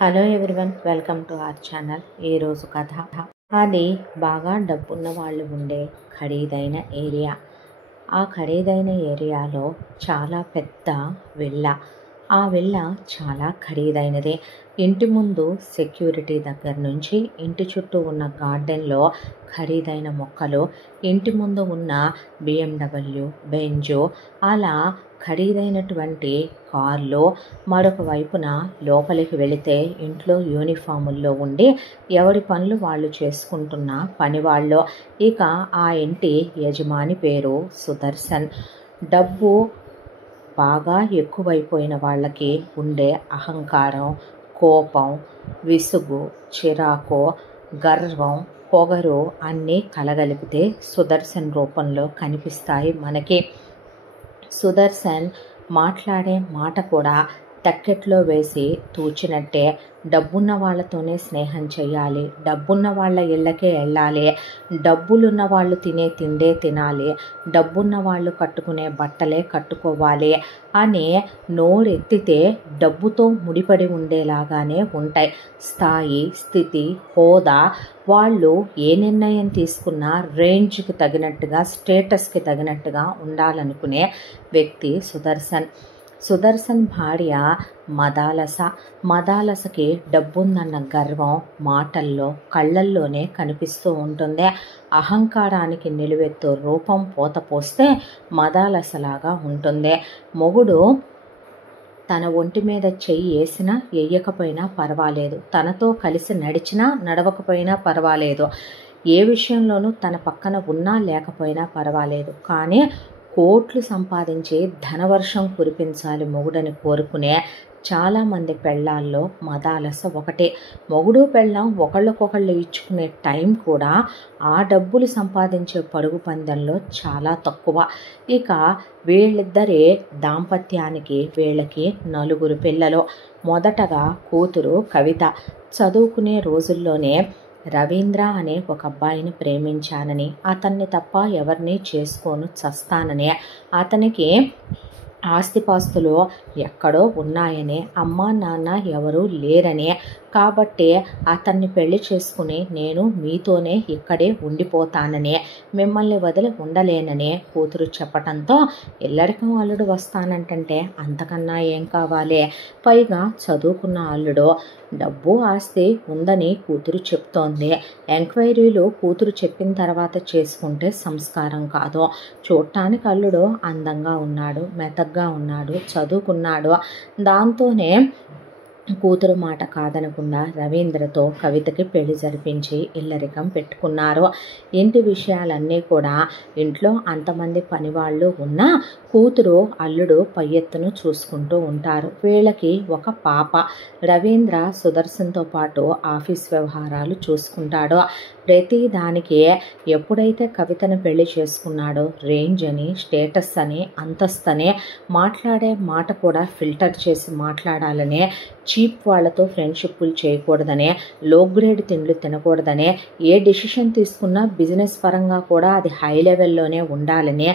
Hello everyone, welcome to our channel. ఈరోజు కథ అది బాగా డబ్బున్న వాళ్ళు ఉండే ఖరీదైన ఏరియా. ఆ ఖరీదైన ఏరియాలో చాలా పెద్ద విల్లా. ఆ విల్లా చాలా ఖరీదైనదే. ఇంటి ముందు సెక్యూరిటీ దగ్గర నుంచి ఇంటి చుట్టూ ఉన్న గార్డెన్లో ఖరీదైన మొక్కలు, ఇంటి ముందు ఉన్న BMW, బెంజో అలా ఖరీదైనటువంటి కార్లు, మరొక వైపున లోపలికి వెళితే ఇంట్లో యూనిఫాముల్లో ఉండి ఎవరి పనులు వాళ్ళు చేసుకుంటున్న పనివాళ్ళు. ఇక ఆ ఇంటి యజమాని పేరు సుదర్శన్. డబ్బు బాగా ఎక్కువైపోయిన వాళ్ళకి ఉండే అహంకారం, కోపం, విసుగు, చిరాకు, గర్వం, పొగరు అన్నీ కలగలిపితే సుదర్శన్ రూపంలో కనిపిస్తాయి మనకి. సుదర్శన్ మాట్లాడే మాట కూడా తక్కెట్లో వేసి తూచినట్టే. డబ్బున్న వాళ్ళతోనే స్నేహం చేయాలి, డబ్బున్న వాళ్ళ ఇళ్ళకే వెళ్ళాలి, డబ్బులున్న వాళ్ళు తినే తిండే తినాలి, డబ్బున్న వాళ్ళు కట్టుకునే బట్టలే కట్టుకోవాలి అని నోరెత్తితే డబ్బుతో ముడిపడి ఉండేలాగానే ఉంటాయి. స్థాయి, స్థితి, హోదా, వాళ్ళు ఏ నిర్ణయం తీసుకున్నా రేంజ్కి తగినట్టుగా, స్టేటస్కి తగినట్టుగా ఉండాలనుకునే వ్యక్తి సుదర్శన్. సుదర్శన్ భార్య మదాలస. మదాలసకి డబ్బుందన్న గర్వం మాటల్లో, కళ్ళల్లోనే కనిపిస్తూ ఉంటుంది. అహంకారానికి నిలువెత్తు రూపం పోత పోస్తే మదాలసలాగా ఉంటుంది. మొగుడు తన ఒంటి మీద చెయ్యి వేసినా వేయకపోయినా పర్వాలేదు, తనతో కలిసి నడిచినా నడవకపోయినా పర్వాలేదు, ఏ విషయంలోనూ తన పక్కన ఉన్నా లేకపోయినా పర్వాలేదు, కానీ కోట్లు సంపాదించి ధనవర్షం కురిపించాలి మొగుడని కోరుకునే చాలామంది పెళ్ళాల్లో మదాలస ఒకటే. మొగుడు పెళ్ళాం ఒకళ్ళకొకళ్ళు ఇచ్చుకునే టైం కూడా ఆ డబ్బులు సంపాదించే పరుగు పందెంలో చాలా తక్కువ. ఇక వీళ్ళిద్దరే దాంపత్యానికి వీళ్ళకి 4 పిల్లలు. మొదటగా కూతురు కవిత. చదువుకునే రోజుల్లోనే రవీంద్ర అనే ఒక అబ్బాయిని ప్రేమించానని, అతన్ని తప్ప ఎవరిని చేసుకోను చస్తానని, అతనికి ఆస్తిపాస్తులు ఎక్కడో ఉన్నాయని, అమ్మా నాన్న ఎవరూ లేరని, కాబట్టి అతన్ని పెళ్లి చేసుకుని నేను మీతోనే ఇక్కడే ఉండిపోతానని, మిమ్మల్ని వదిలి ఉండలేనని కూతురు చెప్పటంతో ఇల్లరికం అల్లుడు వస్తానంటే అంతకన్నా ఏం కావాలి, పైగా చదువుకున్న అల్లుడు, డబ్బు ఆస్తి ఉందని కూతురు చెప్తోంది. ఎంక్వైరీలు కూతురు చెప్పిన తర్వాత చేసుకుంటే సంస్కారం కాదు. చూడటానికి అల్లుడు అందంగా ఉన్నాడు, మెతగ్గా ఉన్నాడు, చదువుకున్నాడు. దాంతోనే కూతురు మాట కాదనకుండా రవీంద్రతో కవితకి పెళ్లి జరిపించి ఇల్లరికం పెట్టుకున్నారు. ఇంటి విషయాలన్నీ కూడా ఇంట్లో అంతమంది పనివాళ్ళు ఉన్నా కూతురు అల్లుడు పై ఎత్తును చూసుకుంటూ ఉంటారు. వీళ్ళకి ఒక పాప. రవీంద్ర సుదర్శన్తో పాటు ఆఫీస్ వ్యవహారాలు చూసుకుంటాడు. ప్రతి దానికి ఎప్పుడైతే కవితను పెళ్లి చేసుకున్నాడో రేంజ్ అని, స్టేటస్ అని, అంతస్తని, మాట్లాడే మాట కూడా ఫిల్టర్ చేసి మాట్లాడాలనే, చీప్ వాళ్ళతో ఫ్రెండ్షిప్లు చేయకూడదనే, లో గ్రేడ్ తిండ్లు తినకూడదనే, ఏ డిసిషన్ తీసుకున్నా బిజినెస్ పరంగా కూడా అది హై లెవెల్లోనే ఉండాలని,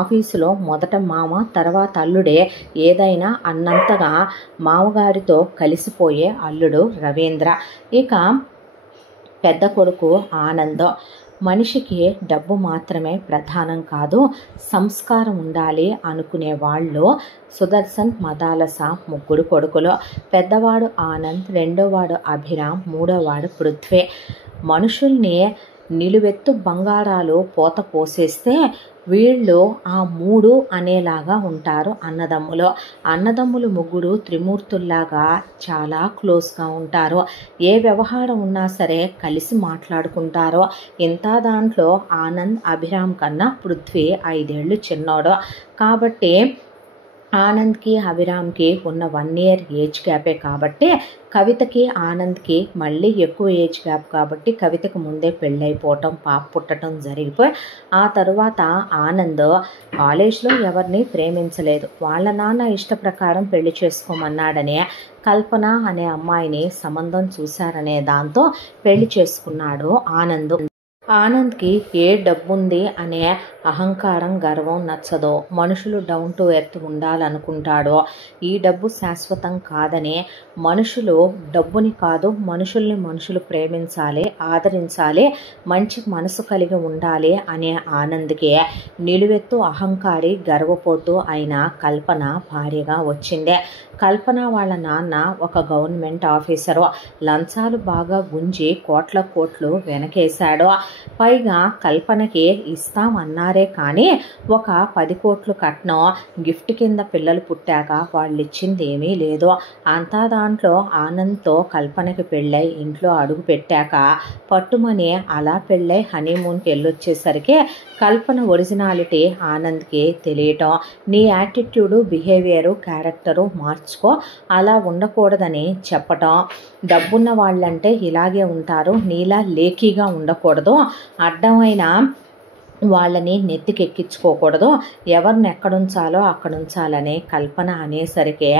ఆఫీసులో మొదట మామ తర్వాత అల్లుడే ఏదైనా అన్నంతగా మామగారితో కలిసిపోయే అల్లుడు రవీంద్ర. ఇక పెద్ద కొడుకు ఆనంద్. మనిషికి డబ్బు మాత్రమే ప్రధానం కాదు, సంస్కారం ఉండాలి అనుకునే వాళ్ళు సుదర్శన్, మదాలస 3 కొడుకులు. పెద్దవాడు ఆనంద్, రెండోవాడు అభిరామ్, మూడోవాడు పృథ్వీ. మనుషుల్ని నిలువెత్తు బంగారాలు పోత పోసేస్తే వీళ్ళు ఆ 3 అనేలాగా ఉంటారు అన్నదమ్ములు. అన్నదమ్ములు 3 త్రిమూర్తుల్లాగా చాలా క్లోజ్గా ఉంటారు. ఏ వ్యవహారం ఉన్నా సరే కలిసి మాట్లాడుకుంటారు. ఇంత దాంట్లో ఆనంద్ అభిరామ్ కన్నా పృథ్వీ 5 ఏళ్ళు చిన్నోడు. కాబట్టి ఆనంద్కి అభిరామ్కి ఉన్న 1 ఇయర్ ఏజ్ గ్యాపే కాబట్టి, కవితకి ఆనంద్కి మళ్ళీ ఎక్కువ ఏజ్ గ్యాప్ కాబట్టి కవితకు ముందే పెళ్ళైపోవటం, పాప పుట్టడం జరిగిపోయి, ఆ తరువాత ఆనంద్ కాలేజ్లో ఎవరిని ప్రేమించలేదు. వాళ్ళ నాన్న ఇష్ట ప్రకారం పెళ్లి చేసుకోమన్నాడనే, కల్పన అనే అమ్మాయిని సంబంధం చూశారనే దాంతో పెళ్లి చేసుకున్నాడు ఆనంద్. ఆనంద్కి ఏ డబ్బుంది అనే అహంకారం, గర్వం నచ్చదో. మనుషులు డౌన్ టు ఎర్త్ ఉండాలనుకుంటాడో. ఈ డబ్బు శాశ్వతం కాదని, మనుషులు డబ్బుని కాదు మనుషుల్ని మనుషులు ప్రేమించాలి, ఆదరించాలి, మంచి మనసు కలిగి ఉండాలి అనే ఆనంద్కి నిలువెత్తు అహంకారి, గర్వపోతూ అయిన కల్పన భార్యగా వచ్చిందే. కల్పన వాళ్ళ నాన్న ఒక గవర్నమెంట్ ఆఫీసరు. లంచాలు బాగా గుంజి కోట్లు వెనకేశాడు. పైగా కల్పనకి ఇస్తామన్నారే కానీ ఒక 10 కోట్లు కట్నం గిఫ్ట్ కింద పిల్లలు పుట్టాక వాళ్ళు ఇచ్చింది ఏమీ లేదు. అంతా దాంట్లో ఆనంద్తో కల్పనకి పెళ్ళై ఇంట్లో అడుగు పెట్టాక పట్టుమని అలా పెళ్ళై హనీమూన్కి వెళ్ళొచ్చేసరికి కల్పన ఒరిజినాలిటీ ఆనంద్కి తెలియటం. నీ యాటిట్యూడు, బిహేవియరు, క్యారెక్టరు మార్చుకో, అలా ఉండకూడదని చెప్పటం. డబ్బున్న వాళ్ళంటే ఇలాగే ఉంటారు, నీలా లేకీగా ఉండకూడదు, అడ్డమైన వాళ్ళని నెత్తికెక్కించుకోకూడదు, ఎవరిని ఎక్కడుంచాలో అక్కడుంచాలని కల్పన అనేసరికి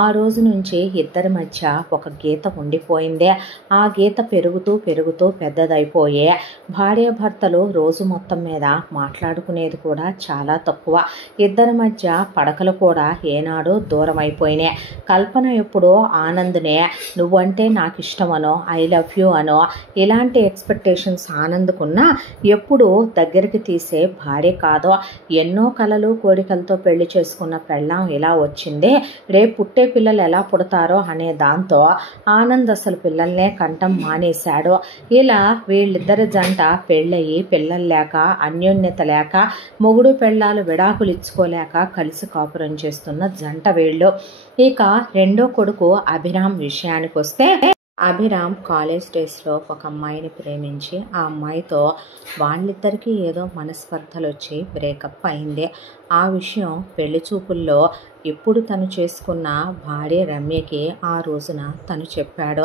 ఆ రోజు నుంచి ఇద్దరి మధ్య ఒక గీత ఉండిపోయింది. ఆ గీత పెరుగుతూ పెద్దదైపోయే భార్యాభర్తలు రోజు మొత్తం మీద మాట్లాడుకునేది కూడా చాలా తక్కువ. ఇద్దరి మధ్య పడకలు కూడా ఏనాడో దూరం అయిపోయినాయి. కల్పన ఎప్పుడో ఆనంద్నే నువ్వంటే నాకు ఇష్టమనో, ఐ లవ్ యూ అనో ఇలాంటి ఎక్స్పెక్టేషన్స్ ఆనంద్కున్నా ఎప్పుడూ దగ్గరికి తీసే భార్య కాదు. ఎన్నో కలలు కోరికలతో పెళ్లి చేసుకున్న పెళ్ళాం ఇలా వచ్చింది, రేపు పుట్టే పిల్లలు ఎలా పుడతారో అనే దాంతో ఆనంద్ అసలు పిల్లల్నే కంటం మానేశాడు. ఇలా వీళ్ళిద్దరి జంట పెళ్ళయి పిల్లలు లేక, అన్యోన్యత లేక, మొగుడు పెళ్ళాలు విడాకులు ఇచ్చుకోలేక కలిసి కాపురం చేస్తున్న జంట వీళ్ళు. ఇక రెండో కొడుకు అభిరామ్ విషయానికి వస్తే, అభిరామ్ కాలేజ్ డేస్లో ఒక అమ్మాయిని ప్రేమించి ఆ అమ్మాయితో వాళ్ళిద్దరికీ ఏదో మనస్పర్ధలు వచ్చి బ్రేకప్ అయింది. ఆ విషయం పెళ్లి చూపుల్లో ఎప్పుడు తను చేసుకున్న భార్య రమ్యకి ఆ రోజున తను చెప్పాడు.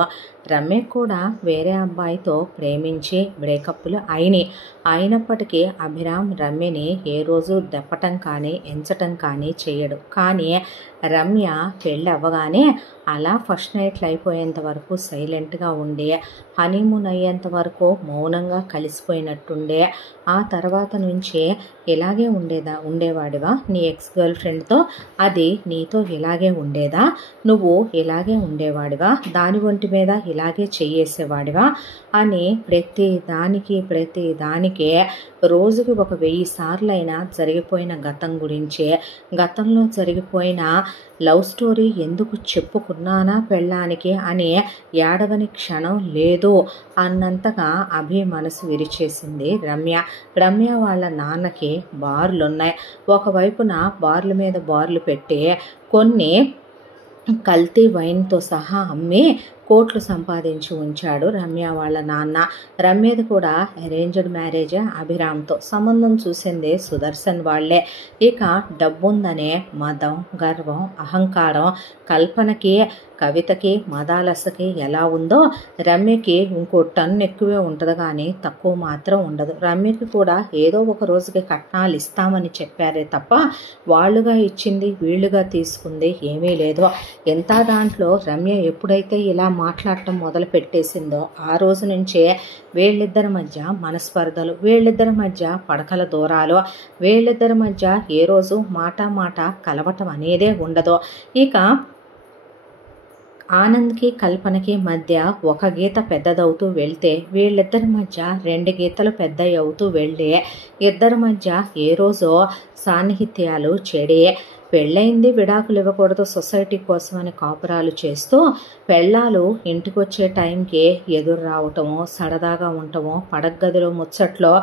రమ్య కూడా వేరే అబ్బాయితో ప్రేమించి బ్రేకప్లు అయినప్పటికీ అభిరామ్ రమ్యని ఏ రోజు దెప్పటం కానీ ఎంచటం కానీ చేయడు. కానీ రమ్య పెళ్ళి అవ్వగానే అలా ఫస్ట్ నైట్లు అయిపోయేంత వరకు సైలెంట్గా ఉండి, హనీమూన్ అయ్యేంత వరకు మౌనంగా కలిసిపోయినట్టుండే. ఆ తర్వాత నుంచి ఇలాగే ఉండేవాడివా నీ ఎక్స్ గర్ల్ ఫ్రెండ్తో, అది నీతో ఇలాగే ఉండేదా, నువ్వు ఇలాగే ఉండేవాడివా, దాని ఒంటి మీద ఇలాగే చెయ్యేసేవాడివా అని ప్రతి దానికి రోజుకి ఒక 1000 సార్లైనా జరిగిపోయిన గతం గురించే, గతంలో జరిగిపోయిన లవ్ స్టోరీ ఎందుకు చెప్పుకున్నానా పెళ్ళానికి అని ఏడవని క్షణం లేదు అన్నంతగా అభి మనసు విరిచేసింది రమ్య వాళ్ళ నాన్నకి బార్లున్నాయి. ఒకవైపున బార్ల మీద బార్లు పెట్టి కొన్ని కల్తీ వైన్తో సహా అమ్మి కోట్లు సంపాదించి ఉంచాడు రమ్య వాళ్ళ నాన్న. రమ్యది కూడా అరేంజ్డ్ మ్యారేజ్. అభిరామ్తో సంబంధం చూసింది సుదర్శన్ వాళ్లే. ఇక డబ్బుందనే మదం, గర్వం, అహంకారం కల్పనకి, కవితకి, మదాలసకి ఎలా ఉందో రమ్యకి ఇంకో టన్ను ఎక్కువే ఉంటుంది కానీ తక్కువ మాత్రం ఉండదు. రమ్యకి కూడా ఏదో ఒక రోజుకి కట్నాలు ఇస్తామని చెప్పారే తప్ప వాళ్ళుగా ఇచ్చింది వీళ్ళుగా తీసుకుంది ఏమీ లేదు. ఎంత దాంట్లో రమ్య ఎప్పుడైతే ఇలా మాట్లాడటం మొదలు పెట్టేసిందో ఆ రోజు నుంచే వీళ్ళిద్దరి మధ్య మనస్పర్ధలు, వీళ్ళిద్దరి మధ్య పడకల దూరాలు, వీళ్ళిద్దరి మధ్య ఏ రోజు మాట కలవటం అనేదే ఉండదు. ఇక ఆనంద్కి కల్పనకి మధ్య ఒక గీత పెద్దదవుతూ వెళ్తే వీళ్ళిద్దరి మధ్య 2 గీతలు పెద్దవి అవుతూ వెళ్ళి ఇద్దరి మధ్య ఏ రోజో సాన్నిహిత్యాలు చెడే. పెళ్ళయింది, విడాకులు ఇవ్వకూడదు సొసైటీ కోసమని కాపురాలు చేస్తూ పెళ్ళాలు ఇంటికి వచ్చే టైంకి ఎదురు రావటమో, సరదాగా ఉండటమో, పడగదిలో ముచ్చట్లో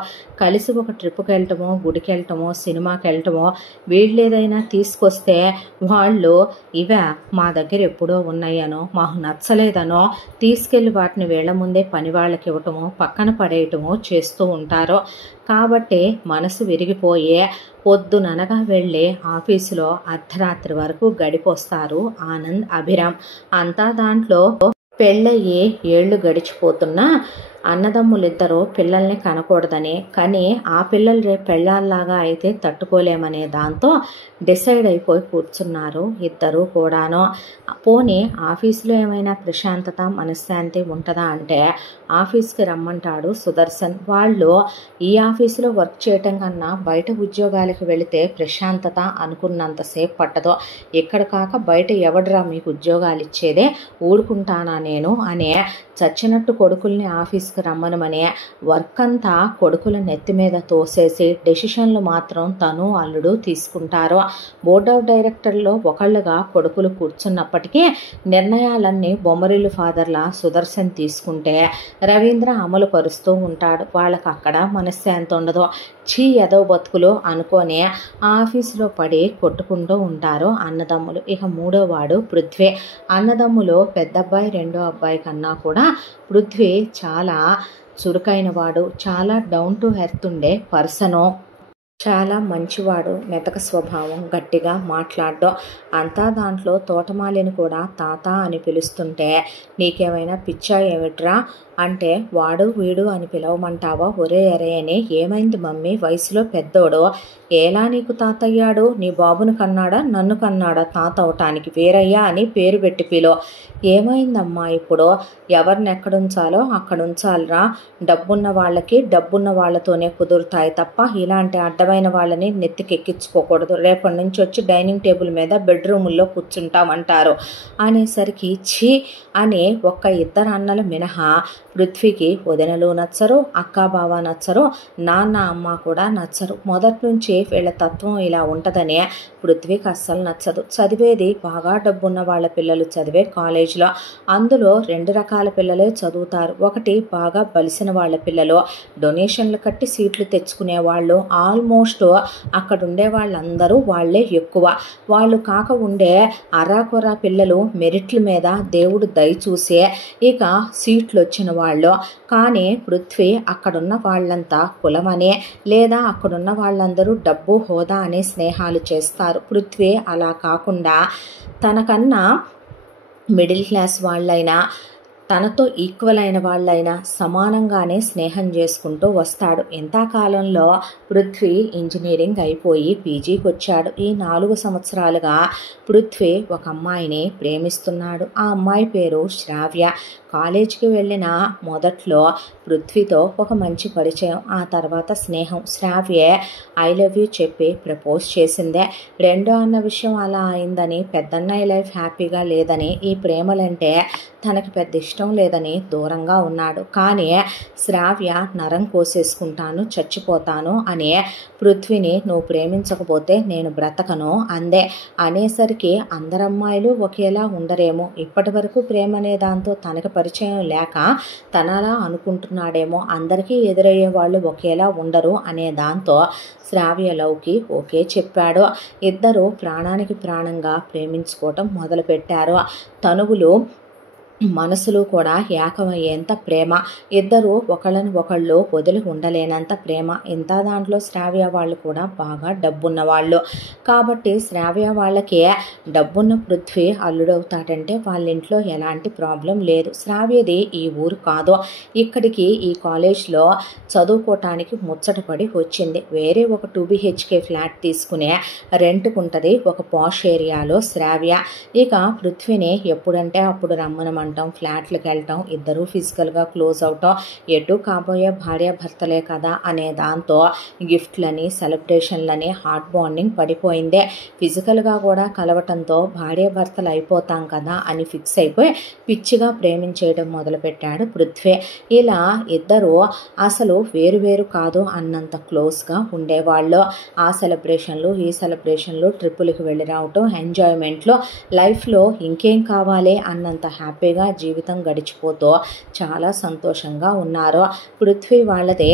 కలిసి ఒక ట్రిప్కి వెళ్ళటమో, గుడికి వెళ్ళటమో, సినిమాకి వెళ్ళటమో, వీళ్ళేదైనా తీసుకొస్తే వాళ్ళు ఇవే మా దగ్గర ఎప్పుడో ఉన్నాయనో, మాకు నచ్చలేదనో తీసుకెళ్ళి వాటిని వీళ్ళ ముందే పని వాళ్ళకి ఇవ్వటమో, పక్కన పడేయటమో చేస్తూ ఉంటారు. కాబట్టి మనసు విరిగిపోయే పొద్దుననగా వెళ్ళే ఆఫీసులో అర్ధరాత్రి వరకు గడిపొస్తారు ఆనంద్, అభిరామ్. అంతా దాంట్లో పెళ్ళయ్యి ఏళ్ళు గడిచిపోతున్నా అన్నదమ్ములిద్దరూ పిల్లల్ని కనకూడదని, కానీ ఆ పిల్లలు రేపు పెళ్ళాల్లాగా అయితే తట్టుకోలేమనే దాంతో డిసైడ్ అయిపోయి కూర్చున్నారు ఇద్దరూ కూడాను. పోనీ ఆఫీసులో ఏమైనా ప్రశాంతత మనశ్శాంతి ఉంటుందా అంటే ఆఫీస్కి రమ్మంటాడు సుదర్శన్. వాళ్ళు ఈ ఆఫీసులో వర్క్ చేయటం కన్నా బయట ఉద్యోగాలకు వెళితే ప్రశాంతత అనుకున్నంతసేపు పట్టదు. ఇక్కడ కాక బయట ఎవడరా మీకు ఉద్యోగాలు ఇచ్చేదే, ఊరుకుంటానా నేను అనే చచ్చినట్టు కొడుకుల్ని ఆఫీస్కి రమ్మనమనే వర్క్ అంతా కొడుకుల నెత్తి మీద తోసేసి డెసిషన్లు మాత్రం తను అల్లుడు తీసుకుంటారు. బోర్డ్ ఆఫ్ డైరెక్టర్లో ఒకళ్ళుగా కొడుకులు కూర్చున్నప్పటికీ నిర్ణయాలన్నీ బొమ్మరిల్లు ఫాదర్లా సుదర్శన్ తీసుకుంటే రవీంద్ర అమలు పరుస్తూ ఉంటాడు. వాళ్ళకి అక్కడ మనశ్శాంతి ఉండదు. చీ ఎదో బతుకులు అనుకొని ఆఫీసులో పడి కొట్టుకుంటూ ఉంటారు అన్నదమ్ములు. ఇక మూడో వాడు పృథ్వీ. అన్నదమ్ములు పెద్దబ్బాయి రెండో అబ్బాయి కన్నా కూడా పృథ్వీ చాలా చురుకైన వాడు, చాలా డౌన్ టు ఎర్త్ ఉండే పర్సను. చాలా మంచివాడు, మెతక స్వభావం, గట్టిగా మాట్లాడడం. అంతా దాంట్లో తోటమాలిని కూడా తాత అని పిలుస్తుంటే నీకేమైనా పిచ్చా ఏమిట్రా అంటే వాడు వీడు అని పిలవమంటావా ఒరే ఎరే అని. ఏమైంది మమ్మీ, వయసులో పెద్దోడు, ఎలా నీకు తాత అయ్యాడు? నీ బాబును కన్నాడా నన్ను కన్నాడా తాత అవటానికి? వీరయ్య అని పేరు పెట్టి పిలో. ఏమైందమ్మా ఇప్పుడు? ఎవరిని ఎక్కడుంచాలో అక్కడ ఉంచాలిరా. డబ్బున్న వాళ్ళకి డబ్బున్న వాళ్ళతోనే కుదురుతాయి తప్ప ఇలాంటి అడ్డమైన వాళ్ళని నెత్తికెక్కించుకోకూడదు. రేపటి నుంచి వచ్చి డైనింగ్ టేబుల్ మీద బెడ్రూముల్లో కూర్చుంటామంటారు అనేసరికి ఛీ అని ఒక్క ఇద్దరు అన్నలు మినహా పృథ్వీకి వదినలు నచ్చరు, అక్క బావ నచ్చరు, నాన్న అమ్మ కూడా నచ్చరు. మొదటి నుంచి వీళ్ళ తత్వం ఇలా ఉంటుందని పృథ్వీకి అస్సలు నచ్చదు. చదివేది బాగా డబ్బున్న వాళ్ళ పిల్లలు చదివే కాలేజీలో. అందులో రెండు రకాల పిల్లలే చదువుతారు. ఒకటి బాగా బలిసిన వాళ్ళ పిల్లలు, డొనేషన్లు కట్టి సీట్లు తెచ్చుకునే వాళ్ళు. ఆల్మోస్ట్ అక్కడ ఉండే వాళ్ళందరూ వాళ్ళే ఎక్కువ. వాళ్ళు కాక ఉండే అరాకొరా పిల్లలు మెరిట్ల మీద దేవుడు దయ చూసే ఇక సీట్లు వచ్చిన వాళ్ళు. కానీ పృథ్వీ అక్కడున్న వాళ్ళంతా కులమనే లేదా అక్కడున్న వాళ్ళందరూ డబ్బు హోదా అనే స్నేహాలు చేస్తారు. పృథ్వీ అలా కాకుండా తనకన్నా మిడిల్ క్లాస్ వాళ్ళైనా తనతో ఈక్వల్ అయిన వాళ్ళైనా సమానంగానే స్నేహం చేసుకుంటూ వస్తాడు. ఎంతకాలంలో పృథ్వీ ఇంజనీరింగ్ అయిపోయి పీజీకి వచ్చాడు. ఈ 4 సంవత్సరాలుగా పృథ్వీ ఒక అమ్మాయిని ప్రేమిస్తున్నాడు. ఆ అమ్మాయి పేరు శ్రావ్య. కాలేజీకి వెళ్ళిన మొదట్లో పృథ్వీతో ఒక మంచి పరిచయం, ఆ తర్వాత స్నేహం. శ్రావ్యే ఐ లవ్ యూ చెప్పి ప్రపోజ్ చేసిందే. రెండో అన్న విషయం అలా అయిందని, పెద్దన్నయ్య లైఫ్ హ్యాపీగా లేదని, ఈ ప్రేమలంటే తనకి పెద్ద ఇష్టం లేదని దూరంగా ఉన్నాడు. కానీ శ్రావ్య నరం కోసేసుకుంటాను, చచ్చిపోతాను అనే పృథ్వీని నువ్వు ప్రేమించకపోతే నేను బ్రతకను అందే. అనేసరికి అందరమ్మాయిలు ఒకేలా ఉండరేమో, ఇప్పటి వరకు ప్రేమ అనే దాంతో తనకు పరిచయం లేక తనలా అనుకుంటున్నాడేమో, అందరికీ ఎదురయ్యే వాళ్ళు ఒకేలా ఉండరు అనే దాంతో శ్రావ్య లవ్కి ఓకే చెప్పాడు. ఇద్దరు ప్రాణానికి ప్రాణంగా ప్రేమించుకోవటం మొదలుపెట్టారు. తనువులు మనసులు కూడా ఏకమయ్యేంత ప్రేమ, ఇద్దరు ఒకళ్ళని ఒకళ్ళు వదిలి ఉండలేనంత ప్రేమ. ఇంత దాంట్లో శ్రావ్య వాళ్ళు కూడా బాగా డబ్బున్న వాళ్ళు కాబట్టి శ్రావ్య వాళ్ళకి డబ్బున్న పృథ్వీ అల్లుడవుతాడంటే వాళ్ళ ఇంట్లో ఎలాంటి ప్రాబ్లం లేదు. శ్రావ్యది ఈ ఊరు కాదు, ఇక్కడికి ఈ కాలేజ్లో చదువుకోవటానికి ముచ్చటపడి వచ్చింది. వేరే ఒక 2 BHK ఫ్లాట్ తీసుకునే రెంట్కుంటుంది ఒక పాష్ ఏరియాలో శ్రావ్య. ఇక పృథ్వీని ఎప్పుడంటే అప్పుడు రమ్మనమంటాం, ఫ్లాట్లకు వెళ్ళటం, ఇద్దరూ ఫిజికల్గా క్లోజ్ అవటం, ఎటు కాబోయే భార్యాభర్తలే కదా అనే దాంతో గిఫ్ట్లని సెలబ్రేషన్లని హార్ట్ బాండింగ్ పడిపోయిందే. ఫిజికల్గా కూడా కలవటంతో భార్యాభర్తలు అయిపోతాం కదా అని ఫిక్స్ అయిపోయి పిచ్చిగా ప్రేమించేయడం మొదలుపెట్టాడు పృథ్వీ. ఇలా ఇద్దరు అసలు వేరు కాదు అన్నంత క్లోజ్గా ఉండేవాళ్ళు. ఆ సెలబ్రేషన్లు ఈ సెలబ్రేషన్లు, ట్రిప్పులకి వెళ్ళి రావటం, ఎంజాయ్మెంట్లో లైఫ్లో ఇంకేం కావాలి అన్నంత హ్యాపీగా జీవితం గడిచిపోతూ చాలా సంతోషంగా ఉన్నారు. పృథ్వీ వాళ్ళదే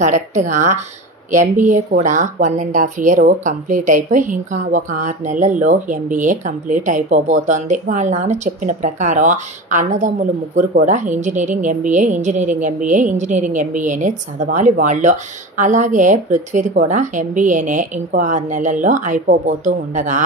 కరెక్ట్గా ఎంబీఏ కూడా 1.5 ఇయర్ కంప్లీట్ అయిపోయి ఇంకా ఒక 6 నెలల్లో ఎంబీఏ కంప్లీట్ అయిపోబోతోంది. వాళ్ళ నాన్న చెప్పిన ప్రకారం అన్నదమ్ములు ముగ్గురు కూడా ఇంజనీరింగ్ ఎంబీఏనే చదవాలి వాళ్ళు. అలాగే పృథ్వీది కూడా ఎంబీఏనే ఇంకో 6 నెలల్లో అయిపోబోతూ ఉండగా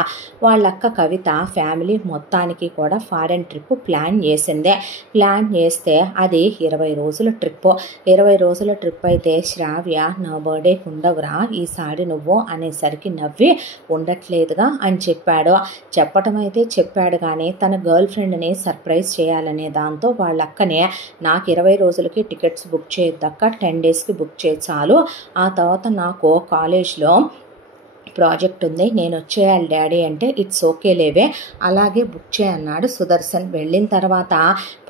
వాళ్ళక్క కవిత ఫ్యామిలీ మొత్తానికి కూడా ఫారెన్ ట్రిప్ ప్లాన్ చేసిందే. ప్లాన్ చేస్తే అది 20 రోజుల ట్రిప్. 20 రోజుల ట్రిప్ అయితే శ్రావ్య నా బర్త్డే ఉండవురా ఈసారి నువ్వు అనేసరికి నవ్వి ఉండట్లేదుగా అని చెప్పాడు. చెప్పటం అయితే చెప్పాడు కానీ తన గర్ల్ ఫ్రెండ్ని సర్ప్రైజ్ చేయాలనే దాంతో వాళ్ళక్కనే నాకు 20 రోజులకి టికెట్స్ బుక్ చేయొద్దక్క 10 డేస్కి బుక్ చేయ చాలు, ఆ తర్వాత నాకు కాలేజ్లో ప్రాజెక్ట్ ఉంది నేను వచ్చేయాలి డాడీ అంటే ఇట్స్ ఓకే లేవే అలాగే బుక్ చేయన్నాడు సుదర్శన్. వెళ్ళిన తర్వాత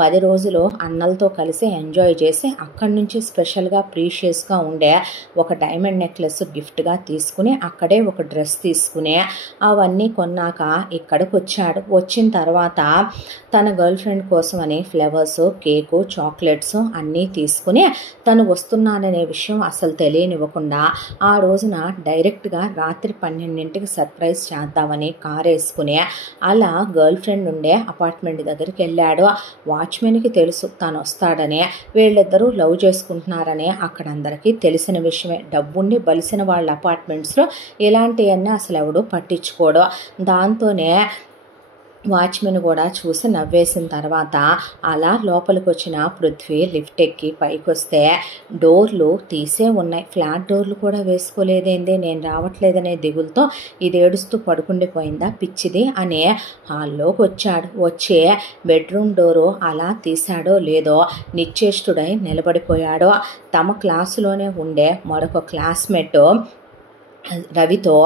10 రోజులు అన్నలతో కలిసి ఎంజాయ్ చేసి అక్కడి నుంచి స్పెషల్గా ప్రీషియస్గా ఉండే ఒక డైమండ్ నెక్లెస్ గిఫ్ట్గా తీసుకుని అక్కడే ఒక డ్రెస్ తీసుకుని అవన్నీ కొన్నాక ఇక్కడికి వచ్చాడు. వచ్చిన తర్వాత తన గర్ల్ ఫ్రెండ్ కోసమని ఫ్లవర్స్, కేకు, చాక్లెట్స్ అన్నీ తీసుకుని తను వస్తున్నాననే విషయం అసలు తెలియనివ్వకుండా ఆ రోజున డైరెక్ట్గా రాత్రి 12ంటికి సర్ప్రైజ్ చేద్దామని కారు వేసుకుని అలా గర్ల్ ఫ్రెండ్ ఉండే అపార్ట్మెంట్ దగ్గరికి వెళ్ళాడు. వాచ్మెన్కి తెలుసు తను వస్తాడని, వీళ్ళిద్దరూ లవ్ చేసుకుంటున్నారని అక్కడ అందరికీ తెలిసిన విషయమే. డబ్బుండి బలిసిన వాళ్ళ అపార్ట్మెంట్స్లో ఇలాంటివన్నీ అసలు ఎవడు పట్టించుకోడు. దాంతోనే వాచ్మెన్ కూడా చూసి నవ్వేసిన తర్వాత అలా లోపలికి వచ్చిన పృథ్వీ లిఫ్ట్ ఎక్కి పైకి వస్తే డోర్లు తీసే ఉన్నాయి. ఫ్లాట్ డోర్లు కూడా వేసుకోలేదేంది, నేను రావట్లేదనే దిగులతో ఇది ఏడుస్తూ పడుకుండిపోయిందా పిచ్చిది అనే హాల్లోకి వచ్చాడు. వచ్చి బెడ్రూమ్ డోరు అలా తీశాడో లేదో నిశ్చేష్టుడై నిలబడిపోయాడు. తమ క్లాసులోనే ఉండే మరొక క్లాస్మేట్ రవితో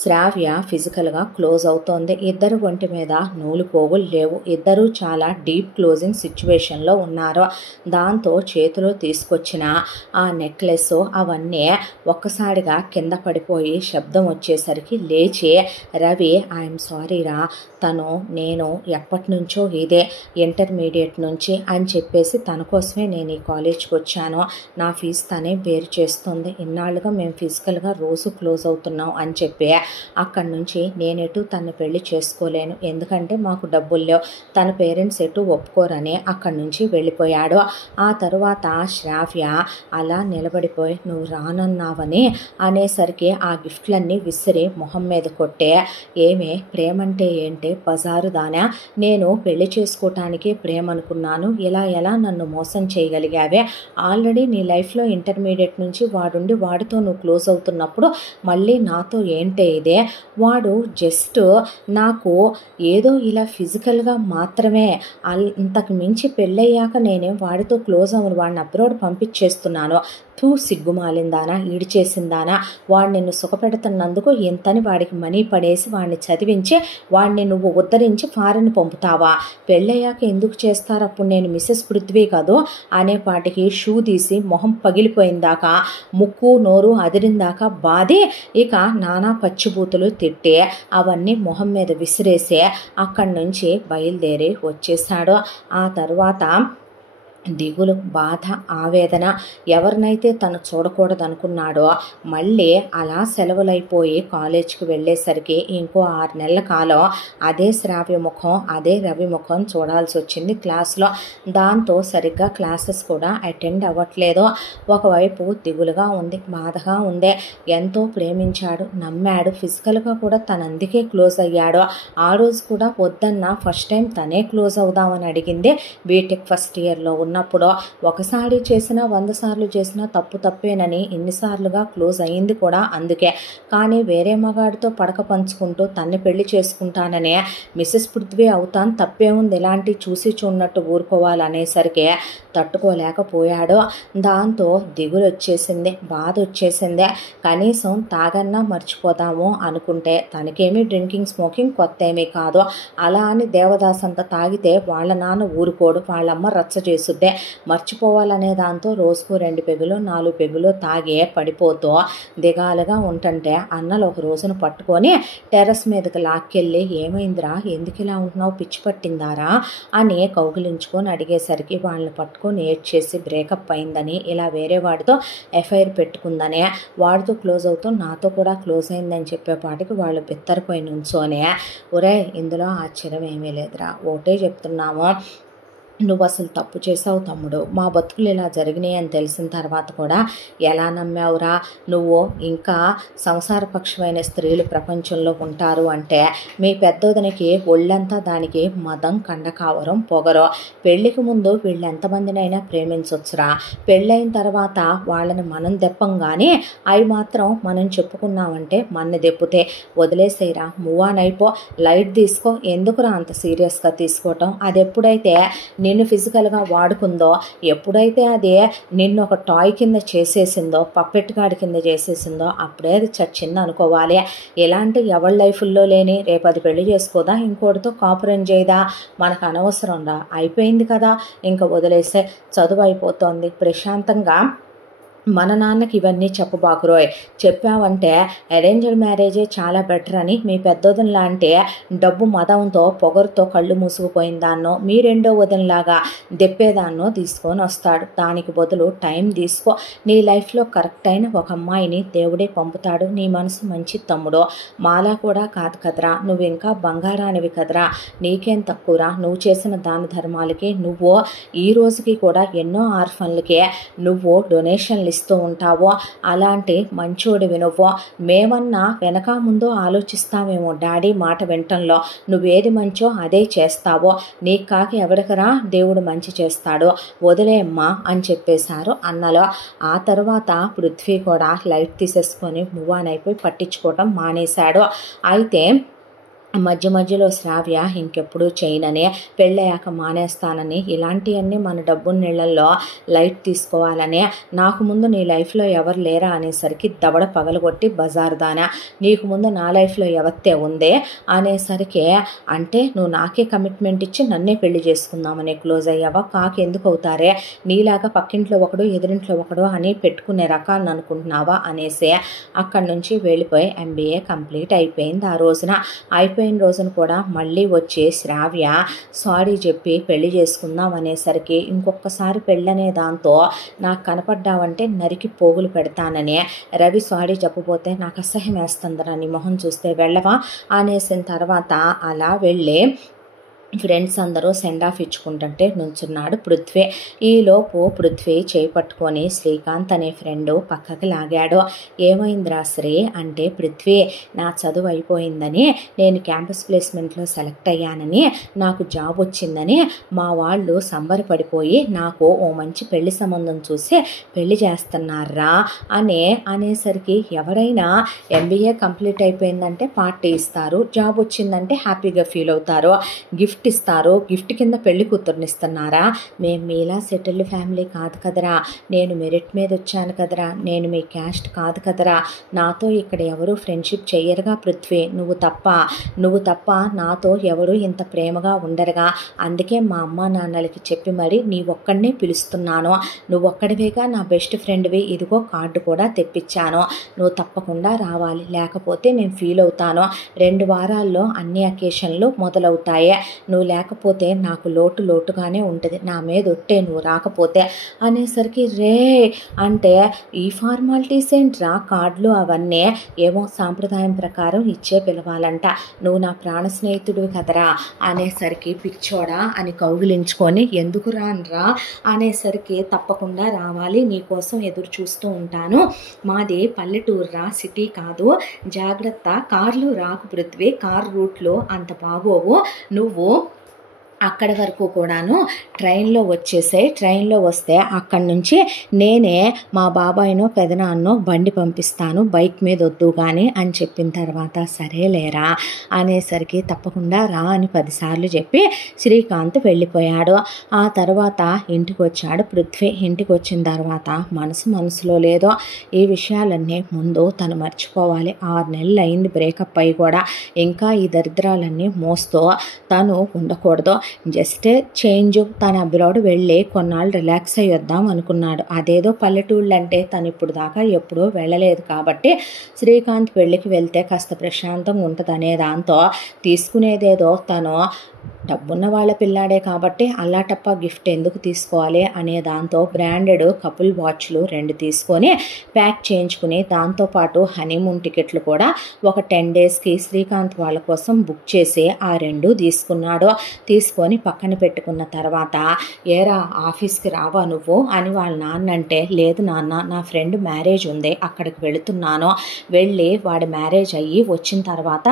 శ్రావ్య ఫిజికల్గా క్లోజ్ అవుతోంది. ఇద్దరు ఒంటి మీద నూలు పోగులు లేవు. ఇద్దరూ చాలా డీప్ క్లోజింగ్ సిచ్యువేషన్లో ఉన్నారు. దాంతో చేతిలో తీసుకొచ్చిన ఆ నెక్లెస్ అవన్నీ ఒక్కసారిగా కింద పడిపోయి శబ్దం వచ్చేసరికి లేచి రవి ఐఎమ్ సారీరా నేను ఎప్పటి నుంచో ఇదే ఇంటర్మీడియట్ నుంచి అని చెప్పేసి తన కోసమే నేను ఈ కాలేజ్కి వచ్చాను, నా ఫీజు తనే బేర్ చేస్తుంది, ఇన్నాళ్ళుగా మేము ఫిజికల్గా రోజు క్లోజ్ అవుతున్నాం అని చెప్పి అక్కడి నుంచి నేనెటు తన పెళ్లి చేసుకోలేను ఎందుకంటే మాకు డబ్బులు లేవు, తన పేరెంట్స్ ఎటు ఒప్పుకోరని అక్కడి నుంచి వెళ్ళిపోయాడు. ఆ తరువాత శ్రావ్య అలా నిలబడిపోయి నువ్వు రానన్నావని అనేసరికి ఆ గిఫ్ట్లన్నీ విసిరి మొహం మీద కొట్టే ఏమే ప్రేమంటే ఏంటి బజారు దానా, నేను పెళ్లి చేసుకోవటానికి ప్రేమ అనుకున్నాను, ఇలా ఎలా నన్ను మోసం చేయగలిగావే, ఆల్రెడీ నీ లైఫ్లో ఇంటర్మీడియట్ నుంచి వాడుండి వాడితో నువ్వు క్లోజ్ అవుతున్నప్పుడు మళ్ళీ నాతో ఏంటే ఇదే, వాడు జస్ట్ నాకు ఏదో ఇలా ఫిజికల్గా మాత్రమే, అంతకు మించి పెళ్ళయ్యాక నేనేం వాడితో క్లోజ్ అవ్వను, వాడిని అబ్రాడ్ పంపించేస్తున్నాను, సిగ్గుమాలిందానా ఈడిచేసిందానా, వాడు నిన్ను సుఖపెడుతున్నందుకు ఎంతని వాడికి మనీ పడేసి వాడిని చదివించి వాడిని నువ్వు ఉద్ధరించి ఫారెన్ పంపుతావా, పెళ్ళయ్యాక ఎందుకు చేస్తారు అప్పుడు నేను మిసెస్ పృథ్వీ కాదు అనేపాటికి షూ తీసి మొహం పగిలిపోయిందాకా ముక్కు నోరు అదిరిందాకా బాధి ఇక నానా పచ్చిబూతులు తిట్టి అవన్నీ మొహం మీద విసిరేసి అక్కడి నుంచి బయలుదేరి వచ్చేసాడు. ఆ తర్వాత దిగులు, బాధ, ఆవేదన ఎవరినైతే తను చూడకూడదనుకున్నాడో మళ్ళీ అలా సెలవులైపోయి కాలేజ్కి వెళ్ళేసరికి ఇంకో 6 నెలల కాలం అదే శ్రావ్య ముఖం అదే రవి ముఖం చూడాల్సి వచ్చింది క్లాస్లో. దాంతో సరిగ్గా క్లాసెస్ కూడా అటెండ్ అవ్వట్లేదు. ఒకవైపు దిగులుగా ఉంది, బాధగా ఉంది. ఎంతో ప్రేమించాడు, నమ్మాడు, ఫిజికల్గా కూడా తను అందుకే క్లోజ్ అయ్యాడు. ఆ రోజు కూడా వద్దన్న ఫస్ట్ టైం తనే క్లోజ్ అవుదామని అడిగింది బీటెక్ ఫస్ట్ ఇయర్లో ఉన్నప్పుడు. ఒకసారి చేసినా 100 సార్లు చేసినా తప్పేనని ఎన్నిసార్లుగా క్లోజ్ అయ్యింది కూడా అందుకే. కానీ వేరే మగాడితో పడక పంచుకుంటూ తన్ని పెళ్లి చేసుకుంటాననే మిసెస్ పృథ్వీ అవుతాను, తప్పే ఉంది, ఇలాంటి చూసి చూడనట్టు ఊరుకోవాలనేసరికి తట్టుకోలేకపోయాడు. దాంతో దిగులు వచ్చేసింది, బాధ వచ్చేసింది. కనీసం తాగన్నా మర్చిపోదాము అనుకుంటే తనకేమీ డ్రింకింగ్ స్మోకింగ్ కొత్త ఏమీ కాదు. అలా అని దేవదాస్ అంతా తాగితే వాళ్ళ నాన్న ఊరుకోడు, వాళ్ళమ్మ రచ్చ చేసుద్ది. తెలిసిద్దే. మర్చిపోవాలనే దాంతో రోజుకు 2 పెగ్గులు 4 పెగ్గులు తాగే పడిపోతూ దిగాలుగా ఉంటుంటే అన్నలు ఒక రోజును పట్టుకొని టెర్రస్ మీదకి లాక్కెళ్ళి ఏమైందిరా, ఎందుకు ఇలా ఉంటున్నావు, పిచ్చి పట్టిందారా అని కౌగిలించుకొని అడిగేసరికి వాళ్ళని పట్టుకొని ఏడ్చేసి బ్రేకప్ అయిందని, ఇలా వేరే వాడితో ఎఫ్ఐఆర్ పెట్టుకుందని, వాడితో క్లోజ్ అవుతూ నాతో కూడా క్లోజ్ అయిందని చెప్పేపాటికి వాళ్ళు బిత్తరపోయి నుంచోనే ఒరే ఇందులో ఆశ్చర్యం ఏమీ లేదురా, ఒకటే చెప్తున్నాము, నువ్వు అసలు తప్పు చేసావు తమ్ముడు, మా బతుకులు ఇలా జరిగినాయి అని తెలిసిన తర్వాత కూడా ఎలా నమ్మావురా, నువ్వు ఇంకా సంసారపక్షమైన స్త్రీలు ప్రపంచంలో ఉంటారు అంటే మీ పెద్దోదనికి ఒళ్ళంతా దానికి మదం కండకావరం పొగరు. పెళ్ళికి ముందు వీళ్ళు ఎంతమందినైనా ప్రేమించవచ్చురా, పెళ్ళైన తర్వాత వాళ్ళని మనం దెప్పంగానే అవి మాత్రం మనం చెప్పుకున్నామంటే మన దెప్పితే వదిలేసేయరా, మూవ్ ఆన్ అయిపో, లైట్ తీసుకో, ఎందుకురా అంత సీరియస్గా తీసుకోవటం, అది ఎప్పుడైతే నిన్ను ఫిజికల్గా వాడుకుందో, ఎప్పుడైతే అది నిన్ను ఒక టాయ్ కింద చేసేసిందో, పప్పెట్ గాడి కింద చేసేసిందో అప్పుడే అది చచ్చింది అనుకోవాలి. ఎలాంటి ఎవరి లైఫ్లో లేని రేపు అది పెళ్లి చేసుకోదా, ఇంకోటితో కాపురం చేయదా, మనకు అనవసరం రా, అయిపోయింది కదా ఇంకా వదిలేసే, చదువు అయిపోతుంది ప్రశాంతంగా. మన నాన్నకి ఇవన్నీ చెప్పబాకురోయ్, చెప్పావంటే అరేంజ్డ్ మ్యారేజే చాలా బెటర్ అని మీ పెద్దోదన్ లాంటి డబ్బు మదంతో పొగరుతో కళ్ళు మూసుకుపోయిన దాన్నో మీ రెండో వదనలాగా దెప్పేదాన్నో తీసుకొని వస్తాడు. దానికి బదులు టైం తీసుకో, నీ లైఫ్లో కరెక్ట్ అయిన ఒక అమ్మాయిని దేవుడే పంపుతాడు. నీ మనసు మంచి తమ్ముడు, మాలా కూడా కాదు కదరా, నువ్వు ఇంకా బంగారానివి కదరా, నీకేం తక్కువరా, నువ్వు చేసిన దాన ధర్మాలకి నువ్వు ఈ రోజుకి కూడా ఎన్నో ఆర్ఫన్లకే నువ్వు డొనేషన్లు ఇస్తూ ఉంటావో, అలాంటి మంచోడివి నువ్వు. మేమన్నా వెనక ముందు ఆలోచిస్తామేమో డాడీ మాట వింటంలో, నువ్వేది మంచో అదే చేస్తావో, నీకు కాకి ఎవరికరా దేవుడు మంచి చేస్తాడో, వదిలేమ్మా అని చెప్పేశారు అన్నలో. ఆ తర్వాత పృథ్వీ కూడా లైట్ తీసేసుకొని మూవ్ ఆన్ అయిపోయి పట్టించుకోవటం మానేశాడు. అయితే మధ్య మధ్యలో శ్రావ్య ఇంకెప్పుడు చేయనని, పెళ్ళయ్యాక మానేస్తానని, ఇలాంటివన్నీ మన డబ్బు నీళ్ళల్లో లైట్ తీసుకోవాలని, నాకు ముందు నీ లైఫ్లో ఎవరు లేరా అనేసరికి దవడ పగలగొట్టి బజార్దానా, నీకు ముందు నా లైఫ్లో ఎవరితే ఉందే అనేసరికి, అంటే నువ్వు నాకే కమిట్మెంట్ ఇచ్చి నన్నే పెళ్లి చేసుకుందామని క్లోజ్ అయ్యావా, కాకి ఎందుకు అవుతారే, నీలాగా పక్కింట్లో ఒకడు ఎదురింట్లో ఒకడు అని పెట్టుకునే రకాన్ని అనుకుంటున్నావా అనేసి అక్కడి నుంచి వెళ్ళిపోయి MBA కంప్లీట్ అయిపోయింది. ఆ రోజున అయిపోయిన రోజున కూడా మళ్ళీ వచ్చి శ్రావ్య సారీ చెప్పి పెళ్లి చేసుకుందాం అనేసరికి, ఇంకొకసారి పెళ్ళనే దాంతో నాకు కనపడ్డావంటే నరికి పోగులు పెడతానని, రవి సారీ చెప్పబోతే నాకు అసహ్యం వేస్తుందిరా నీ మొహం చూస్తే, వెళ్ళవా అనేసిన తర్వాత అలా వెళ్ళి ఫ్రెండ్స్ అందరూ సెండ్ ఆఫ్ ఇచ్చుకుంటుంటే నుంచున్నాడు పృథ్వీ. ఈలోపు పృథ్వీ చేయి పట్టుకొని శ్రీకాంత్ అనే ఫ్రెండు పక్కకి లాగాడు. ఏమైందిరా శ్రీ అంటే, పృథ్వీ నా చదువు అయిపోయిందని, నేను క్యాంపస్ ప్లేస్మెంట్లో సెలెక్ట్ అయ్యానని, నాకు జాబ్ వచ్చిందని మా వాళ్ళు సంబరపడిపోయి నాకు ఓ మంచి పెళ్లి సంబంధం చూసి పెళ్లి చేస్తున్నారా అనేసరికి, ఎవరైనా MBA కంప్లీట్ అయిపోయిందంటే పార్టీ ఇస్తారు, జాబ్ వచ్చిందంటే హ్యాపీగా ఫీల్ అవుతారు, గిఫ్ట్ ఇస్తారు, గిఫ్ట్ కింద పెళ్లి కూతుర్నిస్తున్నారా, మేము మీలా సెటిల్డ్ ఫ్యామిలీ కాదు కదరా, నేను మెరిట్ మీద వచ్చాను కదరా, నేను మీ క్యాస్ట్ కాదు కదరా, నాతో ఇక్కడ ఎవరు ఫ్రెండ్షిప్ చెయ్యరుగా పృథ్వీ, నువ్వు తప్ప నాతో ఎవరు ఇంత ప్రేమగా ఉండరుగా, అందుకే మా అమ్మ నాన్నలకి చెప్పి మరి నీ ఒక్కడినే పిలుస్తున్నాను, నువ్వు ఒక్కడివేగా నా బెస్ట్ ఫ్రెండ్వి, ఇదిగో కార్డు కూడా తెప్పించాను, నువ్వు తప్పకుండా రావాలి, లేకపోతే నేను ఫీల్ అవుతాను, 2 వారాల్లో అన్ని అకేషన్లు మొదలవుతాయి, నువ్వు లేకపోతే నాకు లోటుగానే ఉంటుంది, నా మీద ఒట్టే నువ్వు రాకపోతే అనేసరికి, రే అంటే ఈ ఫార్మాలిటీస్ ఏంట్రా, కార్డులు అవన్నీ ఏమో సాంప్రదాయం ప్రకారం ఇచ్చే పిలవాలంట, నువ్వు నా ప్రాణ స్నేహితుడివి కదరా అనేసరికి, పిచ్చోడా అని కౌగిలించుకొని ఎందుకు రానరా అనేసరికి, తప్పకుండా రావాలి, నీకోసం ఎదురు చూస్తూ ఉంటాను, మాది పల్లెటూరురా సిటీ కాదు, జాగ్రత్త, కార్లు రాకు పృథ్వీ, కార్ రూట్లు అంత బాగోవు, నువ్వు అక్కడి వరకు కూడాను ట్రైన్లో వచ్చేసాయి, ట్రైన్లో వస్తే అక్కడి నుంచి నేనే మా బాబాయ్నో పెదనాన్నో బండి పంపిస్తాను, బైక్ మీద వద్దు కానీ అని చెప్పిన తర్వాత, సరేలేరా అనేసరికి, తప్పకుండా రా అని 10 సార్లు చెప్పి శ్రీకాంత్ వెళ్ళిపోయాడు. ఆ తర్వాత ఇంటికి వచ్చాడు పృథ్వీ. ఇంటికి వచ్చిన తర్వాత మనసులో లేదో ఈ విషయాలన్నీ ముందు తను మర్చిపోవాలి, 6 నెలలు అయింది బ్రేకప్ అయ్యి కూడా, ఇంకా ఈ దరిద్రాలన్నీ మోస్తూ తను ఉండకూడదు, జస్ట్ చేంజ్, తను అబ్రాడ్ వెళ్ళి కొన్నాళ్ళు రిలాక్స్ అయ్యి వద్దాం అనుకున్నాడు. అదేదో పల్లెటూళ్ళు అంటే తను ఇప్పుడు దాకా ఎప్పుడూ వెళ్ళలేదు కాబట్టి శ్రీకాంత్ పెళ్ళికి వెళ్తే కాస్త ప్రశాంతంగా ఉంటుంది అనే దాంతో తీసుకునేదేదో తను డబ్బున్న వాళ్ళ పిల్లాడే కాబట్టి అల్లాటప్ప గిఫ్ట్ ఎందుకు తీసుకోవాలి అనే దాంతో బ్రాండెడ్ కపుల్ వాచ్లు 2 తీసుకొని ప్యాక్ చేయించుకుని దాంతోపాటు హనీమూన్ టికెట్లు కూడా ఒక 10 డేస్కి శ్రీకాంత్ వాళ్ళ కోసం బుక్ చేసి ఆ 2 తీసుకున్నాడు. తీసుకొని పక్కన పెట్టుకున్న తర్వాత ఏరా ఆఫీస్కి రావా నువ్వు అని వాళ్ళ నాన్న అంటే, లేదు నాన్న, నా ఫ్రెండ్ మ్యారేజ్ ఉంది, అక్కడికి వెళుతున్నాను, వెళ్ళి వాడి మ్యారేజ్ అయ్యి వచ్చిన తర్వాత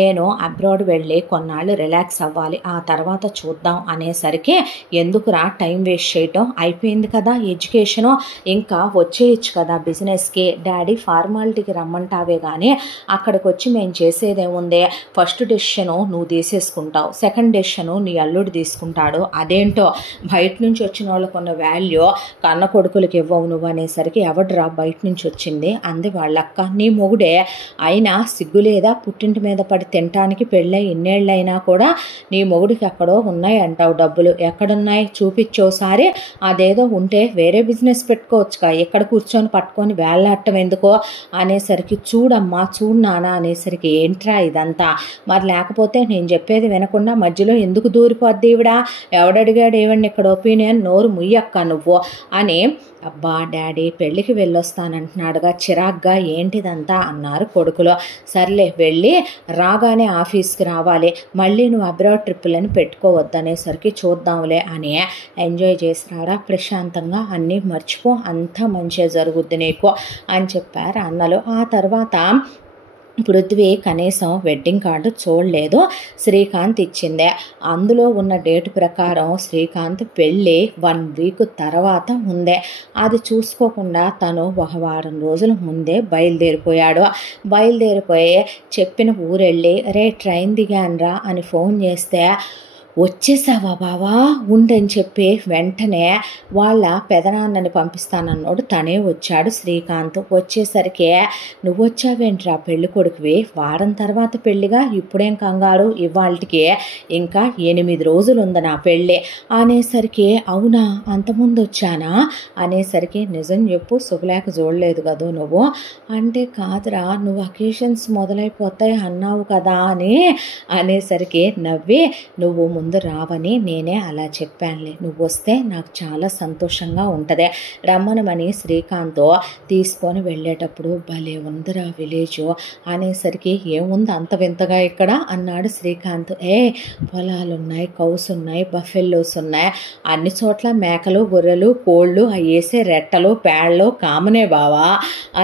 నేను అబ్రాడ్ వెళ్ళి కొన్నాళ్ళు రిలాక్స్ అవ్వాలి, ఆ తర్వాత చూద్దాం అనేసరికి ఎందుకురా టైం వేస్ట్ చేయటం, అయిపోయింది కదా ఎడ్యుకేషను, ఇంకా వచ్చేయచ్చు కదా బిజినెస్కి, డాడీ ఫార్మాలిటీకి రమ్మంటావే కానీ అక్కడికి వచ్చి మేము చేసేదేముంది, ఫస్ట్ డెసిషను నువ్వు తీసేసుకుంటావు, సెకండ్ డెసిషను నీ అల్లుడు తీసుకుంటాడు, అదేంటో బయట నుంచి వచ్చిన వాళ్ళకు ఉన్న వాల్యూ కన్న కొడుకులకి ఇవ్వవు నువ్వు అనేసరికి ఎవడ్రా బయట నుంచి వచ్చింది అంది వాళ్ళక్క. నీ మొగుడే, అయినా సిగ్గులేదా పుట్టింటి మీద పడి తినటానికి, పెళ్ళై ఇన్నేళ్ళైనా కూడా నీ మొగుడికి ఎక్కడో ఉన్నాయి అంటావు డబ్బులు, ఎక్కడున్నాయి చూపించోసారి, అదేదో ఉంటే వేరే బిజినెస్ పెట్టుకోవచ్చుగా, ఎక్కడ కూర్చొని పట్టుకొని వేళ్ళాడటం ఎందుకో అనేసరికి చూడమ్మా చూడు నాన్న అనేసరికి ఏంట్రా ఇదంతా, మరి లేకపోతే నేను చెప్పేది వినకుండా మధ్యలో ఎందుకు దూరిపోద్ది ఈవిడ, ఎవడడిగాడు ఏవండి ఇక్కడ ఒపీనియన్, నోరు ముయ్యక్క నువ్వు అని. అబ్బా డాడీ పెళ్ళికి వెళ్ళొస్తానంటున్నాడుగా, చిరాగ్గా ఏంటిదంతా అన్నారు కొడుకులో. సర్లే వెళ్ళి రాగానే ఆఫీస్కి రావాలి, మళ్ళీ నువ్వు అబ్రాడ్ ట్రిప్పులని పెట్టుకోవద్దనేసరికి చూద్దాంలే అని ఎంజాయ్ చేసి రాడా ప్రశాంతంగా, అన్నీ మర్చిపో, అంతా మంచిగా జరుగుద్ది నీకు అని చెప్పారు అన్నలు. ఆ తర్వాత పృథ్వీ కనీసం వెడ్డింగ్ కార్డు చూడలేదు, శ్రీకాంత్ ఇచ్చిందే. అందులో ఉన్న డేట్ ప్రకారం శ్రీకాంత్ పెళ్ళి 1 వీక్ తర్వాత ఉందే. అది చూసుకోకుండా తను 1 వారం రోజుల ముందే బయలుదేరిపోయాడు. బయలుదేరిపోయి చెప్పిన ఊరెళ్ళి రే ట్రైన్ దిగాన్రా అని ఫోన్ చేస్తే, వచ్చేసావా బావా ఉండని చెప్పి వెంటనే వాళ్ళ పెదనాన్నని పంపిస్తానన్నాడు, తనే వచ్చాడు శ్రీకాంత్. వచ్చేసరికి నువ్వు వచ్చావేంట్రా పెళ్ళి కొడుకువి, వారం తర్వాత పెళ్ళిగా, ఇప్పుడేం కంగారు, ఇవాళకి ఇంకా 8 రోజులు ఉంది నా పెళ్ళి అనేసరికి, అవునా అంతకుముందు వచ్చానా అనేసరికి, నిజం చెప్పు శుభలేఖ చూడలేదు కదా నువ్వు అంటే, కాదురా నువ్వు అకేషన్స్ మొదలైపోతాయి అన్నావు కదా అని అనేసరికి నవ్వి, నువ్వు ముందు రావని నేనే అలా చెప్పానులే, నువ్వు వస్తే నాకు చాలా సంతోషంగా ఉంటుంది, రమ్మనమని శ్రీకాంత్ తీసుకొని వెళ్ళేటప్పుడు భలే ఉందిరా విలేజ్ అనేసరికి, ఏముంది అంత వింతగా ఇక్కడ అన్నాడు శ్రీకాంత్. పొలాలు ఉన్నాయి, కౌస్ ఉన్నాయి, బఫెల్లోస్ ఉన్నాయి, అన్ని చోట్ల మేకలు గొర్రెలు కోళ్ళు వేసే రెట్టలు పేడలు కామనే బావా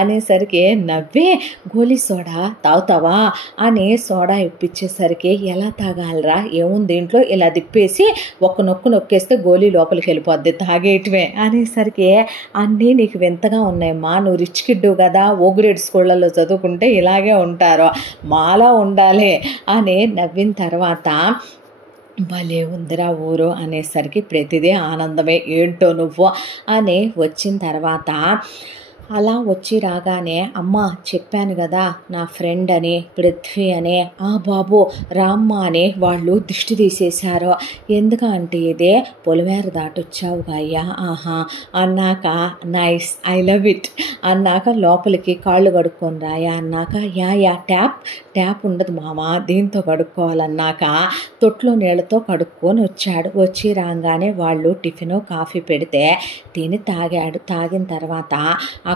అనేసరికి నవ్వి, గోలీ సోడా తాగుతావా అని సోడా ఇప్పించేసరికి, ఎలా తాగాలరా, ఏముంది దీంట్లో, ఇలా తిప్పేసి ఒక్క నొక్కు నొక్కేస్తే గోలీ లోపలికి వెళ్ళిపోద్ది, తాగేయటమే అనేసరికి, అన్నీ నీకు వింతగా ఉన్నాయమ్మా, నువ్వు రిచ్ కిడ్డు కదా, ఓగ్రేడ్ స్కూళ్ళల్లో చదువుకుంటే ఇలాగే ఉంటారు, మాలా ఉండాలి అని నవ్విన తర్వాత, భలే ఉందిరా ఊరు అనేసరికి ప్రతిదీ ఆనందమే, ఏంటో నువ్వు అని వచ్చిన తర్వాత అలా వచ్చి రాగానే, అమ్మ చెప్పాను కదా నా ఫ్రెండ్ అని పృథ్వీ అని, ఆ బాబు రామ్మ అని వాళ్ళు దిష్టి తీసేశారు, ఎందుకంటే ఇదే పొలిమేర దాటొచ్చావుగా అయ్యా, ఆహా అన్నాక, నైస్ ఐ లవ్ ఇట్ అన్నాక, లోపలికి కాళ్ళు కడుక్కొని రాయా అన్నాక, యా ట్యాప్ ఉండదు మామ, దీంతో కడుక్కోవాలన్నాక తొట్లో నీళ్ళతో కడుక్కొని వచ్చాడు. వచ్చి రాగానే వాళ్ళు టిఫిను కాఫీ పెడితే తిని తాగాడు. తాగిన తర్వాత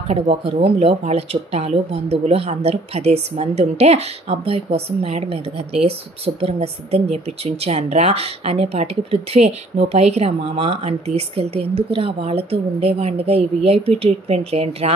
అక్కడ ఒక రూమ్లో వాళ్ళ చుట్టాలు బంధువులు అందరూ 10 మంది ఉంటే, అబ్బాయి కోసం మేడ మీద గది శుభ్రంగా సిద్ధం చేపించి ఉంచానురా అనేపాటికి, పృథ్వీ నువ్వు పైకి రా మామ అని తీసుకెళ్తే, ఎందుకురా వాళ్ళతో ఉండేవాడినిగా ఈ విఐపి ట్రీట్మెంట్లు ఏంట్రా,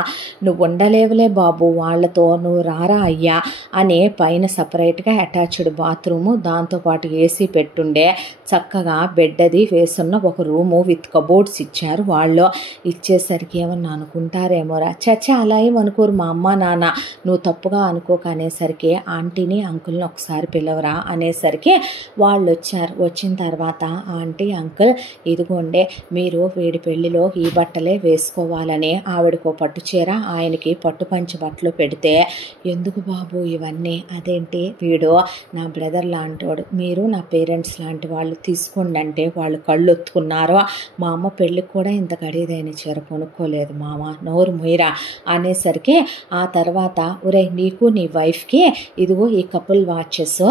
నువ్వు ఉండలేవులే బాబు వాళ్ళతో, నువ్వు రారా అయ్యా అని పైన సపరేట్గా అటాచ్డ్ బాత్రూము, దాంతోపాటు ఏసీ పెట్టుండే చక్కగా బెడ్ అది వేసున్న ఒక రూము విత్ కబోర్డ్స్ ఇచ్చారు వాళ్ళు. ఇచ్చేసరికి ఏమన్నా అనుకుంటారేమోరా, చచ్చ అలా ఏమనుకోరు మా అమ్మ నాన్న, నువ్వు తప్పుగా అనుకోక అనేసరికి ఆంటీని అంకుల్ని ఒకసారి పిలవరా అనేసరికి వాళ్ళు వచ్చారు. వచ్చిన తర్వాత ఆంటీ అంకుల్ ఇదిగోండే మీరు వీడి పెళ్ళిలో ఈ బట్టలే వేసుకోవాలని ఆవిడకో పట్టు చీర ఆయనకి పట్టు పంచి బట్టలు పెడితే, ఎందుకు బాబు ఇవన్నీ, అదేంటి వీడు నా బ్రదర్ లాంటివాడు, మీరు నా పేరెంట్స్ లాంటి వాళ్ళు, తీసుకోండి అంటే వాళ్ళు కళ్ళు ఒత్తుకున్నారు. మా అమ్మ పెళ్ళికి కూడా ఇంత ఖరీదైన చీర కొనుక్కోలేదు మామ, నోరు ముయిరా అనేసరికి ఆ తర్వాత ఒరే నీకు నీ వైఫ్కి ఇదిగో ఈ కపుల్ వాచెస్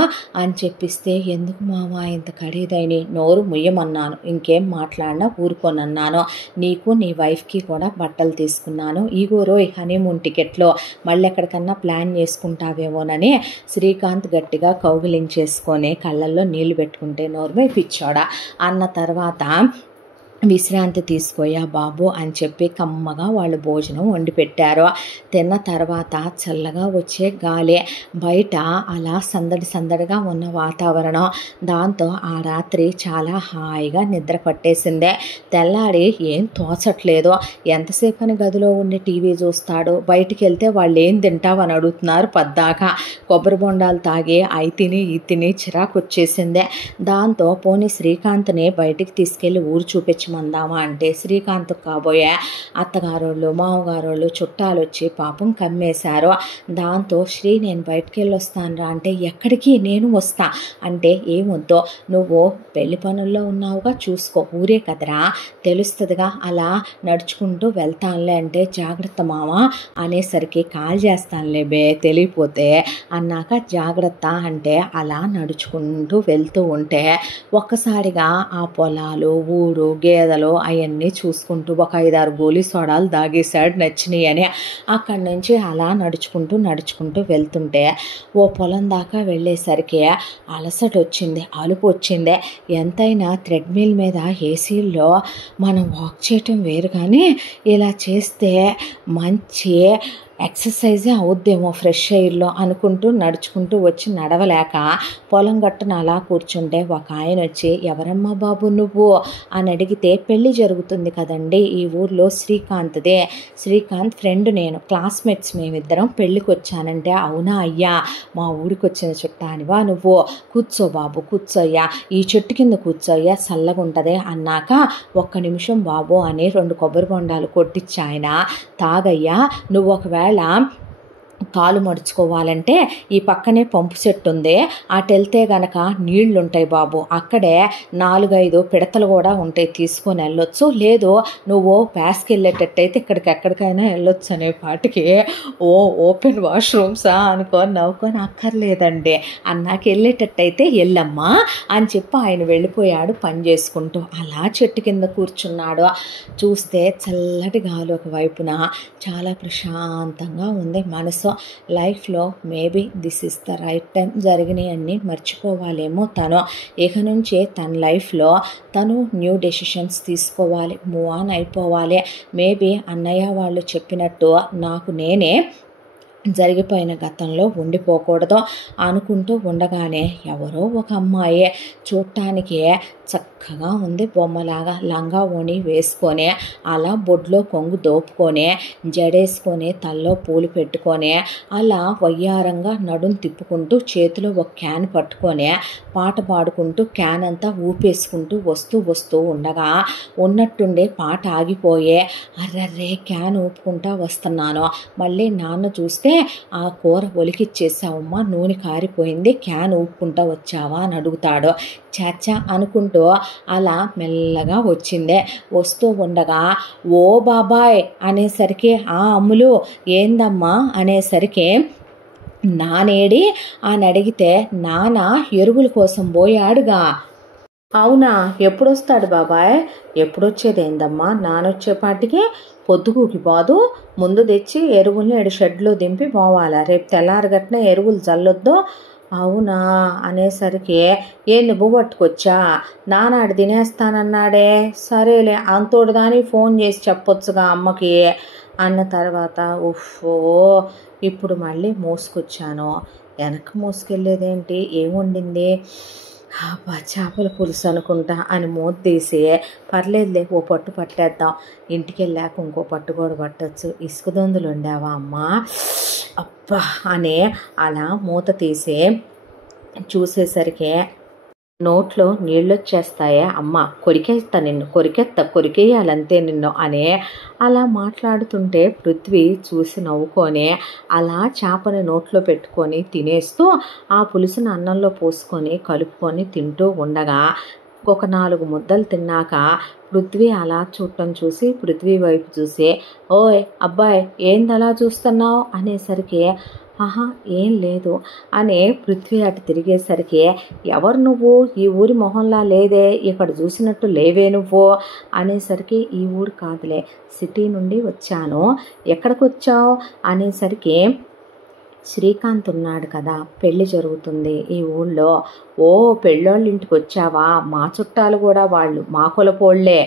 అని చెప్పిస్తే, ఎందుకు మామ ఇంత ఖరీదైన, నోరు ముయ్యమన్నాను, ఇంకేం మాట్లాడినా ఊరుకోనన్నాను, నీకు నీ వైఫ్కి కూడా బట్టలు తీసుకున్నాను, ఈగోరో హనీమూన్ టికెట్లో మళ్ళీ ఎక్కడికన్నా ప్లాన్ చేసుకుంటావేమోనని శ్రీకాంత్ గట్టిగా కౌగిలించేసుకొని కళ్ళల్లో నీళ్లు పెట్టుకుంటే, నోరుమే పిచ్చోడా అన్న తర్వాత విశ్రాంతి తీసుకోయా బాబు అని చెప్పి కమ్మగా వాళ్ళు భోజనం వండి పెట్టారు. తిన్న తర్వాత చల్లగా వచ్చే గాలి, బయట అలా సందడి సందడిగా ఉన్న వాతావరణం, దాంతో ఆ రాత్రి చాలా హాయిగా నిద్ర పట్టేసిందే. తెల్లారి ఏం తోచట్లేదు, ఎంతసేపు అని గదిలో ఉండి టీవీ చూస్తాడు, బయటికి వెళ్తే వాళ్ళు ఏం తింటావని అడుగుతున్నారు పద్దాకా, కొబ్బరి బొండాలు తాగి అయి తిని ఈ తిని చిరాకు వచ్చేసిందే. దాంతో పోనీ శ్రీకాంత్ని బయటికి తీసుకెళ్ళి ఊరు చూపించమందామా అంటే శ్రీకాంత్ కాబోయే అత్తగారోళ్ళు మామగారోళ్ళు చుట్టాలు వచ్చి పాపం కమ్మేశారు. దాంతో శ్రీ నేను బయటికి వెళ్ళి వస్తాను రా అంటే, ఎక్కడికి, నేను వస్తా అంటే, ఏమొద్దో నువ్వు పెళ్లి పనుల్లో ఉన్నావుగా చూసుకో, ఊరే కదరా తెలుస్తుందిగా, అలా నడుచుకుంటూ వెళ్తానులే అంటే, జాగ్రత్త మామ అనేసరికి కాల్ చేస్తానులే బే తెలియపోతే అన్నాక జాగ్రత్త అంటే అలా నడుచుకుంటూ వెళ్తూ ఉంటే ఒక్కసారిగా ఆ పొలాలు ఊరు గేదెలు అవన్నీ చూసుకుంటూ ఒక 5-6 గోలీ సోడాలు దాగేశాడు నచ్చినాయి అని. అక్కడి నుంచి అలా నడుచుకుంటూ వెళ్తుంటే ఓ పొలం దాకా వెళ్ళేసరికి అలసట వచ్చింది, అలుపు వచ్చింది. ఎంతైనా థ్రెడ్మిల్ మీద ఏసీల్లో మనం వాక్ చేయటం వేరు, కానీ ఇలా చేస్తే మంచి ఎక్సర్సైజే అవుద్దేమో ఫ్రెష్ ఎయిర్లో అనుకుంటూ నడుచుకుంటూ వచ్చి నడవలేక పొలం గట్టున అలా కూర్చుంటే ఒక ఆయన వచ్చి, ఎవరమ్మా బాబు నువ్వు అని అడిగితే, పెళ్ళి జరుగుతుంది కదండి ఈ ఊర్లో శ్రీకాంత్దే, శ్రీకాంత్ ఫ్రెండ్ నేను, క్లాస్మేట్స్ మేమిద్దరం పెళ్ళికి వచ్చానంటే, అవునా అయ్యా మా ఊరికి వచ్చిన చుట్టానివా నువ్వు, కూర్చో బాబు కూర్చోయ్యా, ఈ చెట్టు కింద కూర్చోయ్యా చల్లగా ఉంటుంది అన్నాక, ఒక్క నిమిషం బాబు అని 2 కొబ్బరి బొండాలు కొట్టించి ఆయన, తాగయ్యా, నువ్వు ఒకవేళ కాలు మడుచుకోవాలంటే ఈ పక్కనే పంపు సెట్ ఉంది, అటు వెళ్తే గనక నీళ్లు ఉంటాయి బాబు, అక్కడే 4-5 పిడతలు కూడా ఉంటాయి, తీసుకొని వెళ్ళొచ్చు, లేదు నువ్వు ప్యాస్కి వెళ్ళేటట్టయితే ఇక్కడికి ఎక్కడికైనా వెళ్ళొచ్చు అనే పాటికి ఓపెన్ వాష్రూమ్సా అనుకొని నవ్వుకొని, అక్కర్లేదండి అన్నాక వెళ్ళేటట్టయితే వెళ్ళమ్మా అని చెప్పి ఆయన వెళ్ళిపోయాడు పని చేసుకుంటూ. అలా చెట్టు కింద కూర్చున్నాడు. చూస్తే చల్లటి గాలి ఒకవైపున, చాలా ప్రశాంతంగా ఉంది మనసు. లైఫ్లో maybe this is the right time, జరిగినవన్నీ మర్చిపోవాలేమో తను, ఇక నుంచే తన లైఫ్లో తను న్యూ డెసిషన్స్ తీసుకోవాలి, మూవ్ ఆన్ అయిపోవాలి. మేబీ అన్నయ్య వాళ్ళు చెప్పినట్టు నాకు నేనే జరిగిపోయిన గతంలో ఉండిపోకూడదు అనుకుంటూ ఉండగానే ఎవరో ఒక అమ్మాయి చూడటానికి చక్కగా ఉంది, బొమ్మలాగా లంగా ఓణి వేసుకొని అలా బొడ్లో కొంగు దోపుకొని జడేసుకొని తల్లో పూలు పెట్టుకొని అలా వయ్యారంగా నడుం తిప్పుకుంటూ చేతిలో ఒక క్యాన్ పట్టుకొని పాట పాడుకుంటూ క్యాన్ అంతా ఊపేసుకుంటూ వస్తూ ఉండగా ఉన్నట్టుండే పాట ఆగిపోయే, అర్రర్రే క్యాన్ ఊపుకుంటా వస్తున్నాను, మళ్ళీ నాన్న చూస్తే ఆ కూర ఒలికిచ్చేసావమ్మా, నూనె కారిపోయింది, క్యాన్ ఊపుకుంటా వచ్చావా అని అడుగుతాడు. చాచా అనుకుంటూ అలా మెల్లగా వచ్చిందే. వస్తూ ఉండగా ఓ బాబాయ్ అనేసరికి, ఆ అమ్ములు ఏందమ్మా అనేసరికి, నానేడి అని అడిగితే, నాన్న ఎరువుల కోసం పోయాడుగా. అవునా, ఎప్పుడొస్తాడు బాబాయ్? ఎప్పుడొచ్చేదేందమ్మా, నానొచ్చేపాటికి పొద్దుగూకి పోదు, ముందు తెచ్చి ఎరువుల్ని 7 షెడ్లో దింపి పోవాలా, రేపు తెల్లారగట్న ఎరువులు చల్లొద్దు. అవునా అనేసరికి, ఏంది బువ్వ పట్టుకొచ్చా, నానాడు తినేస్తానన్నాడే, సరేలే అంతోడు దాని ఫోన్ చేసి చెప్పొచ్చుగా అమ్మకి అన్న తర్వాత, ఉఫ్ఫో ఇప్పుడు మళ్ళీ మోసుకొచ్చాను, వెనక్కి మోసుకెళ్ళేదేంటి, ఏం వండింది, అబ్బా చేపల పులుసు అనుకుంటా అని మూత తీసి పర్లేదులే ఓ పట్టు పట్టేద్దాం, ఇంటికి వెళ్ళాక ఇంకో పట్టు కూడా పట్టచ్చు, ఇసుక దొందులు ఉండేవా అమ్మా అబ్బా అని అలా మూత తీసి చూసేసరికి నోట్లో నీళ్ళొచ్చేస్తాయే, అమ్మ కొరికేయాలంతే నిన్ను అని అలా మాట్లాడుతుంటే పృథ్వీ చూసి నవ్వుకొని అలా చేపని నోట్లో పెట్టుకొని తినేస్తూ ఆ పులుసుని అన్నంలో పోసుకొని కలుపుకొని తింటూ ఉండగా ఒక 4 ముద్దలు తిన్నాక పృథ్వీ అలా చూడటం చూసి పృథ్వీ వైపు చూసి, ఓయ్ అబ్బాయి ఏందలా చూస్తున్నావు అనేసరికి, ఆహా ఏం లేదు అని పృథ్వీ అటు తిరిగేసరికి, ఎవరు నువ్వు, ఈ ఊరి మొహంలా లేదే, ఇక్కడ చూసినట్టు లేవే నువ్వు అనేసరికి, ఈ ఊరు కాదులే సిటీ నుండి వచ్చాను, ఎక్కడికి వచ్చావు అనేసరికి, శ్రీకాంత్ ఉన్నాడు కదా పెళ్ళి జరుగుతుంది ఈ ఊళ్ళో, ఓ పెళ్ళోళ్ళ ఇంటికి వచ్చావా, మా చుట్టాలు కూడా వాళ్ళు మా కులపోళ్లే,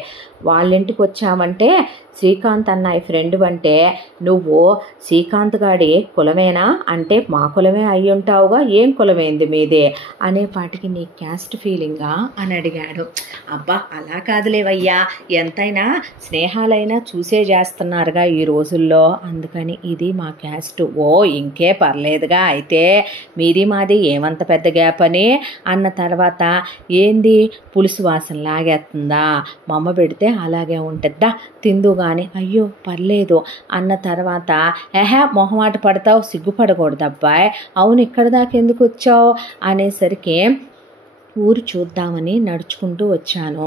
వాళ్ళ ఇంటికి వచ్చావంటే శ్రీకాంత్ అన్నాయి ఫ్రెండ్ అంటే నువ్వు శ్రీకాంత్ గాడి కులమేనా అంటే మా కులమే అయ్యి ఉంటావుగా, ఏం కులమైంది మీదే అనేపాటికి నీ క్యాస్ట్ ఫీలింగా అని అడిగాడు. అబ్బా అలా కాదులేవయ్యా, ఎంతైనా స్నేహాలైనా చూసే చేస్తున్నారుగా ఈ రోజుల్లో, అందుకని ఇది మా క్యాస్ట్. ఓ ఇంకే పర్లేదుగా, అయితే మీది మాది ఏమంత పెద్ద గ్యాప్ అని అన్న తర్వాత, ఏంది పులుసు వాసన లాగేస్తుందా, మా అమ్మ పెడితే అలాగే ఉంటుందా తిందు కానీ, అయ్యో పర్లేదు అన్న తర్వాత, మొహమాట పడతావు, సిగ్గుపడకూడదు అబ్బాయి, అవును ఇక్కడ దాకా ఎందుకు వచ్చావు అనేసరికి, ఊరు చూద్దామని నడుచుకుంటూ వచ్చాను,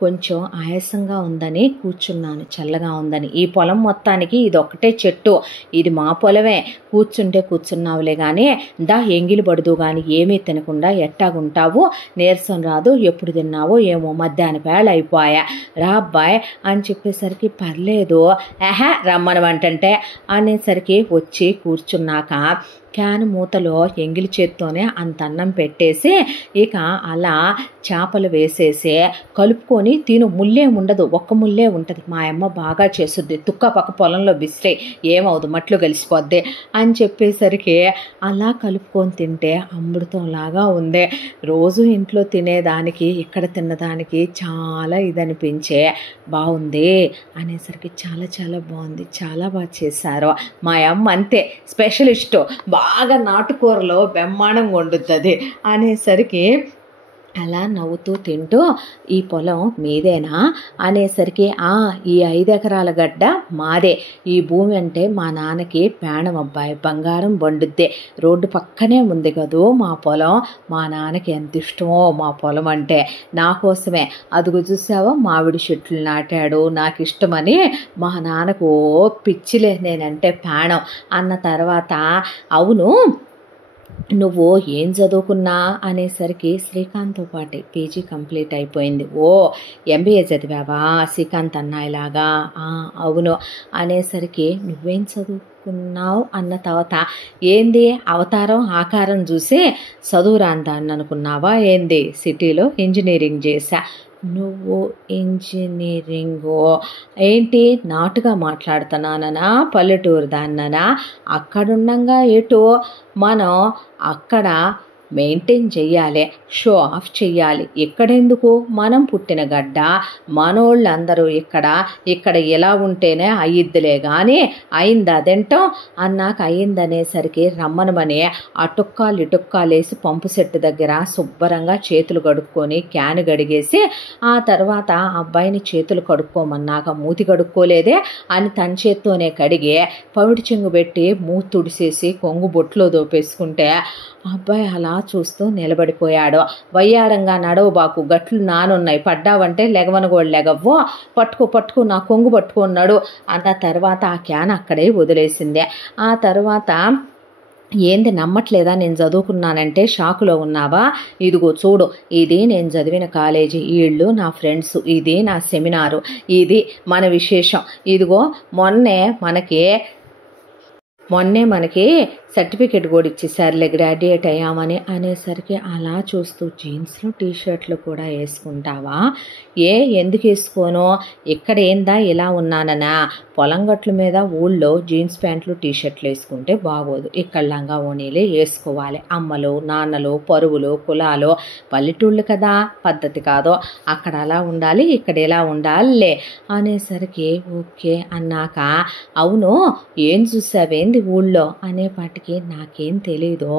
కొంచెం ఆయాసంగా ఉందని కూర్చున్నాను, చల్లగా ఉందని, ఈ పొలం మొత్తానికి ఇది ఒక్కటే చెట్టు, ఇది మా పొలమే, కూర్చుంటే కూర్చున్నావులే కానీ దా ఎంగిలి పడదు కానీ ఏమీ తినకుండా ఎట్టాగుంటావు, నీరసం రాదు, ఎప్పుడు తిన్నావో ఏమో మధ్యాహ్నం వేళ అయిపోయా, రా అబ్బాయి అని చెప్పేసరికి, పర్లేదు రమ్మనమంటే అనేసరికి వచ్చి కూర్చున్నాక క్యాన్ మూతలో ఎంగిలి చేత్తోనే అంత అన్నం పెట్టేసి ఇక అలా చేపలు వేసేసి కలుపుకొని తిను, ముల్లే ఉండదు, ఒక్క ముల్లే ఉంటుంది, మా అమ్మ బాగా చేస్తుంది, తుక్క పక్క పొలంలో బిస్రే ఏమవుదు మట్లు కలిసిపోద్ది అని చెప్పేసరికి అలా కలుపుకొని తింటే అమృతంలాగా ఉంది. రోజు ఇంట్లో తినేదానికి ఇక్కడ తిన్నదానికి చాలా ఇదనిపించే, బాగుంది అనేసరికి చాలా చాలా బాగుంది, చాలా బాగా చేశారు, మా అమ్మ అంతే స్పెషలిస్టు, బాగా నాటుకూరలో బ్రహ్మాండంగా వండుతుంది అనేసరికి అలా నవ్వుతూ తింటూ, ఈ పొలం మీదేనా అనేసరికి, ఈ 5 ఎకరాల గడ్డ మాదే, ఈ భూమి అంటే మా నాన్నకి ప్రాణం అబ్బాయి, బంగారం వండుద్దే, రోడ్డు పక్కనే ఉంది కదూ మా పొలం, మా నాన్నకి ఎంత ఇష్టమో మా పొలం అంటే, నా కోసమే అదుగు చూసావో మామిడి చెట్లు నాటాడు, నాకు ఇష్టమని మా నాన్నకు పిచ్చిలే నేనంటే ప్రాణం అన్న తర్వాత, అవును నువ్వు ఏం చదువుకున్నా అనేసరికి, శ్రీకాంత్తో పాటే పీజీ కంప్లీట్ అయిపోయింది, ఓ ఎంబీఏ చదివావా శ్రీకాంత్ అన్నాయిలాగా, అవును అనేసరికి, నువ్వేం చదువుకున్నావు అన్న తర్వాత, ఏంది అవతారం ఆకారం చూసి చదువురాందాన్ని అనుకున్నావా ఏంది, సిటీలో ఇంజనీరింగ్ చేశా, నువ్వు ఇంజనీరింగు ఏంటి నాటుగా మాట్లాడుతున్నాననా పల్లెటూరు దాన్ననా, అక్కడుండంగా ఎటు మనం అక్కడ మెయింటైన్ చెయ్యాలి, షో ఆఫ్ చెయ్యాలి, ఇక్కడెందుకు మనం పుట్టిన గడ్డ, మనోళ్ళందరూ ఇక్కడ ఎలా ఉంటేనే అయ్యిద్దిలే కానీ అయిందా తింటాం అన్నాక, అయిందనేసరికి రమ్మనమని అటుక్కాలు ఇటుక్కాలేసి పంపు సెట్టు దగ్గర శుభ్రంగా చేతులు కడుక్కొని క్యాన్ గడిగేసి, ఆ తర్వాత అబ్బాయిని చేతులు కడుక్కోమన్నాక మూతి కడుక్కోలేదే అని తన చేత్తోనే కడిగి పవిడి చెంగు పెట్టి మూతి తుడిసేసి కొంగు బొట్లో దోపేసుకుంటే, అబ్బాయి అలా చూస్తూ నిలబడిపోయాడు, వయ్యారంగా నడవు బాకు, గట్లు నానున్నాయి, పడ్డావంటే లెగవను కూడా లెగవ్వు, పట్టుకో నా కొంగు పట్టుకున్నాడు అన్న తర్వాత ఆ క్యాన్ అక్కడే వదిలేసిందే. ఆ తర్వాత, ఏంది నమ్మట్లేదా నేను చదువుకున్నానంటే షాకులో ఉన్నావా, ఇదిగో చూడు ఇది నేను చదివిన కాలేజీ, వీళ్ళు నా ఫ్రెండ్స్, ఇది నా సెమినారు, ఇది మన విశేషం, ఇదిగో మొన్నే మొన్నే మనకి సర్టిఫికెట్ కూడా ఇచ్చేసారులే గ్రాడ్యుయేట్ అయ్యామని అనేసరికి అలా చూస్తూ జీన్స్లు టీషర్ట్లు కూడా వేసుకుంటావా? ఎందుకు వేసుకోను? ఇక్కడ ఏందా ఇలా ఉన్నాననా? పొలం గట్ల మీద ఊళ్ళో జీన్స్ ప్యాంట్లు టీషర్ట్లు వేసుకుంటే బాగోదు. ఇక్కడ లంగా ఓణీలే వేసుకోవాలి. అమ్మలు నాన్నలు పరువులు కులాలు పల్లెటూళ్ళు కదా, పద్ధతి కాదు. అక్కడ అలా ఉండాలి, ఇక్కడ ఇలా ఉండాలిలే అనేసరికి ఓకే అన్నాక అవును ఏం చూసావేంది ఊళ్ళో అనేపాటికి నాకేం తెలీదు,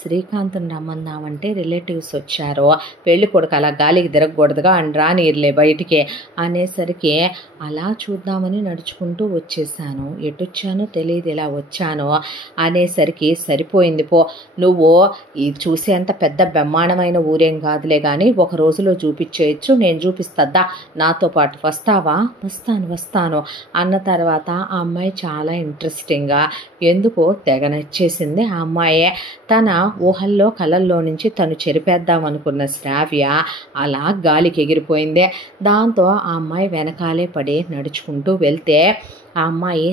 శ్రీకాంత్ని రమ్మందామంటే రిలేటివ్స్ వచ్చారు, పెళ్లి కొడుకు అలా గాలికి తిరగకూడదుగా అని రానీర్లే బయటికి అనేసరికి అలా చూద్దామని నడుచుకుంటూ వచ్చేసాను. ఎటొచ్చానో తెలియదు, ఇలా వచ్చాను అనేసరికి సరిపోయింది పో, నువ్వు ఇది చూసేంత పెద్ద బ్రహ్మాండమైన ఊరేం కాదులే కానీ ఒక రోజులో చూపించేయచ్చు, నేను చూపిస్తద్దా, నాతో పాటు వస్తావా? వస్తాను అన్న తర్వాత ఆ అమ్మాయి చాలా ఇంట్రెస్టింగ్గా ఎందుకో తెగ నచ్చేసింది. ఆ అమ్మాయే తన ఊహల్లో కలల్లో నుంచి తను చెరిపేద్దాం అనుకున్న శ్రావ్య అలా గాలికి ఎగిరిపోయింది. దాంతో ఆ అమ్మాయి వెనకాలే పడి నడుచుకుంటూ వెళ్తే ఆ అమ్మాయి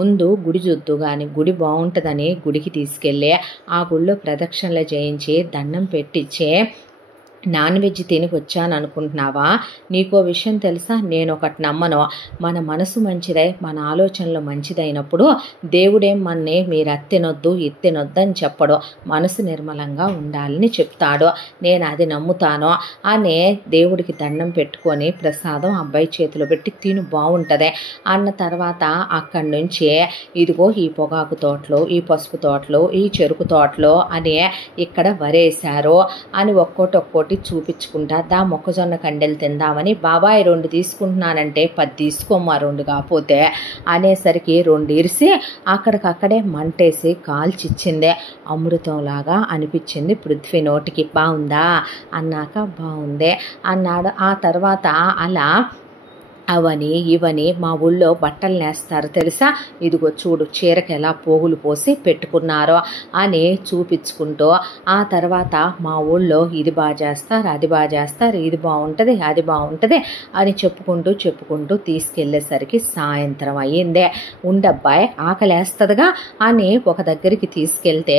ముందు గుడి చూద్దు కానీ గుడి బాగుంటుందని గుడికి తీసుకెళ్ళి ఆ గుళ్ళో ప్రదక్షిణలు చేయించి దండం పెట్టించే నాన్ వెజ్ తిని వచ్చాను అనుకుంటున్నావా? నీకో విషయం తెలుసా, నేను ఒకటి నమ్మను. మన మనసు మంచిదై మన ఆలోచనలు మంచిదైనప్పుడు దేవుడేం మన్నే మీరు అత్తినొద్దు ఇత్తినొద్దని చెప్పడు, మనసు నిర్మలంగా ఉండాలని చెప్తాడు. నేను అది నమ్ముతాను అనే దేవుడికి దండం పెట్టుకొని ప్రసాదం అబ్బాయి చేతిలో పెట్టి తిను బాగుంటుంది అన్న తర్వాత అక్కడి నుంచి ఇదిగో ఈ పొగాకు తోటలు, ఈ పసుపు తోటలు, ఈ చెరుకు తోటలు అని ఇక్కడ వరేశారు అని ఒక్కోటి చూపించుకుంటా మొక్కజొన్న కండెలు తిందామని బాబాయ్ 2 తీసుకుంటున్నానంటే 10 తీసుకోమ్మా 2 కాకపోతే అనేసరికి 2 ఇరిసి అక్కడికక్కడే మంటేసి కాల్చిచ్చిందే. అమృతంలాగా అనిపించింది పృథ్వీ నోటికి. బాగుందా అన్నాక బాగుందే అన్నాడు. ఆ తర్వాత అలా అవని ఇవని మా ఊళ్ళో బట్టలు నేస్తారు తెలుసా, ఇదిగో చూడు చీరకి ఎలా పోగులు పోసి పెట్టుకున్నారో అని చూపించుకుంటూ ఆ తర్వాత మా ఊళ్ళో ఇది బాగా చేస్తారు, అది బాగా చేస్తారు, ఇది బాగుంటుంది, అది బాగుంటుంది అని చెప్పుకుంటూ తీసుకెళ్ళేసరికి సాయంత్రం అయ్యిందే. ఉండబ్బాయి ఆకలేస్తుందిగా అని ఒక దగ్గరికి తీసుకెళ్తే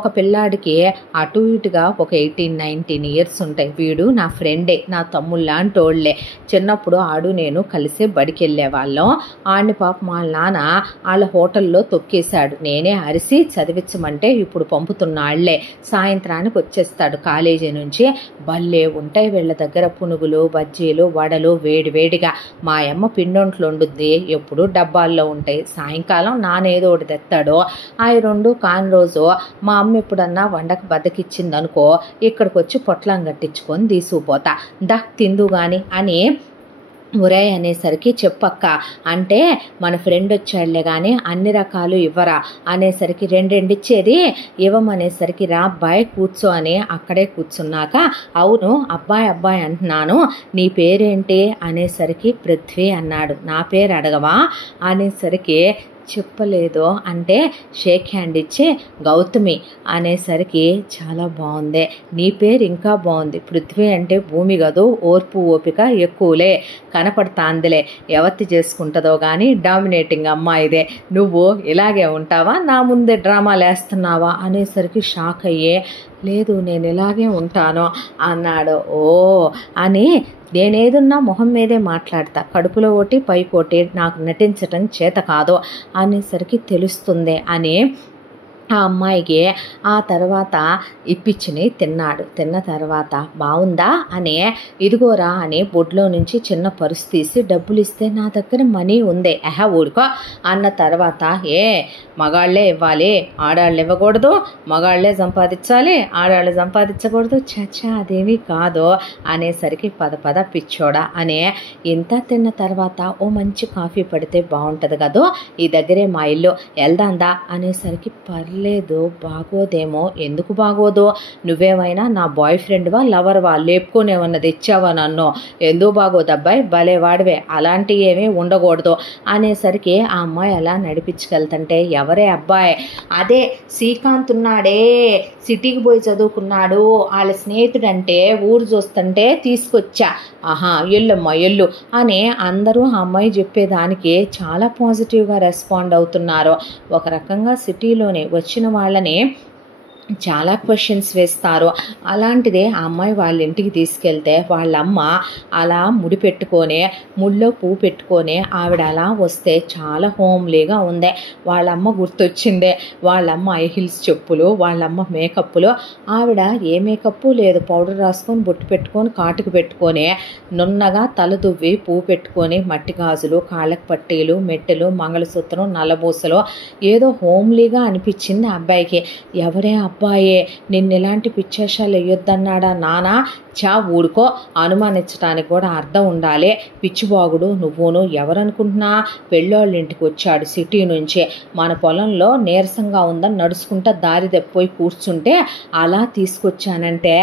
ఒక పిల్లాడికి అటు ఇటుగా ఒక 18-19 ఇయర్స్ ఉంటాయి. వీడు నా ఫ్రెండే, నా తమ్ముళ్ళంటోళ్లే. చిన్నప్పుడు ఆడు నేను కలిసి బడికి వెళ్ళే వాళ్ళం. ఆడిని పాపం వాళ్ళ నాన్న వాళ్ళ హోటల్లో తొక్కేశాడు. నేనే అరిసి చదివించమంటే ఇప్పుడు పంపుతున్నాళ్లే. సాయంత్రానికి వచ్చేస్తాడు కాలేజీ నుంచి. భలే ఉంటాయి వీళ్ళ దగ్గర పునుగులు బజ్జీలు వడలు వేడివేడిగా. మా అమ్మ పిండొంట్లు వండుద్ది, ఎప్పుడు డబ్బాల్లో ఉంటాయి. సాయంకాలం నానేదో ఒకటి తెస్తాడు. అవి 2 కాని రోజు మా అమ్మ ఎప్పుడన్నా వండకు బద్దకిచ్చిందనుకో ఇక్కడికి వచ్చి పొట్లం కట్టించుకొని తీసుకుపోతా, తిందు గాని అని ఒరే అనేసరికి చెప్పక్క అంటే మన ఫ్రెండ్ వచ్చాడులే కానీ అన్ని రకాలు ఇవ్వరా అనేసరికి 2 ఇచ్చేది ఇవ్వమనేసరికి రా అబ్బాయి కూర్చో అని అక్కడే కూర్చున్నాక అవును అబ్బాయి అంటున్నాను, నీ పేరేంటి అనేసరికి పృథ్వీ అన్నాడు. నా పేరు అడగవా అనేసరికి చెప్పలేదు అంటే షేక్ హ్యాండ్ ఇచ్చి గౌతమి అనేసరికి చాలా బాగుంది, నీ పేరు ఇంకా బాగుంది, పృథ్వీ అంటే భూమి కదూ, ఓర్పు ఓపిక ఎక్కువలే కనపడతాందిలే, ఎవత్తి చేసుకుంటుందో కానీ డామినేటింగ్ అమ్మాయిదే, నువ్వు ఇలాగే ఉంటావా, నా ముందే డ్రామాలు వేస్తున్నావా అనేసరికి షాక్ అయ్యే లేదు నేను ఇలాగే ఉంటాను అన్నాడు. ఓ అని నేనేదున్నా మొహం మీదే మాట్లాడతా, కడుపులో ఒకటి పైకోటి, నాకు నటించటం చేత కాదు అనేసరికి తెలుస్తుంది అని ఆ అమ్మాయికి ఆ తర్వాత ఇప్పించుని తిన్నాడు. తిన్న తర్వాత బాగుందా అని ఇదిగోరా అని బొడ్లో నుంచి చిన్న పర్సు తీసి డబ్బులు ఇస్తే నా దగ్గర మనీ ఉంది ఊడుకో అన్న తర్వాత మగాళ్లే ఇవ్వాలి ఆడాళ్ళు ఇవ్వకూడదు, మగాళ్లే సంపాదించాలి ఆడాళ్ళు సంపాదించకూడదు, చచ్చా అదేమీ కాదు అనేసరికి పద పిచ్చోడా అనే ఇంత తిన్న తర్వాత ఓ మంచి కాఫీ పడితే బాగుంటుంది కదో, ఈ దగ్గరే మా ఇల్లు వెళ్దాందా అనేసరికి పర్లేదు పర్లేదు బాగోదేమో. ఎందుకు బాగోదు? నువ్వేమైనా నా బాయ్ ఫ్రెండ్వా లవర్వా? లేపుకొని ఏమన్నా తెచ్చావా నన్ను? ఎందుకు బాగోదు అబ్బాయి, భలే వాడివే, అలాంటివి ఏమీ ఉండకూడదు అనేసరికి ఆ అమ్మాయి అలా నడిపించుకెళ్తుంటే, ఎవరే అబ్బాయి? అదే శ్రీకాంత్ ఉన్నాడే, సిటీకి పోయి చదువుకున్నాడు, వాళ్ళ స్నేహితుడంటే ఊరు చూస్తుంటే తీసుకొచ్చా. ఆహా ఎల్లమ్మా ఎల్లు అని అందరూ ఆ అమ్మాయి చెప్పేదానికి చాలా పాజిటివ్గా రెస్పాండ్ అవుతున్నారు. ఒక రకంగా సిటీలోనే వచ్చిన వాళ్ళని చాలా క్వశ్చన్స్ వేస్తారు. అలాంటిదే ఆ అమ్మాయి వాళ్ళ ఇంటికి తీసుకెళ్తే వాళ్ళమ్మ అలా ముడి పెట్టుకొని, ముడిలో పువ్వు పెట్టుకొని ఆవిడ అలా వస్తే చాలా హోమ్లీగా ఉంది. వాళ్ళమ్మ గుర్తొచ్చిందే. వాళ్ళమ్మ ఐ హీల్స్ చెప్పులు, వాళ్ళమ్మ మేకప్లు. ఆవిడ ఏ మేకప్ లేదు, పౌడర్ రాసుకొని బొట్టు పెట్టుకొని కాటుకు పెట్టుకొని నున్నగా తల దువ్వి పువ్వు పెట్టుకొని మట్టి గాజులు, కాళ్ళకు పట్టీలు, మెట్టెలు, మంగళసూత్రం, నల్లబూసలు, ఏదో హోమ్లీగా అనిపించింది ఆ అబ్బాయికి. ఎవరే అబ్బాయే, నిన్ను ఇలాంటి పిచ్చేషాలు వేయొద్దన్నాడా నానా? చా ఊడుకో, అనుమానించడానికి కూడా అర్థం ఉండాలి. పిచ్చిబాగుడు నువ్వును. ఎవరనుకుంటున్నా? పెళ్ళోళ్ళ ఇంటికి వచ్చాడు సిటీ నుంచి. మన పొలంలో నీరసంగా ఉందని నడుచుకుంటా దారి తప్పిపోయి కూర్చుంటే అలా తీసుకొచ్చానంటే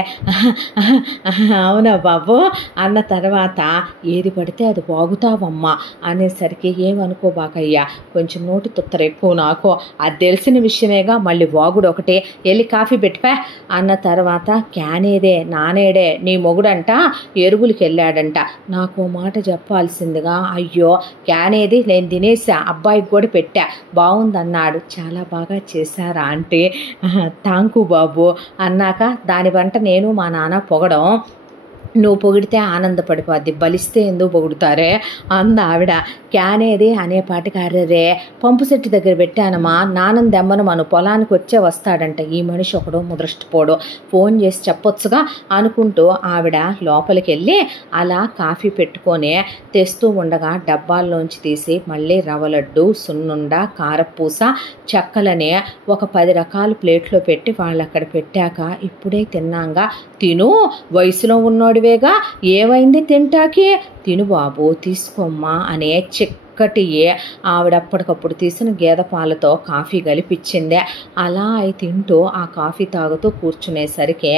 అవునా బాబు అన్న తర్వాత, ఏది పడితే అది బాగుతావమ్మా అనేసరికి, ఏమనుకోబాకయ్యా, కొంచెం నోటి తుత్తర ఎక్కువ నాకు, అది తెలిసిన విషయమేగా, మళ్ళీ వాగుడు ఒకటి, వెళ్ళి కాఫీ పెట్టిపా అన్న తర్వాత, క్యానేదే నానేడే, నీ మొగుడంట ఎరువులకి వెళ్ళాడంట, నాకు మాట చెప్పాల్సిందిగా. అయ్యో క్యానేది నేను తినేసా, అబ్బాయికి కూడా పెట్టా, బాగుందన్నాడు. చాలా బాగా చేశారా అంటే, థాంకు బాబు అన్నాక, దాని వంట నేను మా నాన్న పొగడం, నువ్వు పొగిడితే ఆనందపడిపోద్ది, బలిస్తే ఎందుకు పొగుడుతారే అంద ఆవిడ. క్యానేది అనేపాటికి, అర్రరే పంపు సెట్టు దగ్గర పెట్టానమ్మా, నాన్న దెమ్మను మన పొలానికి వచ్చే వస్తాడంట, ఈ మనిషి ఒకడు ముదృష్టిపోడు, ఫోన్ చేసి చెప్పొచ్చుగా అనుకుంటూ ఆవిడ లోపలికి వెళ్ళి అలా కాఫీ పెట్టుకొని తెస్తూ ఉండగా డబ్బాల్లోంచి తీసి మళ్ళీ రవ్వ లడ్డు, సున్నుండ, కారపూస, చెక్కలనే ఒక 10 రకాల ప్లేట్లో పెట్టి వాళ్ళు అక్కడ పెట్టాక, ఇప్పుడే తిన్నాగా, తిను, వయసులో ఉన్నోడివేగా, ఏమైంది తింటాకి, తిను బాబు తీసుకోమ్మా అనే చక్కటి ఆవిడప్పటికప్పుడు తీసిన గేదె పాలతో కాఫీ కలిపిచ్చిందే. అలా అయి తింటూ ఆ కాఫీ తాగుతూ కూర్చునేసరికి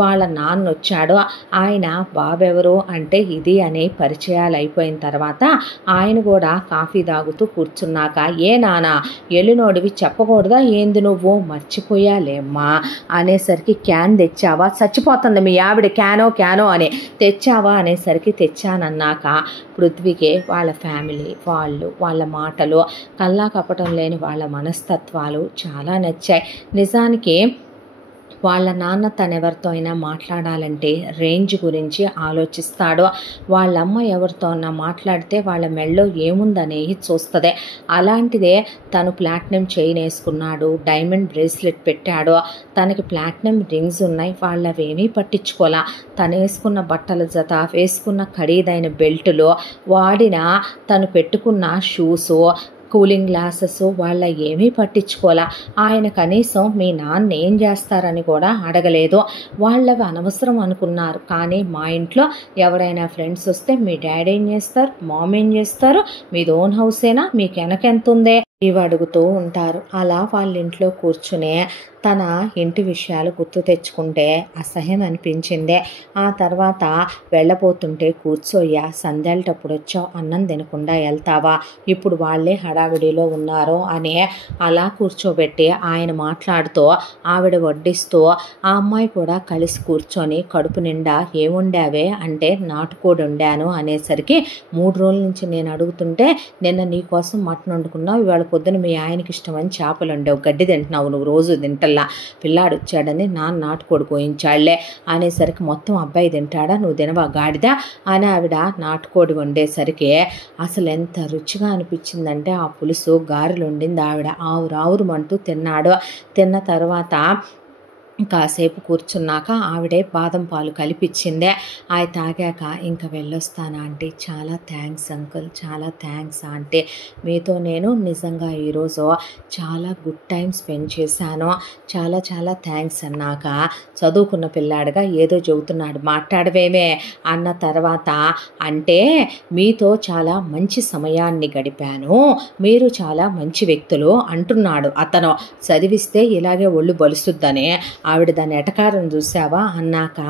వాళ్ళ నాన్న వచ్చాడు. ఆయన బాబెవరు అంటే ఇది అని పరిచయాలు అయిపోయిన తర్వాత ఆయన కూడా కాఫీ తాగుతూ కూర్చున్నాక, ఏ నానా ఎల్లినోడివి చెప్పకూడదా ఏంది నువ్వు? మర్చిపోయాలేమ్మా అనేసరికి, క్యాన్ తెచ్చావా? చచ్చిపోతుంది మీ ఆవిడ క్యానో అని. తెచ్చావా అనేసరికి, తెచ్చానన్నాక పృథ్వీకి వాళ్ళ ఫ్యామిలీ, వాళ్ళ మాటలు, కల్లా కపటం లేని వాళ్ళ మనస్తత్వాలు చాలా నచ్చాయి. నిజానికి వాళ్ళ నాన్న తనెవరితో అయినా మాట్లాడాలంటే రేంజ్ గురించి ఆలోచిస్తాడు. వాళ్ళమ్మ ఎవరితో అన్నా మాట్లాడితే వాళ్ళ మెళ్ళో ఏముందనేది చూస్తుంది. అలాంటిదే తను ప్లాటినం చైన్ వేసుకున్నాడు, డైమండ్ బ్రేస్లెట్ పెట్టాడు, తనకి ప్లాటినం రింగ్స్ ఉన్నాయి, వాళ్ళవేమీ పట్టించుకోలే. తను వేసుకున్న బట్టల జత, వేసుకున్న ఖరీదైన బెల్టులు, వాడిన తను పెట్టుకున్న షూసు, కూలింగ్ గ్లాసెస్ వాళ్ళ ఏమీ పట్టించుకోలే. ఆయన కనీసం మీ నాన్న ఏం చేస్తారని కూడా అడగలేదు. వాళ్ళవి అనవసరం అనుకున్నారు. కానీ మా ఇంట్లో ఎవరైనా ఫ్రెండ్స్ వస్తే మీ డాడీ ఏం చేస్తారు, మామ్ ఏం చేస్తారు, మీది ఓన్ హౌసేనా, మీకు వెనకెంత ఉందే, ఇవి అడుగుతూ ఉంటారు. అలా వాళ్ళ ఇంట్లో కూర్చునే తన ఇంటి విషయాలు గుర్తు తెచ్చుకుంటే అసహ్యం అనిపించిందే. ఆ తర్వాత వెళ్ళబోతుంటే, కూర్చోయ్యా, సంధ్యాలటప్పుడు వచ్చావు, అన్నం తినకుండా వెళ్తావా, ఇప్పుడు వాళ్ళే హడావిడిలో ఉన్నారు అని అలా కూర్చోబెట్టి ఆయన మాట్లాడుతూ ఆవిడ వడ్డిస్తూ ఆ అమ్మాయి కూడా కలిసి కూర్చొని కడుపు నిండా ఏముండావే అంటే, నాటుకోడి వండాను అనేసరికి, 3 రోజుల నుంచి నేను అడుగుతుంటే నిన్న నీ కోసం మటన్ వండుకున్నావు, ఇవాళ పొద్దున మీ ఆయనకి ఇష్టమని చేపలు వండావు, గడ్డి తింటున్నావు నువ్వు రోజు తింటల్లా, పిల్లాడు వచ్చాడని నాటుకోడి కోయించాళ్లే అనేసరికి, మొత్తం అబ్బాయి తింటాడా, నువ్వు తినవా గాడిదా అని ఆవిడ నాటుకోడి వండేసరికి అసలు ఎంత రుచిగా అనిపించిందంటే, ఆ పులుసు గారెలు వండింది ఆవిడ, ఆవురావురమంటూ తిన్నాడు. తిన్న తర్వాత కాసేపు కూర్చున్నాక ఆవిడే బాదం పాలు కలిపిచ్చిందే. అవి తాగాక ఇంకా వెళ్ళొస్తాను ఆంటీ. చాలా థ్యాంక్స్ అంకుల్, చాలా థ్యాంక్స్ ఆంటీ. మీతో నేను నిజంగా ఈరోజు చాలా గుడ్ టైం స్పెండ్ చేశాను. చాలా చాలా థ్యాంక్స్ అన్నాక చదువుకున్న పిల్లాడిగా ఏదో చెబుతున్నాడు. మాట్లాడవేమే అన్న తర్వాత, అంటే మీతో చాలా మంచి సమయాన్ని గడిపాను, మీరు చాలా మంచి వ్యక్తులు అంటున్నాడు అతను. చదివిస్తే ఇలాగే ఒళ్ళు బలుస్తుందని. ఆవిడ దాని ఎటకారం చూసావా అన్నాక,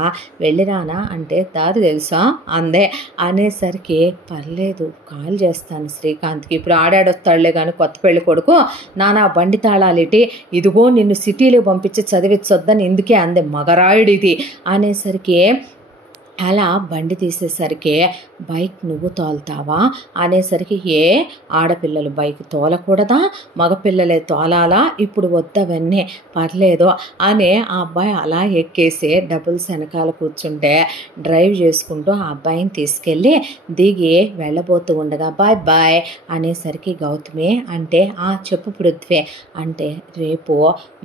వెళ్ళిరానా అంటే దారి తెలుసా అందే. అనేసరికి పర్లేదు కాల్ చేస్తాను శ్రీకాంత్కి, ఇప్పుడు ఆడాడొస్తాడులే కానీ కొత్త పెళ్లి కొడుకు, నానా బండి తాళాలిటి, ఇదిగో నిన్ను సిటీలో పంపించి చదివించొద్దని ఇందుకే అందే, మగరాయుడిది అనేసరికి, అలా బండి తీసేసరికి బైక్ నువ్వు తోలుతావా అనేసరికి, ఏ ఆడపిల్లలు బైక్ తోలకూడదా, మగపిల్లలే తోలాలా, ఇప్పుడు వద్దవన్నీ పర్లేదు అని ఆ అబ్బాయి అలా ఎక్కేసి డబుల్స్ వెనకాల కూర్చుంటే డ్రైవ్ చేసుకుంటూ ఆ అబ్బాయిని తీసుకెళ్ళి దిగి వెళ్ళబోతూ ఉండగా బాయ్ బాయ్ అనేసరికి, గౌతమి అంటే చెప్పు పృథ్వీ అంటే, రేపు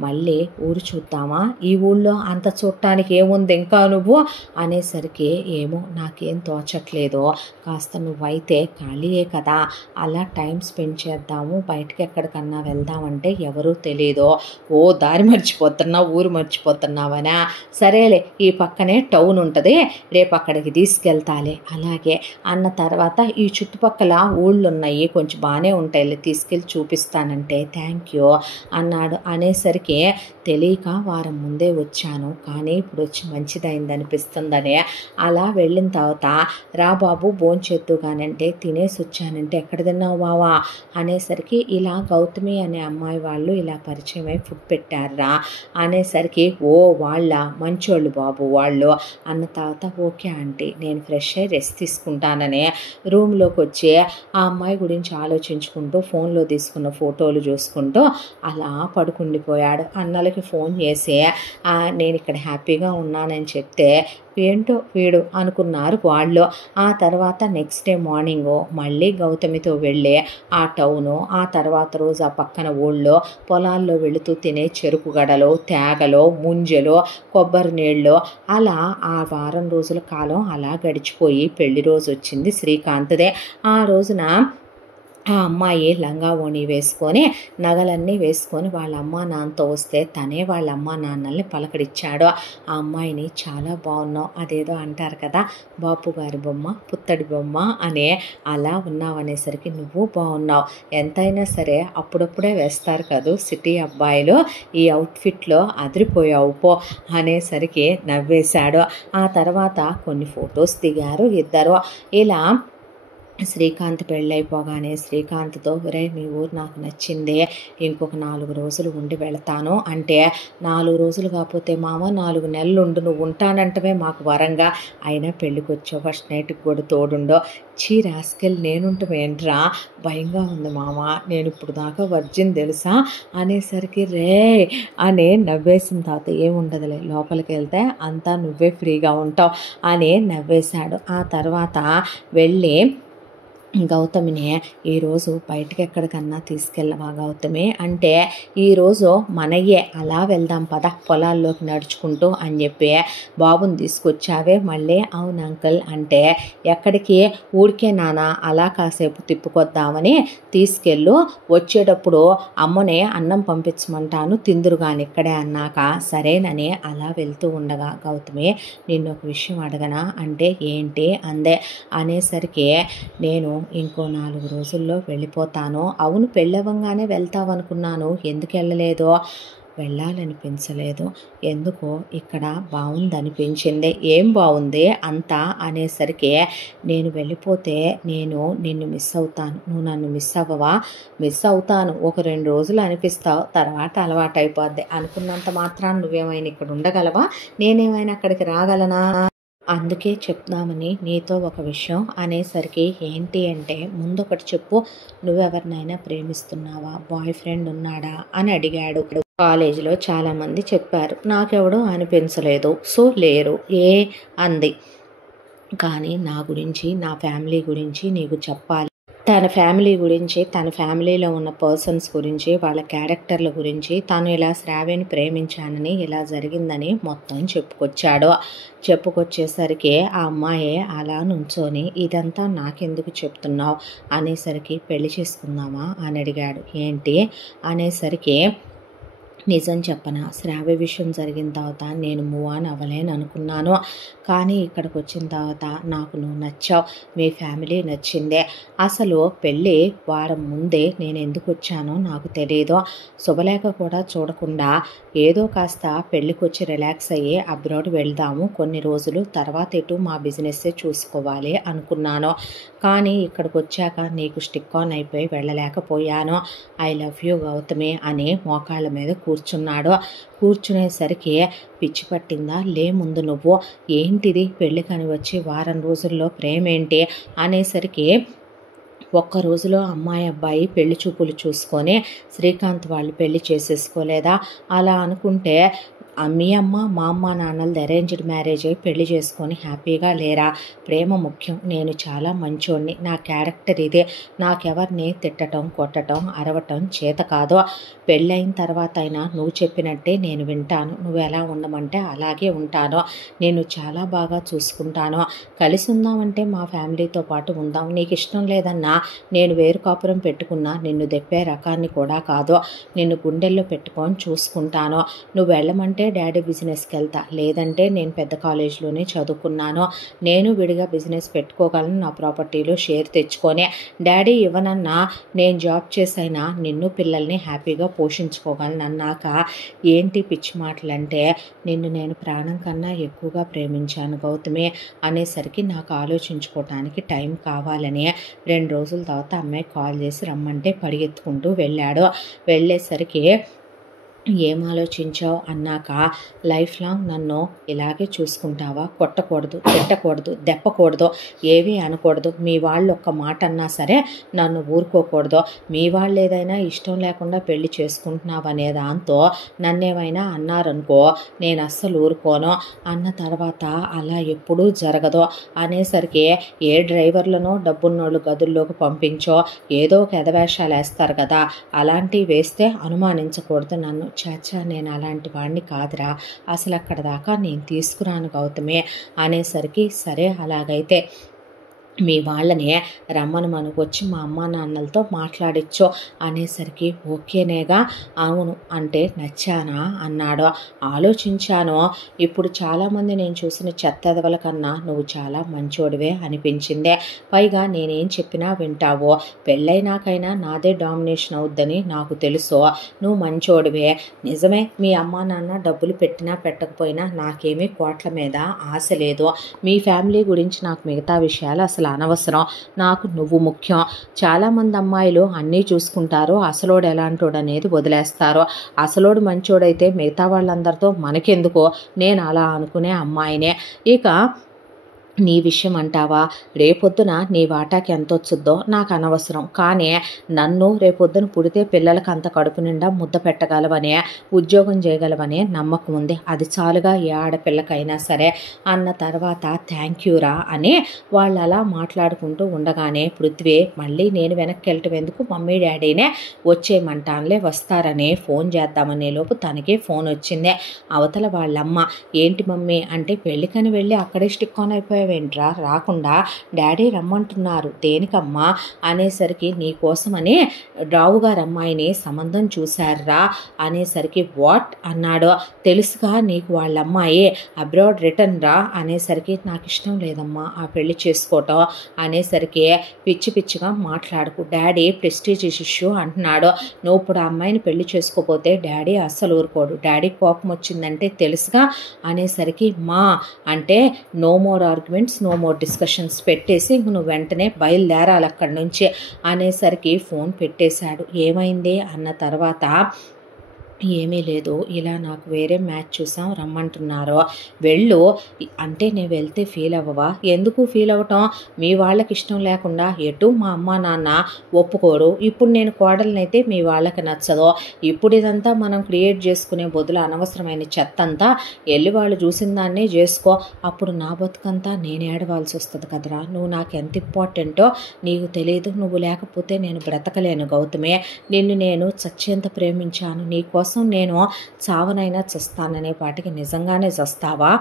మళ్ళీ ఊరు చూద్దామా, ఈ ఊళ్ళో అంత చూడటానికి ఏముంది ఇంకా నువ్వు అనేసరికి, ఏమో నాకేం తోచట్లేదు, కాస్త నువ్వైతే ఖాళీయే కదా, అలా టైం స్పెండ్ చేద్దాము, బయటకి ఎక్కడికన్నా వెళ్దామంటే ఎవరూ తెలీదు, ఓ దారి మర్చిపోతున్నావు, ఊరు మర్చిపోతున్నావనా, సరేలే ఈ పక్కనే టౌన్ ఉంటుంది, రేపు అక్కడికి తీసుకెళ్తాలే, అలాగే అన్న తర్వాత, ఈ చుట్టుపక్కల ఊళ్ళు ఉన్నాయి కొంచెం బాగానే ఉంటాయి, తీసుకెళ్ళి చూపిస్తానంటే థ్యాంక్ యూ అన్నాడు. అనేసరికి, తెలియక వారం ముందే వచ్చాను కానీ ఇప్పుడు వచ్చి మంచిదైంది అనిపిస్తుందని, అలా వెళ్ళిన తర్వాత, రా బాబు భోంచేద్దు కానంటే, తినేసి వచ్చానంటే, ఎక్కడ తిన్నావు బావా అనేసరికి, ఇలా గౌతమి అనే అమ్మాయి వాళ్ళు ఇలా పరిచయమై ఫుడ్ పెట్టారా అనేసరికి, ఓ వాళ్ళ మంచోళ్ళు బాబు వాళ్ళు అన్న తర్వాత, ఓకే ఆంటీ నేను ఫ్రెష్ అయ్యి రెస్ట్ తీసుకుంటానని రూమ్లోకి వచ్చి ఆ అమ్మాయి గురించి ఆలోచించుకుంటూ ఫోన్లో తీసుకున్న ఫోటోలు చూసుకుంటూ అలా పడుకుండిపోయాడు. అన్నలకి ఫోన్ చేసి నేను ఇక్కడ హ్యాపీగా ఉన్నానని చెప్తే, ఏంటో వీడు అనుకున్నారు వాళ్ళు. ఆ తర్వాత నెక్స్ట్ డే మార్నింగు మళ్ళీ గౌతమితో వెళ్ళి ఆ టౌను, ఆ తర్వాత రోజు ఆ పక్కన ఊళ్ళో పొలాల్లో వెళుతూ తినే చెరుకు గడలు, తేగలు, ముంజలు, కొబ్బరి నీళ్ళు, అలా ఆ వారం రోజుల కాలం అలా గడిచిపోయి పెళ్లి రోజు వచ్చింది శ్రీకాంత్దే. ఆ రోజున ఆ అమ్మాయి లంగా ఓణి వేసుకొని నగలన్నీ వేసుకొని వాళ్ళ అమ్మా నాన్నతో వస్తే తనే వాళ్ళ అమ్మా నాన్నల్ని పలకరించాడు. ఆ అమ్మాయిని చాలా బాగున్నావు, అదేదో అంటారు కదా బాపు గారి బొమ్మ పుత్తడి బొమ్మ అనే, అలా ఉన్నావు అనేసరికి, నువ్వు బాగున్నావు, ఎంతైనా సరే అప్పుడప్పుడే వేస్తారు కదా సిటీ అబ్బాయిలు, ఈ అవుట్ఫిట్లో అదిరిపోయావు పో అనేసరికి నవ్వేశాడు. ఆ తర్వాత కొన్ని ఫొటోస్ దిగారు ఇద్దరు. ఇలా శ్రీకాంత్ పెళ్ళైపోగానే శ్రీకాంత్తో, ఒరే మీ ఊరు నాకు నచ్చిందే, ఇంకొక 4 రోజులు ఉండి వెళతాను అంటే, 4 రోజులు కాకపోతే మామ 4 నెలలు ఉండు, నువ్వు ఉంటానంటమే మాకు వరంగా, అయినా పెళ్ళికి వచ్చావు, ఫస్ట్ నైట్కి కూడా తోడుండో, చీ రాస్కెల్ నేనుంటమేంట్రా, భయంగా ఉంది మామ, నేను ఇప్పుడు దాకా వర్జిన్ తెలుసా అనేసరికి, రే అని నవ్వేసిన తర్వాత, ఏముండదులే లోపలికి వెళ్తే అంతా నువ్వే ఫ్రీగా ఉంటావు అని నవ్వేశాడు. ఆ తర్వాత వెళ్ళి గౌతమిని, ఈరోజు బయటకి ఎక్కడికన్నా తీసుకెళ్ళవా గౌతమి అంటే, ఈరోజు మనయ్యే అలా వెళ్దాం పద పొలాల్లోకి నడుచుకుంటూ అని చెప్పి బాబుని తీసుకొచ్చావే మళ్ళీ, అవును అంకుల్ అంటే, ఎక్కడికి, ఊరికే నాన్న అలా కాసేపు తిప్పుకొద్దామని తీసుకెళ్ళు, వచ్చేటప్పుడు అమ్మనే అన్నం పంపించమంటాను తిందురుగాని ఇక్కడే అన్నాక, సరేనని అలా వెళ్తూ ఉండగా, గౌతమి నిన్ను ఒక విషయం అడగనా అంటే, ఏంటి అందే. అనేసరికి, నేను ఇంకో 4 రోజుల్లో వెళ్ళిపోతాను. అవును పెళ్ళవంగానే వెళ్తావనుకున్నాను, ఎందుకు వెళ్ళలేదో, వెళ్ళాలనిపించలేదు, ఎందుకో ఇక్కడ బాగుందనిపించింది. ఏం బాగుంది అంతా అనేసరికి, నేను వెళ్ళిపోతే నేను నిన్ను మిస్ అవుతాను, నువ్వు నన్ను మిస్ అవ్వవా, మిస్ అవుతాను, ఒక 2 రోజులు అనిపిస్తావు, తర్వాత అలవాటు అయిపోద్ది, అనుకున్నంత మాత్రాన్ని నువ్వేమైనా ఇక్కడ ఉండగలవా, నేనేమైనా అక్కడికి రాగలనా, అందుకే చెప్దామని నీతో ఒక విషయం అనేసరికి, ఏంటి అంటే, ముందొకటి చెప్పు, నువ్వెవరినైనా ప్రేమిస్తున్నావా, బాయ్ ఫ్రెండ్ ఉన్నాడా అని అడిగాడు. కాలేజీలో చాలామంది చెప్పారు, నాకెవడో అనిపించలేదు, సో లేరు అంది. కానీ నా గురించి నా ఫ్యామిలీ గురించి నీకు చెప్పాలి, తన ఫ్యామిలీ గురించి, తన ఫ్యామిలీలో ఉన్న పర్సన్స్ గురించి, వాళ్ళ క్యారెక్టర్ల గురించి, తాను ఇలా శ్రావ్యని ప్రేమించానని, ఇలా జరిగిందని మొత్తం చెప్పుకొచ్చేసరికి ఆ అమ్మాయే అలా నుంచొని ఇదంతా నాకెందుకు చెప్తున్నావు అనేసరికి పెళ్లి చేసుకుందామా అని అడిగాడు. ఏంటి అనేసరికి నిజం చెప్పనా, శ్రావ్య విషయం జరిగిన తర్వాత నేను మూవ్ ఆన్ అవ్వలేను అనుకున్నాను. కానీ ఇక్కడికి వచ్చిన తర్వాత నాకు నువ్వు నచ్చావు, మీ ఫ్యామిలీ నచ్చిందే. అసలు పెళ్ళి వారం ముందే నేను ఎందుకు వచ్చానో నాకు తెలియదు. శుభలేఖ కూడా చూడకుండా ఏదో కాస్త పెళ్ళికి వచ్చి రిలాక్స్ అయ్యి అబ్రాడ్ వెళ్దాము, కొన్ని రోజులు తర్వాత ఎటు మా బిజినెస్సే చూసుకోవాలి అనుకున్నాను. కానీ ఇక్కడికి వచ్చాక నీకు స్టిక్ ఆన్ అయిపోయి వెళ్ళలేకపోయాను. ఐ లవ్ యూ గౌతమి అని మోకాళ్ళ మీద కూర్చునేసరికి పిచ్చి పట్టిందా, లే ముందు నువ్వు, ఏంటిది పెళ్ళికని వచ్చి వారం రోజుల్లో ప్రేమేంటి అనేసరికి ఒక్క రోజులో అమ్మాయి అబ్బాయి పెళ్లి చూపులు చూసుకొని శ్రీకాంత్ వాళ్ళు పెళ్లి చేసేసుకోలేదా? అలా అనుకుంటే మీ అమ్మ మా అమ్మ నాన్నలది అరేంజ్డ్ మ్యారేజ్ అయి పెళ్లి చేసుకొని హ్యాపీగా లేరా? ప్రేమ ముఖ్యం. నేను చాలా మంచోడిని, నా క్యారెక్టర్ ఇదే. నాకెవరిని తిట్టడం, కొట్టడం, అరవటం చేత కాదు. పెళ్ళైన తర్వాత అయినా నువ్వు చెప్పినట్టే నేను వింటాను. నువ్వు ఎలా ఉండమంటే అలాగే ఉంటాను. నేను చాలా బాగా చూసుకుంటాను. కలిసి ఉందామంటే మా ఫ్యామిలీతో పాటు ఉందాం. నీకు ఇష్టం లేదన్నా నేను వేరు కాపురం పెట్టుకున్నా నిన్ను దెప్పే రకాన్ని కూడా కాదు. నిన్ను గుండెల్లో పెట్టుకొని చూసుకుంటాను. నువ్వు వెళ్ళమంటే డాడీ బిజినెస్కి వెళ్తా, లేదంటే నేను పెద్ద కాలేజీలోనే చదువుకున్నాను. నేను విడిగా బిజినెస్ పెట్టుకోగలను, నా ప్రాపర్టీలో షేర్ తెచ్చుకొని. డాడీ ఇవ్వనన్నా నేను జాబ్ చేసైనా నిన్ను పిల్లల్ని హ్యాపీగా పోషించుకోగలను అన్నాక ఏంటి పిచ్చి మాటలంటే, నిన్ను నేను ప్రాణం కన్నా ఎక్కువగా ప్రేమించాను గౌతమి అనేసరికి నాకు ఆలోచించుకోవటానికి టైం కావాలని 2 రోజుల తర్వాత అమ్మాయి కాల్ చేసి రమ్మంటే పరిగెత్తుకుంటూ వెళ్ళేసరికి ఏం ఆలోచించావు అన్నాక, లైఫ్ లాంగ్ నన్ను ఇలాగే చూసుకుంటావా? కొట్టకూడదు, తిట్టకూడదు, దెప్పకూడదు, ఏమీ అనకూడదు. మీ వాళ్ళు ఒక్క మాట అన్నా సరే నన్ను ఊరుకోకూడదు. మీ వాళ్ళు ఏదైనా ఇష్టం లేకుండా పెళ్లి చేసుకుంటున్నావు అనే దాంతో నన్నేమైనా అన్నారనుకో నేను అస్సలు ఊరుకోను అన్న తర్వాత అలా ఎప్పుడూ జరగదు అనేసరికి ఏ డ్రైవర్లను డబ్బున్నోళ్ళు గదుల్లోకి పంపించో ఏదో ఒక ఎదవేషాలు వేస్తారు కదా, అలాంటివి వేస్తే అనుమానించకూడదు నన్ను. చాచా నేను అలాంటి వాడిని కాదురా, అసలు అక్కడ దాకా నేను తీసుకురాను గౌతమి అనేసరికి సరే అలాగైతే మీ వాళ్ళని రమ్మను మనకు వచ్చి మా అమ్మ నాన్నలతో మాట్లాడిచ్చో అనేసరికి ఓకేనేగా, అవును అంటే నచ్చానా అన్నాడు. ఆలోచించాను. ఇప్పుడు చాలామంది నేను చూసిన చెత్తదవల కన్నా నువ్వు చాలా మంచోడివే అనిపించిందే. పైగా నేనేం చెప్పినా వింటావో. పెళ్ళైనాకైనా నాదే డామినేషన్ అవుద్దని నాకు తెలుసు. నువ్వు మంచోడివే నిజమే. మీ అమ్మ నాన్న డబ్బులు పెట్టినా పెట్టకపోయినా నాకేమీ కోట్ల మీద ఆశ లేదు. మీ ఫ్యామిలీ గురించి నాకు మిగతా విషయాలు అసలు అనవసరం. నాకు నువ్వు ముఖ్యం. చాలామంది అమ్మాయిలు అన్నీ చూసుకుంటారు, అసలోడు ఎలాంటోడు అనేది వదిలేస్తారు. అసలోడు మంచోడైతే మిగతా వాళ్ళందరితో మనకెందుకో నేను అలా అనుకునే అమ్మాయినే. ఇక నీ విషయం అంటావా, రేపొద్దున నీ వాటాకి ఎంత వచ్చుద్దో నాకు అనవసరం. కానీ నన్ను రేపొద్దున పుడితే పిల్లలకి అంత కడుపు నిండా ముద్ద పెట్టగలవనే, ఉద్యోగం చేయగలవనే నమ్మకం ఉంది. అది చాలుగా ఏ ఆడపిల్లకైనా సరే అన్న తర్వాత థ్యాంక్ యూరా అని వాళ్ళు అలా మాట్లాడుకుంటూ ఉండగానే పృథ్వీ మళ్ళీ నేను వెనక్కి వెళ్ళటం ఎందుకు, మమ్మీ డాడీనే వచ్చేయమంటానులే వస్తారని ఫోన్ చేద్దామనే లోపు తనకే ఫోన్ వచ్చిందే. అవతల వాళ్ళమ్మ ఏంటి మమ్మీ అంటే, పెళ్ళికని వెళ్ళి అక్కడే స్టిక్ ఆన్ అయిపోయావేంట్రా, రాకుండా డాడీ రమ్మంటున్నారు. దేనికమ్మా అనేసరికి నీకోసమని రావుగారు అమ్మాయిని సంబంధం చూశారా అనేసరికి వాట్ అన్నాడు. తెలుసుగా నీకు వాళ్ళ అమ్మాయి అబ్రాడ్ రిటర్న్ రా అనేసరికి నాకు ఇష్టం లేదమ్మా ఆ పెళ్లి చేసుకోవటం అనేసరికి పిచ్చి పిచ్చిగా మాట్లాడుకు, డాడీ ప్రెస్టీజ్ ఇష్యూ అంటున్నాడు. నువ్వు ఇప్పుడు ఆ అమ్మాయిని పెళ్లి చేసుకోపోతే డాడీ అస్సలు ఊరుకోడు, డాడీ కోపం వచ్చిందంటే తెలుసుగా అనేసరికి మా అంటే no more arguments, no more discussions పెట్టేసి నువ్వు వెంటనే బయలుదేరాలి అక్కడి నుంచి అనేసరికి ఫోన్ పెట్టేశాడు. ఏమైంది అన్న తర్వాత ఏమీ లేదు, ఇలా నాకు వేరే మ్యాచ్ చూసాం రమ్మంటున్నారు, వెళ్ళు అంటే నేను వెళ్తే ఫీల్ అవ్వవా? ఎందుకు ఫీల్ అవ్వటం? మీ వాళ్ళకి ఇష్టం లేకుండా ఎటు మా అమ్మ నాన్న ఒప్పుకోరు, ఇప్పుడు నేను కోడలనైతే మీ వాళ్ళకి నచ్చదు, ఇప్పుడు ఇదంతా మనం క్రియేట్ చేసుకునే బదులు అనవసరమైన చెత్త అంతా వెళ్ళి వాళ్ళు చూసిన దాన్నే చేసుకో, అప్పుడు నా బతుకంతా నేను ఏడవాల్సి వస్తుంది కదరా. నువ్వు నాకు ఎంత ఇంపార్టెంటో నీకు తెలియదు, నువ్వు లేకపోతే నేను బ్రతకలేను గౌతమే, నిన్ను నేను చచ్చేంత ప్రేమించాను, నీకోసం నేను చావనైనా చస్తాననే పాటికి నిజంగానే చస్తావా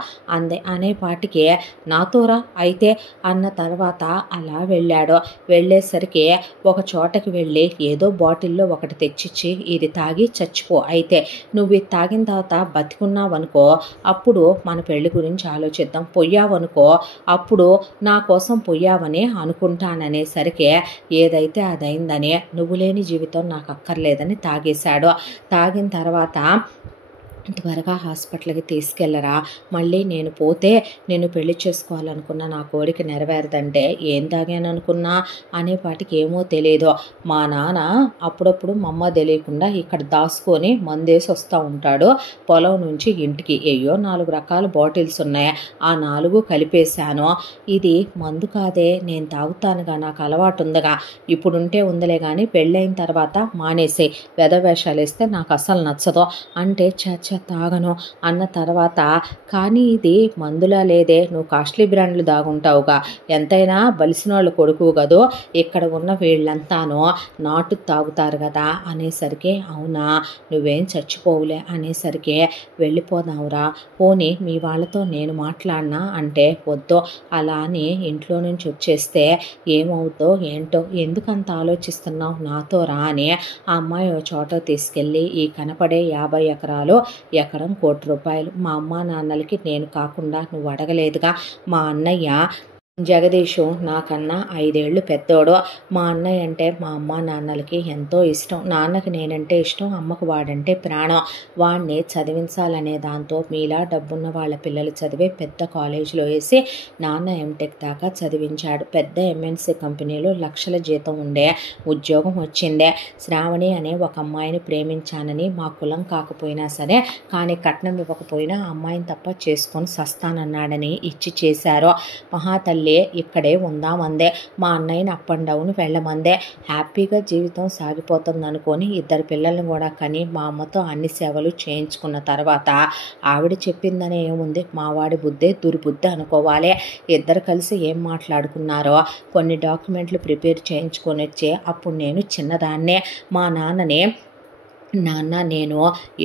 అనే పాటికి నాతోరా అయితే అన్న తర్వాత అలా వెళ్ళాడు. వెళ్ళేసరికి ఒక చోటకి వెళ్ళి ఏదో బాటిల్లో ఒకటి తెచ్చిచ్చి ఇది తాగి చచ్చిపో, అయితే నువ్వు ఇది తాగిన తర్వాత బతికున్నావనుకో అప్పుడు మన పెళ్లి గురించి ఆలోచిద్దాం, పొయ్యావనుకో అప్పుడు నా కోసం పొయ్యావని అనుకుంటాననేసరికి ఏదైతే అదైందని నువ్వు లేని జీవితం నాకు అక్కర్లేదని తాగేశాడు. తాగిన తర్వాత త్వరగా హాస్పిటల్కి తీసుకెళ్ళరా, మళ్ళీ నేను పోతే నేను పెళ్లి చేసుకోవాలనుకున్న నా కోరిక నెరవేరదంటే ఏం తాగాననుకున్నా అనేపాటికి ఏమో తెలియదు. మా నాన్న అప్పుడప్పుడు మా అమ్మ తెలియకుండా ఇక్కడ దాచుకొని మందేసి వస్తూ ఉంటాడు పొలం నుంచి ఇంటికి. అయ్యో 4 రకాల బాటిల్స్ ఉన్నాయి, ఆ 4 కలిపేశాను, ఇది మందు కాదే, నేను తాగుతానుగా, నాకు అలవాటు ఉందిగా, ఇప్పుడుంటే ఉందలే కానీ పెళ్ళైన తర్వాత మానేసే, వెధవేషాలు వేస్తే నాకు అసలు నచ్చదు అంటే చచ్చ తాగను అన్న తర్వాత, కానీ ఇది మందులా లేదే, నువ్వు కాస్ట్లీ బ్రాండ్లు దాగుంటావుగా, ఎంతైనా బలిసిన వాళ్ళు కొడుకు కదో, ఇక్కడ ఉన్న వీళ్ళంతాను నాటు తాగుతారు కదా అనేసరికి అవునా నువ్వేం చచ్చిపోవులే అనేసరికి వెళ్ళిపోదావురా, పోనీ మీ వాళ్ళతో నేను మాట్లాడినా అంటే వద్దు, అలా అని ఇంట్లో నుంచి వచ్చేస్తే ఏమవుతో ఏంటో, ఎందుకంత ఆలోచిస్తున్నావు నాతో రా అని ఆ అమ్మాయి ఒక చోట తీసుకెళ్ళి ఈ కనపడే 50 ఎకరాలు ఎకరం ₹1,00,00,000, మా అమ్మా నాన్నలకి నేను కాకుండా నువ్వు అడగలేదుగా, మా అన్నయ్య జగదీషు నాకన్నా 5 ఏళ్ళు పెద్దోడు, మా అన్నయ్య అంటే మా అమ్మ నాన్నలకి ఎంతో ఇష్టం, నాన్నకి నేనంటే ఇష్టం, అమ్మకు వాడంటే ప్రాణం, వాడిని చదివించాలనే దాంతో మీలా డబ్బున్న వాళ్ళ పిల్లలు చదివే పెద్ద కాలేజీలో వేసి నాన్న ఎంటెక్ దాకా చదివించాడు, పెద్ద ఎంఎన్సీ కంపెనీలో లక్షల జీతం ఉండే ఉద్యోగం వచ్చిందే, శ్రావణి అనే ఒక అమ్మాయిని ప్రేమించానని మా కులం కాకపోయినా సరే కానీ కట్నం ఇవ్వకపోయినా ఆ అమ్మాయిని తప్ప చేసుకొని సస్తానన్నాడని ఇచ్చి చేశారు, మహాతల్లి ఇక్కడే ఉందామందే, మా అన్నయ్యని అప్ అండ్ డౌన్ వెళ్ళమందే, హ్యాపీగా జీవితం సాగిపోతుంది అనుకొని 2 పిల్లల్ని కూడా కని మా అమ్మతో అన్ని సేవలు చేయించుకున్న తర్వాత ఆవిడ చెప్పిందనే ఏముంది, మావాడి బుద్ధే దుర్బుద్ధి అనుకోవాలి, ఇద్దరు కలిసి ఏం మాట్లాడుకున్నారో కొన్ని డాక్యుమెంట్లు ప్రిపేర్ చేయించుకొని వచ్చి అప్పుడు నేను చిన్నదాన్నే మా నాన్నని, నాన్న నేను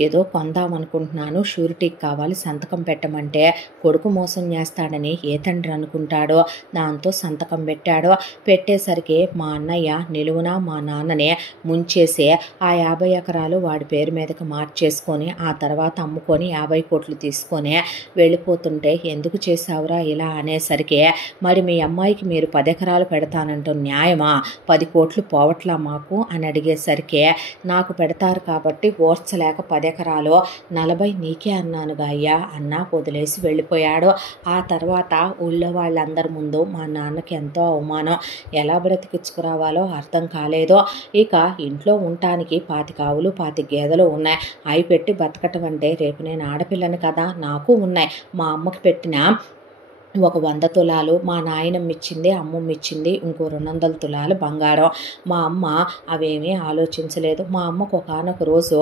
ఏదో కొందామనుకుంటున్నాను, షూరిటీకి కావాలి సంతకం పెట్టమంటే కొడుకు మోసం చేస్తాడని ఏ తండ్రి అనుకుంటాడో, దాంతో సంతకం పెట్టాడు, పెట్టేసరికి మా అన్నయ్య నిలువున మా నాన్ననే ముంచేసి ఆ 50 ఎకరాలు వాడి పేరు మీదకి మార్చేసుకొని ఆ తర్వాత అమ్ముకొని 50 కోట్లు తీసుకొని వెళ్ళిపోతుంటే ఎందుకు చేసావురా ఇలా అనేసరికి, మరి మీ అమ్మాయికి మీరు 10 ఎకరాలు పెడతానంటూ న్యాయమా, 10 కోట్లు పోవట్లా మాకు అని అడిగేసరికి, నాకు పెడతారు కాబట్టి ఓర్చలేక 10 ఎకరాలు 40 నీకే అన్నానుగా అయ్యా అన్న వదిలేసి వెళ్ళిపోయాడు. ఆ తర్వాత ఊళ్ళో వాళ్ళందరి ముందు మా నాన్నకి ఎంతో అవమానం, ఎలా బ్రతికించుకురావాలో అర్థం కాలేదు, ఇక ఇంట్లో ఉండటానికి 25 ఆవులు 25 గేదెలు ఉన్నాయి, అవి పెట్టి బతకటం అంటే రేపు నేను ఆడపిల్లని కదా, నాకు ఉన్నాయి, మా అమ్మకి పెట్టిన ఒక 100 తులాలు మా నాయనమ్మ ఇచ్చింది, అమ్మమ్మ ఇచ్చింది, ఇంకో 200 తులాలు బంగారం, మా అమ్మ అవేమీ ఆలోచించలేదు, మా అమ్మకు ఒకానొక రోజు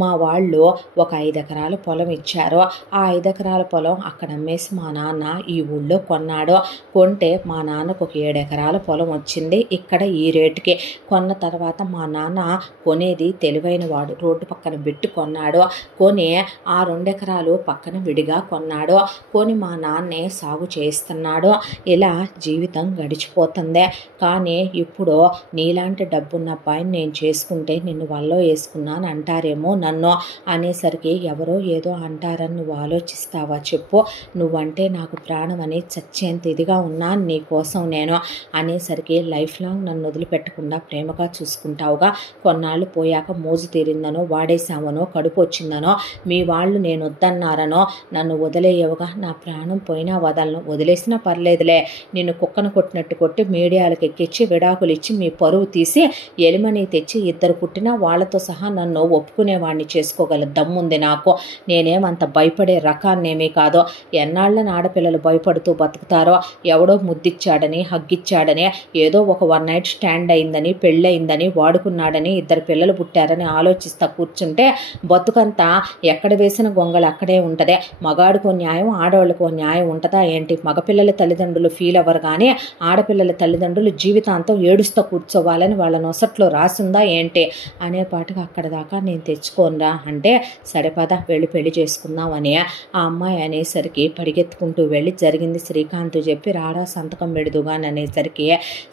మా వాళ్ళు ఒక 5 ఎకరాల పొలం ఇచ్చారు, ఆ 5 ఎకరాల పొలం అక్కడ అమ్మేసి మా నాన్న ఈ ఊళ్ళో కొన్నాడు, కొంటే మా నాన్నకు ఒక 7 ఎకరాల పొలం వచ్చింది ఇక్కడ ఈ రేటుకి, కొన్న తర్వాత మా నాన్న కొనేది తెలివైన వాడు, రోడ్డు పక్కన పెట్టి కొన్నాడు, కొని ఆ 2 ఎకరాలు పక్కన విడిగా కొన్నాడు, కొని మా నాన్నే సాగు చేస్తున్నాడు, ఇలా జీవితం గడిచిపోతుంది, కానీ ఇప్పుడు నీలాంటి డబ్బున్న అబ్బాయిని నేను చేసుకుంటే నిన్ను వల్లో వేసుకున్నాను అంటారేమో నన్ను అనేసరికి, ఎవరో ఏదో అంటారని నువ్వు ఆలోచిస్తావా చెప్పు, నువ్వంటే నాకు ప్రాణం అని చచ్చేంత ఇదిగా ఉన్నాను నీ కోసం నేను అనేసరికి, లైఫ్ లాంగ్ నన్ను వదిలిపెట్టకుండా ప్రేమగా చూసుకుంటావుగా, కొన్నాళ్ళు పోయాక మోజు తీరిందనో వాడేశామనో కడుపు వచ్చిందనో మీ వాళ్ళు నేను వద్దన్నారనో నన్ను వదిలేయవుగా, నా ప్రాణం పోయినా వదలను, వదలను, వదిలేసినా పర్లేదులే, నిన్ను కుక్కను కొట్టినట్టు కొట్టి మీడియాలకు ఎక్కించి విడాకులు ఇచ్చి మీ పరువు తీసి ఎలిమని తెచ్చి 2 పుట్టినా వాళ్లతో సహా నన్ను ఒప్పుకునేవాడిని చేసుకోగల దమ్ముంది నాకు. నేనేమంత భయపడే రకాన్నేమీ కాదు. ఎన్నాళ్ళని ఆడపిల్లలు భయపడుతూ బతుకుతారో, ఎవడో ముద్దిచ్చాడని హగ్గిచ్చాడని ఏదో ఒక 1 నైట్ స్టాండ్ అయిందని పెళ్ళయిందని వాడుకున్నాడని 2 పిల్లలు పుట్టారని ఆలోచిస్తా కూర్చుంటే బతుకంతా ఎక్కడ వేసిన గొంగళి అక్కడే ఉంటుంది. మగాడికో న్యాయం ఆడవాళ్ళకో న్యాయం ఉంటుందా ఏంటి? మగపిల్లల తల్లిదండ్రులు ఫీల్ అవ్వరు కానీ ఆడపిల్లల తల్లిదండ్రులు జీవితాంతం ఏడుస్తూ కూర్చోవాలని వాళ్ళ నొసట్లో రాసిందా ఏంటి అనేపాటికి అక్కడ దాకా నేను తెచ్చుకోనరా అంటే సరే పద వెళ్ళి పెళ్లి చేసుకుందాం అని ఆ అమ్మాయి అనేసరికి పరిగెత్తుకుంటూ వెళ్ళి జరిగింది శ్రీకాంత్ చెప్పి రాడా సంతకం పెడుదుగాని అనేసరికి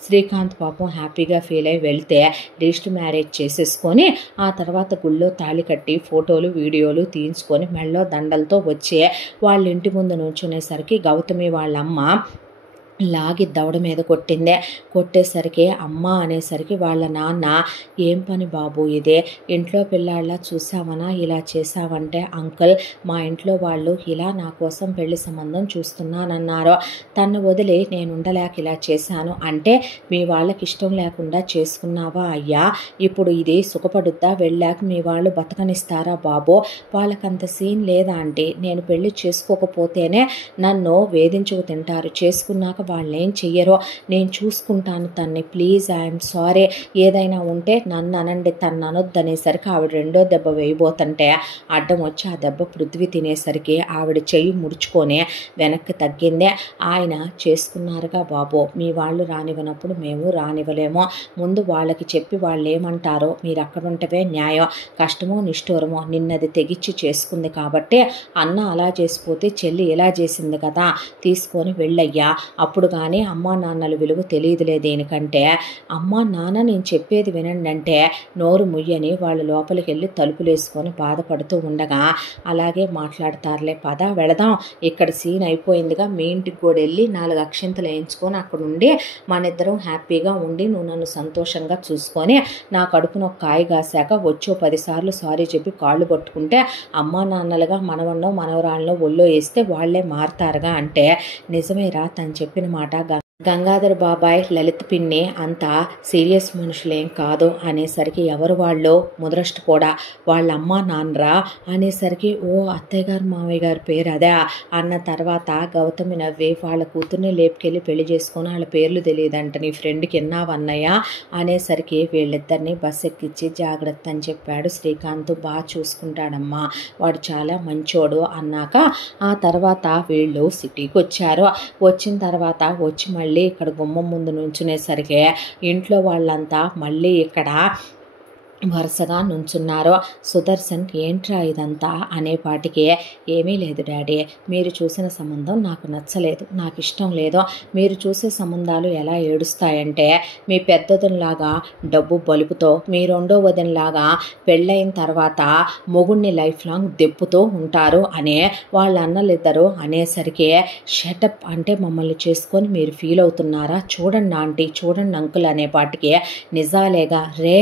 శ్రీకాంత్ పాపం హ్యాపీగా ఫీల్ అయ్యి వెళ్తే రిజిస్టర్ మ్యారేజ్ చేసేసుకొని ఆ తర్వాత గుళ్ళో తాళి కట్టి ఫోటోలు వీడియోలు తీయించుకొని మెళ్ళో దండలతో వచ్చి వాళ్ళ ఇంటి ముందు నుంచునేసరికి గౌతమి వాళ్ళ అమ్మ లాగి దవడ మీద కొట్టిందే. కొట్టేసరికి అమ్మ అనేసరికి వాళ్ళ నాన్న ఏం పని బాబు ఇదే, ఇంట్లో పిల్లాళ్ళ చూసావనా ఇలా చేసావంటే అంకుల్ మా ఇంట్లో వాళ్ళు ఇలా నా కోసం పెళ్లి సంబంధం చూస్తున్నానన్నారు, తను వదిలి నేను ఉండలేక ఇలా చేశాను అంటే మీ వాళ్ళకి ఇష్టం లేకుండా చేసుకున్నావా అయ్యా, ఇప్పుడు ఇది సుఖపడుద్దా, వెళ్ళాక మీ వాళ్ళు బతకనిస్తారా బాబు, వాళ్ళకంత సీన్ లేదా అంటే నేను పెళ్లి చేసుకోకపోతేనే నన్ను వేధించుకు తింటారు, చేసుకున్నాక వాళ్ళేం చెయ్యరో నేను చూసుకుంటాను తన్ని, ప్లీజ్ ఐఎమ్ సారీ, ఏదైనా ఉంటే నన్ను అనండి తను అనొద్దనేసరికి ఆవిడ 2వ దెబ్బ వేయబోతుంటే అడ్డం వచ్చి ఆ దెబ్బ పృథ్వీ తినేసరికి ఆవిడ చెయ్యి ముడుచుకొని వెనక్కి తగ్గిందే. ఆయన చేసుకున్నారుగా బాబు, మీ వాళ్ళు రానివ్వనప్పుడు మేము రానివ్వలేమో, ముందు వాళ్ళకి చెప్పి వాళ్ళు ఏమంటారో మీరు అక్కడ ఉంటవే న్యాయం, కష్టమో నిష్ఠూరమో నిన్నది తెగిచ్చి చేసుకుంది కాబట్టి అన్న అలా చేసిపోతే చెల్లి ఇలా చేసింది కదా తీసుకొని వెళ్ళయ్యా, అప్పుడు కానీ అమ్మా నాన్నల విలువ తెలియదులే దేనికంటే, అమ్మా నాన్న నేను చెప్పేది వినండి అంటే నోరు ముయ్యని వాళ్ళు లోపలికి వెళ్ళి తలుపులేసుకొని బాధపడుతూ ఉండగా అలాగే మాట్లాడతారులే పద వెళదాం, ఇక్కడ సీన్ అయిపోయిందిగా, మీ ఇంటికి కూడా వెళ్ళి 4 అక్షింతలు వేయించుకొని అక్కడ ఉండి మన ఇద్దరం హ్యాపీగా ఉండి నువ్వు నన్ను సంతోషంగా చూసుకొని నా కడుపున ఒక కాయ కాసాక వచ్చో 10 సార్లు సారీ చెప్పి కాళ్ళు పట్టుకుంటే అమ్మా నాన్నలుగా మనవన్నో మనవరాళ్ళనో ఒళ్ళో వేస్తే వాళ్లే మారతారుగా అంటే నిజమేరా తను చెప్పిన మాట. గంగాధర్ బాబాయ్ లలిత్ పిన్ని అంత సీరియస్ మనుషులేం కాదు అనేసరికి ఎవరు వాళ్ళు ముదరస్ట్ కూడా వాళ్ళ అమ్మ నాన్నరా అనేసరికి ఓ అత్తయ్య గారు మామయ్య గారి పేరు అదే అన్న తర్వాత గౌతమి నవ్వి వాళ్ళ కూతుర్ని లేపుకెళ్ళి పెళ్లి చేసుకొని వాళ్ళ పేర్లు తెలియదంట నీ ఫ్రెండ్కి ఎన్నావన్నయ్య అనేసరికి వీళ్ళిద్దరిని బస్ ఎక్కించి జాగ్రత్త అని చెప్పాడు శ్రీకాంత్, బాగా చూసుకుంటాడమ్మా వాడు చాలా మంచోడు అన్నాక ఆ తర్వాత వీళ్ళు సిటీకి వచ్చారు. వచ్చిన తర్వాత వచ్చి మళ్ళీ ఇక్కడ గుమ్మం ముందు నుంచునేసరికి ఇంట్లో వాళ్ళంతా మళ్ళీ ఇక్కడ వరుసగా నుంచున్నారు. సుదర్శన్ ఏంట్రా ఇదంతా అనేపాటికి ఏమీ లేదు డాడీ, మీరు చూసిన సంబంధం నాకు నచ్చలేదు, నాకు ఇష్టం లేదు, మీరు చూసే సంబంధాలు ఎలా ఏడుస్తాయంటే మీ పెద్దదనిలాగా డబ్బు బలుపుతో మీ 2వ వదినలాగా పెళ్ళైన తర్వాత మొగుడిని లైఫ్ లాంగ్ దెప్పుతూ ఉంటారు అనే వాళ్ళ అన్నలిద్దరూ అనేసరికి షటప్ అంటే మమ్మల్ని చేసుకొని మీరు ఫీల్ అవుతున్నారా, చూడండి ఆంటీ చూడండి అంకుల్ అనేపాటికి నిజాలేగా రే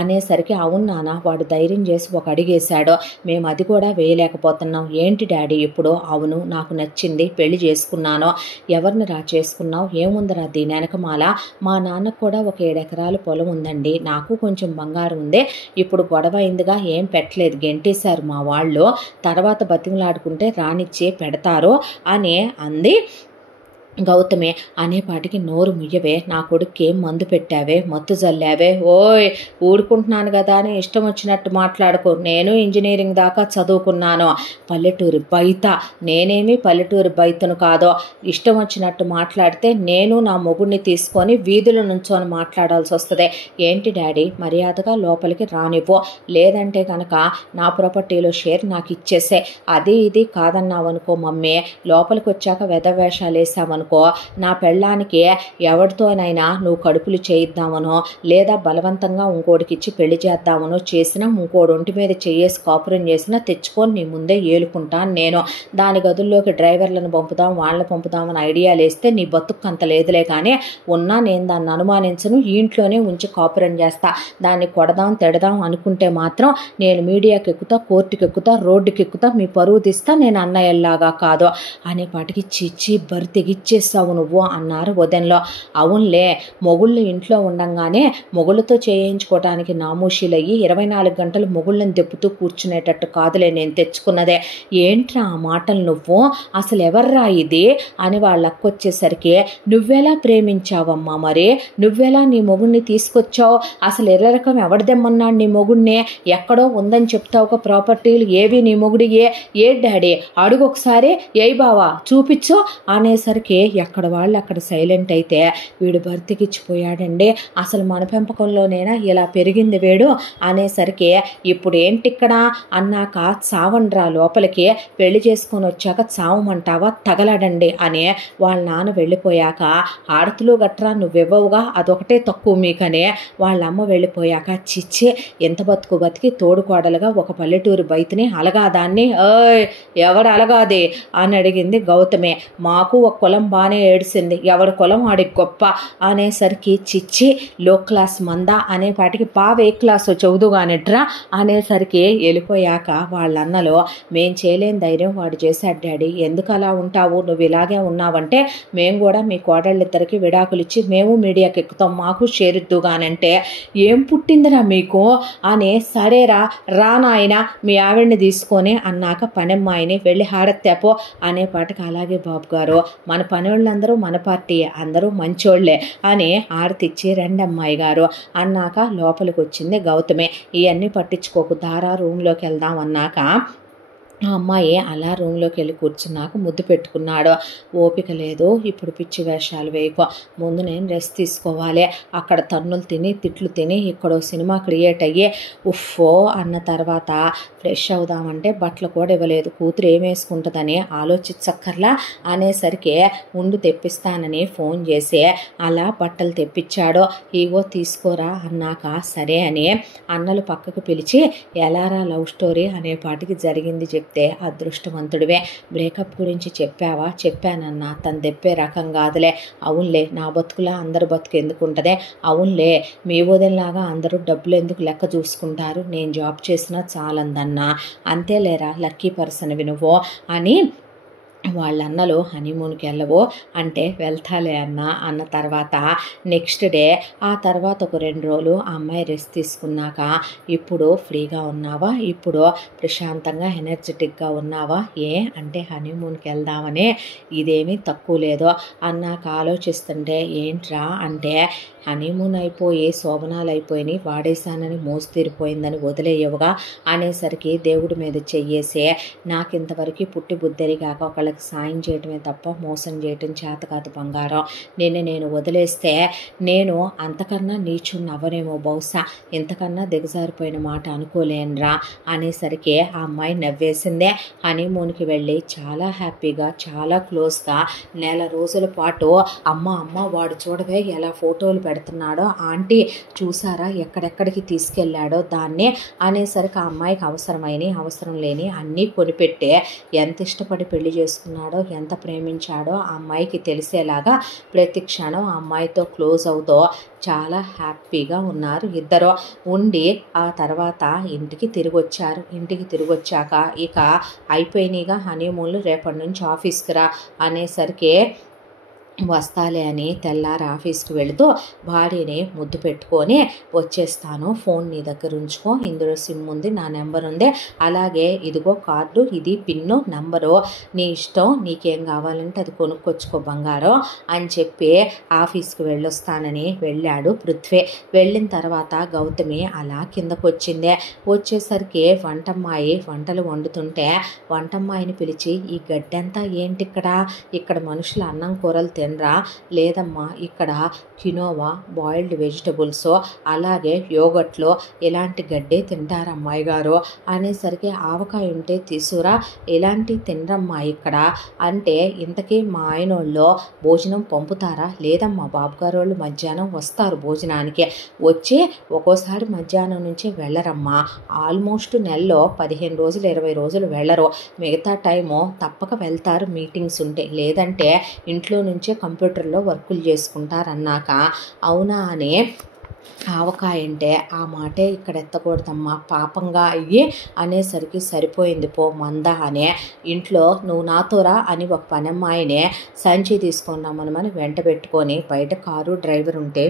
అనేసరికి అవును నాన్న వాడు ధైర్యం చేసి ఒక అడిగేశాడు, మేము అది కూడా వేయలేకపోతున్నాం, ఏంటి డాడీ ఇప్పుడు, అవును నాకు నచ్చింది పెళ్లి చేసుకున్నాను, ఎవరిని రా చేసుకున్నావు, ఏముందిరా దీని వెనకమాల, మా నాన్నకు కూడా ఒక 7 ఎకరాల పొలం ఉందండి, నాకు కొంచెం బంగారం ఉంది, ఇప్పుడు గొడవ అయిందిగా ఏం పెట్టలేదు గెంటేశారు మా వాళ్ళు, తర్వాత బతిమలాడుకుంటే రానిచ్చే పెడతారు అని అంది. గౌతమి అనేపాటికి నోరు ముయ్యవే, నా కొడుక్కి ఏం మందు పెట్టావే, మత్తు జల్లావే, ఓయ్ ఊడుకుంటున్నాను కదా అని ఇష్టం వచ్చినట్టు మాట్లాడుకో, నేను ఇంజనీరింగ్ దాకా చదువుకున్నాను, పల్లెటూరి బయట, నేనేమి పల్లెటూరి బయటను కాదో, ఇష్టం వచ్చినట్టు మాట్లాడితే నేను నా మొగుడిని తీసుకొని వీధుల నుంచోని మాట్లాడాల్సి వస్తుంది, ఏంటి డాడీ మర్యాదగా లోపలికి రానివ్వు, లేదంటే కనుక నా ప్రాపర్టీలో షేర్ నాకు ఇచ్చేసే, అది ఇది కాదన్నావనుకో మమ్మీ, లోపలికి వచ్చాక వెధవేషాలు వేసామనుకో అనుకో, నా పెళ్ళానికి ఎవరితోనైనా నువ్వు కడుపులు చేయిద్దామనో లేదా బలవంతంగా ఇంకోటికిచ్చి పెళ్లి చేద్దామనో చేసినా, ఇంకోటి ఒంటి మీద చేయేసి కాపురం చేసినా తెచ్చుకొని నీ ముందే ఏలుకుంటాను నేను. దాని గదుల్లోకి డ్రైవర్లను పంపుదాం, వాళ్ళని పంపుదామని ఐడియాలు వేస్తే నీ బతుకు అంత లేదులే, కానీ ఉన్నా నేను దాన్ని అనుమానించను, ఈ ఇంట్లోనే ఉంచి కాపురం చేస్తా. దాన్ని కొడదాం తిడదాం అనుకుంటే మాత్రం నేను మీడియాకి ఎక్కుతా, కోర్టుకి ఎక్కుతా, రోడ్డుకి ఎక్కుతా, మీ పరువు తీస్తా, నేను అన్నయ్యలాగా కాదు అనేపాటికి చిచ్చి బరి తెగిచ్చేస్తావు నువ్వు అన్నారు వదనలో. అవునులే, మొగుళ్ళు ఇంట్లో ఉండంగానే మొగుళ్ళతో చేయించుకోవటానికి నామూషీలయ్యి 24 గంటలు మొగుళ్ళని దెప్పుతూ కూర్చునేటట్టు కాదులే నేను తెచ్చుకున్నదే. ఏంట్రా ఆ మాటలు నువ్వు, అసలు ఎవర్రా ఇది అని వాళ్ళ అక్కొచ్చేసరికి, నువ్వెలా ప్రేమించావమ్మా, మరి నువ్వెలా నీ మొగుడిని తీసుకొచ్చావు, అసలు ఎర్రరకం ఎవడదెమ్మన్నాడు నీ మొగుడిని, ఎక్కడో ఉందని చెప్తావు ఒక ప్రాపర్టీలు, ఏవి నీ మొగుడి, ఏ డాడీ అడుగు ఒకసారి, ఏ బావా చూపించు అనేసరికి ఎక్కడ వాళ్ళు అక్కడ సైలెంట్ అయితే, వీడు భర్తకిచ్చిపోయాడండి, అసలు మన పెంపకంలోనేనా ఇలా పెరిగింది వీడు అనేసరికి, ఇప్పుడు ఏంటి ఇక్కడ అన్నాక చావండ్రా లోపలికి, పెళ్లి చేసుకొని వచ్చాక చావమంటావా, తగలడండి అని వాళ్ళ నాన్న వెళ్ళిపోయాక, ఆడతులు గట్రా నువ్వివ్వవుగా అదొకటే తక్కువ మీకనే వాళ్ళ అమ్మ వెళ్ళిపోయాక, చిచ్చి ఎంత బతుకు బతికి తోడుకోడలుగా ఒక పల్లెటూరు బయటని అలగాదాన్ని, ఎవడు అలగాది అని అడిగింది గౌతమే. మాకు ఒక కులం బాగానే ఏడిసింది, ఎవరి కులం ఆడికి గొప్ప అనేసరికి, చిచ్చి లో క్లాస్ మందా అనేపాటికి బావ ఏ క్లాసు చదువుగానిట్రా అనేసరికి వెళ్ళిపోయాక వాళ్ళ అన్నలో, మేం చేయలేని ధైర్యం వాడు చేశాడు డాడీ, ఎందుకు అలా ఉంటావు, నువ్వు ఇలాగే ఉన్నావంటే మేము కూడా మీ కోడళ్ళిద్దరికి విడాకులు ఇచ్చి మేము మీడియాకి ఎక్కుతాం, మాకు షేరిద్దుగానంటే, ఏం పుట్టిందిరా మీకు అని, సరేరా రా నాయన మీ ఆవిడ్ని తీసుకొని అన్నాక పనమ్మాయిని వెళ్ళి హారత్యాపో అనేపాటికి, అలాగే బాబు గారు మన పనివాళ్ళందరూ మన పార్టీ, అందరూ మంచోళ్లే అని హారతిచ్చి రండి అమ్మాయి గారు అన్నాక లోపలికి వచ్చింది గౌతమే. ఇవన్నీ పట్టించుకోకు, దారా రూమ్లోకి వెళ్దాం అన్నాక ఆ అమ్మాయి అలా రూమ్లోకి వెళ్ళి కూర్చున్నాక ముద్దు పెట్టుకున్నాడు. ఓపిక లేదు ఇప్పుడు పిచ్చి వేషాలు వేయకు, ముందు నేను రెస్ట్ తీసుకోవాలి, అక్కడ తన్నులు తిని తిట్లు తిని ఇక్కడో సినిమా క్రియేట్ అయ్యి ఉఫ్ఫో అన్న తర్వాత ఫ్రెష్ అవుదామంటే బట్టలు కూడా ఇవ్వలేదు, కూతురు ఏం వేసుకుంటుందని ఆలోచించక్కర్లా అనేసరికి ఉండు తెప్పిస్తానని ఫోన్ చేసి అలా బట్టలు తెప్పించాడు. ఈగో తీసుకోరా అన్నాక సరే అని అన్నలు పక్కకు పిలిచి, ఎలారా లవ్ స్టోరీ అనేపాటికి జరిగింది చెప్తే, అదృష్టవంతుడివే, బ్రేకప్ గురించి చెప్పావా, చెప్పానన్నా, తను తెప్పే రకం కాదులే, అవునులే నా బతుకులా అందరు బతుకు ఎందుకుంటుందే, అవునులే మీ వదినలాగా అందరూ డబ్బులు ఎందుకు లెక్క చూసుకుంటారు, నేను జాబ్ చేసినా చాలందన్నా, అంతేలేరా లక్కీ పర్సన్వి నువ్వు అని వాళ్ళన్నలు హనీమూన్కి వెళ్ళవో అంటే వెళ్తాలే అన్న తర్వాత నెక్స్ట్ డే, ఆ తర్వాత ఒక 2 రోజులు ఆ అమ్మాయి రెస్ట్ తీసుకున్నాక, ఇప్పుడు ఫ్రీగా ఉన్నావా, ఇప్పుడు ప్రశాంతంగా ఎనర్జెటిక్గా ఉన్నావా, ఏ అంటే హనీమూన్కి వెళ్దామని, ఇదేమీ తక్కువ లేదో అన్నాక ఆలోచిస్తుంటే, ఏంట్రా అంటే హనీమూన్ అయిపోయి శోభనాలు అయిపోయినాయి, వాడేశానని మోసు తీరిపోయిందని వదిలేయవుగా అనేసరికి దేవుడి మీద చెయ్యేసి, నాకు ఇంతవరకు పుట్టి బుద్ధరిగాక ఒకళ్ళకి సాయం చేయటమే తప్ప మోసం చేయటం చేత కాదు బంగారం, నేను వదిలేస్తే నేను అంతకన్నా నీచుని అవ్వనేమో, బహుశా ఇంతకన్నా దిగజారిపోయిన మాట అనుకోలేనురా అనేసరికి ఆ అమ్మాయి నవ్వేసిందే. హనీమూన్కి వెళ్ళి చాలా హ్యాపీగా చాలా క్లోజ్గా 1 నెల రోజుల పాటు అమ్మ వాడు చూడవే ఎలా ఫోటోలు పెడుతున్నాడో, ఆంటీ చూసారా ఎక్కడెక్కడికి తీసుకెళ్ళాడో దాన్ని అనేసరికి ఆ అమ్మాయికి అవసరం లేని అన్నీ కొనిపెట్టే, ఎంత ఇష్టపడి పెళ్లి చేసుకున్నాడో, ఎంత ప్రేమించాడో ఆ అమ్మాయికి తెలిసేలాగా ప్రతి క్షణం ఆ అమ్మాయితో క్లోజ్ అవుతూ చాలా హ్యాపీగా ఉన్నారు ఇద్దరు. ఉండి ఆ తర్వాత ఇంటికి తిరిగి వచ్చారు. ఇంటికి తిరిగి వచ్చాక ఇక అయిపోయినాయిగా హనీమూన్లు, రేపటి నుంచి ఆఫీస్కి రా అనేసరికి వస్తాలే అని తెల్లారి ఆఫీస్కి వెళుతూ భార్యని ముద్దు పెట్టుకొని వచ్చేస్తాను, ఫోన్ నీ దగ్గర ఉంచుకో, ఇందులో సిమ్ ఉంది, నా నెంబర్ ఉంది, అలాగే ఇదిగో కార్డు, ఇది పిన్ను నంబరు, నీ ఇష్టం, నీకేం కావాలంటే అది కొనుక్కొచ్చుకో బంగారం అని చెప్పి ఆఫీస్కి వెళ్ళొస్తానని వెళ్ళాడు పృథ్వీ. వెళ్ళిన తర్వాత గౌతమి అలా కిందకు వచ్చిందే. వచ్చేసరికి వంటమ్మాయి వంటలు వండుతుంటే వంటమ్మాయిని పిలిచి, ఈ గడ్డంతా ఏంటి ఇక్కడ మనుషులు అన్నం కూరలు తినరా? లేదమ్మా, ఇక్కడ కినోవా, బాయిల్డ్ వెజిటబుల్స్, అలాగే యోగట్లో ఇలాంటి గడ్డే తింటారు అమ్మాయి గారు అనేసరికి ఆవకాయ ఉంటే తీసుకురా, ఇలాంటివి తినరమ్మా ఇక్కడ అంటే, ఇంతకీ మా ఆయనోళ్ళు భోజనం పంపుతారా? లేదమ్మా, బాబుగారు వాళ్ళు మధ్యాహ్నం వస్తారు భోజనానికి, వచ్చి ఒక్కోసారి మధ్యాహ్నం నుంచి వెళ్ళరమ్మా. ఆల్మోస్ట్ నెలలో 15 రోజులు 20 రోజులు వెళ్ళరు, మిగతా టైము తప్పక వెళ్తారు మీటింగ్స్ ఉంటే, లేదంటే ఇంట్లో నుంచే కంప్యూటర్లో వర్కులు చేసుకుంటారన్నాక, అవునా అని ఆవకాయ అంటే ఆ మాటే ఇక్కడ ఎత్తకూడదమ్మా, పాపంగా అయ్యి అనేసరికి సరిపోయింది పో మంద అనే, ఇంట్లో నువ్వు నాతోరా అని ఒక పనమ్మాయినే సంచి తీసుకున్నామని వెంట పెట్టుకొని బయట కారు డ్రైవర్ ఉంటే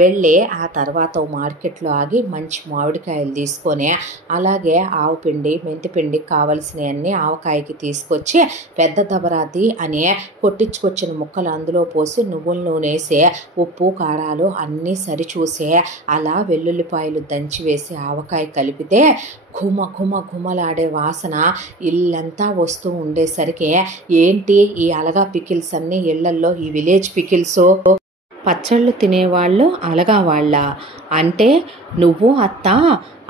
వెళ్ళి ఆ తర్వాత మార్కెట్లో ఆగి మంచి మామిడికాయలు తీసుకొని, అలాగే ఆవు పిండి మెంతిపిండి కావలసినవన్నీ ఆవకాయకి తీసుకొచ్చి పెద్ద దబరాతి అనే కొట్టించుకొచ్చిన ముక్కలు అందులో పోసి నువ్వుల నూనె వేసి ఉప్పు కారాలు అన్నీ సరిచూసి అలా వెల్లుల్లిపాయలు దంచి వేసి ఆవకాయ కలిపితే ఘుమలాడే వాసన ఇల్లంతా వస్తూ ఉండేసరికి, ఏంటి ఈ అలగా పికిల్స్ అన్నీ ఇళ్లల్లో, ఈ విలేజ్ పికిల్స్ పచ్చళ్ళు తినేవాళ్ళు అలగా వాళ్ళ అంటే, నువ్వు అత్త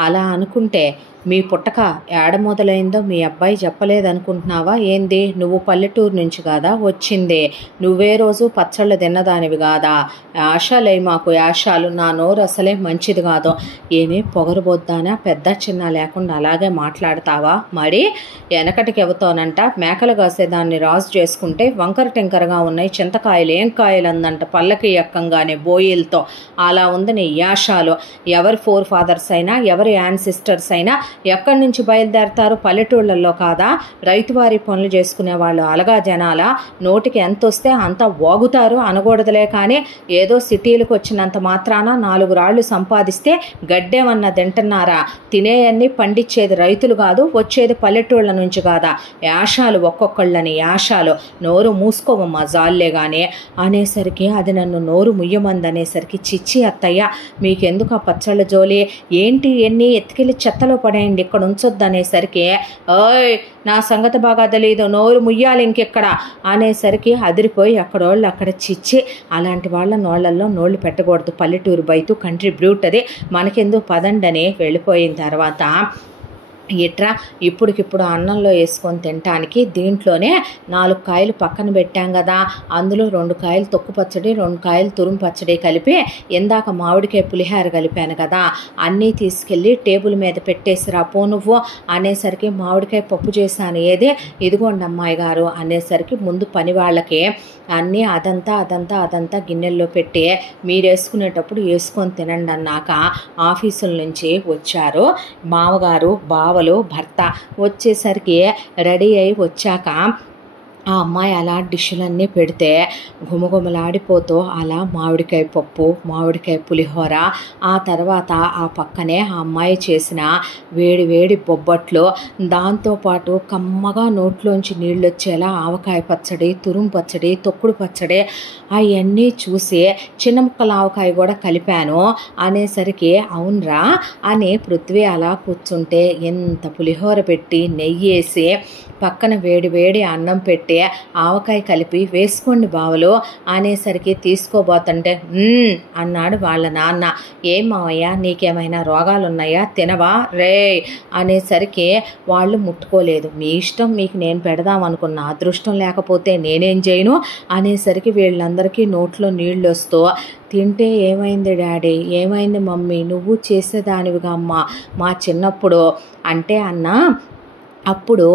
అలా అనుకుంటే మీ పుట్టక ఏడ మొదలైందో మీ అబ్బాయి చెప్పలేదనుకుంటున్నావా ఏంది? నువ్వు పల్లెటూరు నుంచి కాదా వచ్చింది? నువ్వే రోజు పచ్చళ్ళు తిన్నదానివి కాదా? యాషాలే మాకు యాషాలు, నా నోరు అసలే మంచిది కాదు. ఏమీ పొగరబోద్దానా? పెద్ద చిన్న లేకుండా అలాగే మాట్లాడతావా? మరి వెనకటికి ఎవతోనంట మేకలు కాసేదాన్ని రాజు చేసుకుంటే వంకర టెంకరగా ఉన్నాయి చింతకాయలు, ఏం కాయలు అందంట పల్లకి ఎక్కంగానే బోయిలతో. అలా ఉంది నీ యాషాలు. ఎవరి 4 ఫాదర్స్ అయినా, ఎవరి యాన్సిస్టర్స్ అయినా ఎక్కడి నుంచి బయలుదేరతారు? పల్లెటూళ్ళల్లో కాదా? రైతువారి పనులు చేసుకునే వాళ్ళు అలగా జనాల, నోటికి ఎంత వస్తే అంత వాగుతారు అనకూడదులే, కానీ ఏదో సిటీలకు వచ్చినంత మాత్రాన 4 రాళ్ళు సంపాదిస్తే గడ్డేమన్నా తింటున్నారా? తినేయన్నీ పండించేది రైతులు కాదు, వచ్చేది పల్లెటూళ్ళ నుంచి కాదా? యాషాలు ఒక్కొక్కళ్ళని యాషాలు. నోరు మూసుకోవమ్మా జాల్లే కానీ అనేసరికి, అది నన్ను నోరు ముయ్యమందనేసరికి, చిచ్చి అత్తయ్య మీకెందుకు ఆ పచ్చళ్ళ జోలి, ఏంటి ఎన్ని ఎత్తుకెళ్ళి చెత్తలో పడేయండి, ఇక్కడ ఉంచొద్దు అనేసరికి, ఓయ్ నా సంగతి బాగా తెలీదు, నోరు ముయ్యాలి ఇంకెక్కడ అనేసరికి అదిరిపోయి అక్కడోళ్ళు అక్కడ చిచ్చి, అలాంటి వాళ్ళ నోళ్లలో నోళ్ళు పెట్టకూడదు, పల్లెటూరు బయట కంట్రీ బ్రూట్ అది, మనకెందుకు పదండని వెళ్ళిపోయిన తర్వాత ఇట్రా ఇప్పటికిప్పుడు అన్నంలో వేసుకొని తినటానికి దీంట్లోనే 4 కాయలు పక్కన పెట్టాం కదా, అందులో 2 కాయలు తొక్కు పచ్చడి 2 కాయలు తురుము పచ్చడి కలిపి ఇందాక మామిడికాయ పులిహార కలిపాను కదా, అన్నీ తీసుకెళ్ళి టేబుల్ మీద పెట్టేసిరా పో నువ్వు అనేసరికి, మామిడికాయ పప్పు చేశాను ఏదే, ఇదిగోండి అమ్మాయి గారు అనేసరికి, ముందు పని వాళ్ళకి అన్నీ అదంతా గిన్నెల్లో పెట్టి మీరు వేసుకునేటప్పుడు వేసుకొని తినండి అన్నాక ఆఫీసుల నుంచి వచ్చారు మామగారు, బావలు, భర్త. వచ్చేసరికి రెడీ అయి వచ్చాక ఆ అమ్మాయి అలా డిష్లన్నీ పెడితే గుమగుమలాడిపోతూ అలా మామిడికాయ పప్పు, మామిడికాయ పులిహోర, ఆ తర్వాత ఆ పక్కనే ఆ అమ్మాయి చేసిన వేడి బొబ్బట్లు, దాంతోపాటు కమ్మగా నోట్లోంచి నీళ్ళు వచ్చేలా ఆవకాయ పచ్చడి, తురుము పచ్చడి, తొక్కుడు పచ్చడి, అవన్నీ చూసి చిన్న ముక్కల ఆవకాయ కూడా కలిపాను అనేసరికి, అవునరా అని పృథ్వీ అలా కూర్చుంటే ఎంత పులిహోర పెట్టి నెయ్యి వేసి పక్కన వేడి అన్నం పెట్టి ఆవకాయ కలిపి వేసుకోండి బావలు అనేసరికి, తీసుకోబోతుంటే అన్నాడు వాళ్ళ నాన్న. ఏం మావయ్య నీకేమైనా రోగాలున్నాయా, తినవా రే అనేసరికి, వాళ్ళు ముట్టుకోలేదు, మీ ఇష్టం, మీకు నేను పెడదాం అనుకున్న, అదృష్టం లేకపోతే నేనేం చేయను అనేసరికి వీళ్ళందరికీ నోట్లో నీళ్ళు వస్తూ, తింటే ఏమైంది డాడీ, ఏమైంది మమ్మీ, నువ్వు చేసేదానివిగా అమ్మ మా చిన్నప్పుడు అంటే అన్నా, అప్పుడు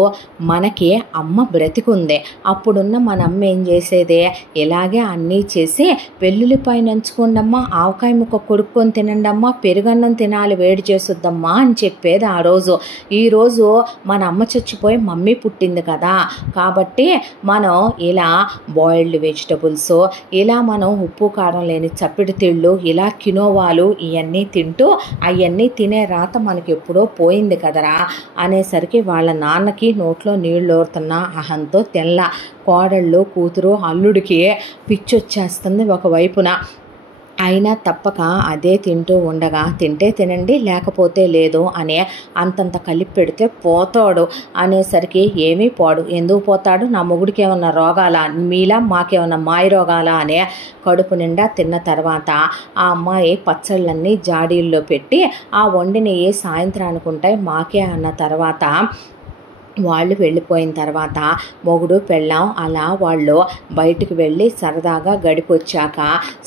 మనకి అమ్మ బ్రతికుంది, అప్పుడున్న మన అమ్మ ఏం చేసేదే, ఇలాగే అన్నీ చేసి వెల్లుల్లిపాయ నంచుకోండమ్మా, ఆవకాయ ముక్క కొడుక్కొని తినండమ్మా, పెరుగన్నం తినాలి వేడి చేసుద్దమ్మా అని చెప్పేది ఆ రోజు. ఈరోజు మన అమ్మ చచ్చిపోయి మమ్మీ పుట్టింది కదా, కాబట్టి మనం ఇలా బాయిల్డ్ వెజిటబుల్స్, ఇలా మనం ఉప్పు కారం లేని చప్పిడి తిళ్ళు, ఇలా కినోవాలు ఇవన్నీ తింటూ అవన్నీ తినే రాత మనకి ఎప్పుడో పోయింది కదరా అనేసరికి, వాళ్ళ నాన్నకి నోట్లో నీళ్ళు ఊరుతున్నా అహంతో తెల్ల కోడళ్ళు, కూతురు, అల్లుడికి పిచ్చొచ్చేస్తుంది ఒకవైపున. అయినా తప్పక అదే తింటూ ఉండగా తింటే తినండి లేకపోతే లేదు అనే అంతంత కలిపి పెడితే పోతాడు అనేసరికి ఏమీ పోడు. ఎందుకు పోతాడు? నా మొగుడికి ఏమన్నా రోగాలా, మీలా మాకేమన్నా మాయ రోగాలా అనే కడుపు నిండా తిన్న తర్వాత ఆ అమ్మాయి పచ్చళ్ళన్నీ జాడీల్లో పెట్టి ఆ వండినవి సాయంత్రానికి ఉంటాయి మాకే అన్న తర్వాత వాళ్ళు వెళ్ళిపోయిన తర్వాత మొగుడు పెళ్ళాం అలా వాళ్ళు బయటికి వెళ్ళి సరదాగా గడిపొచ్చాక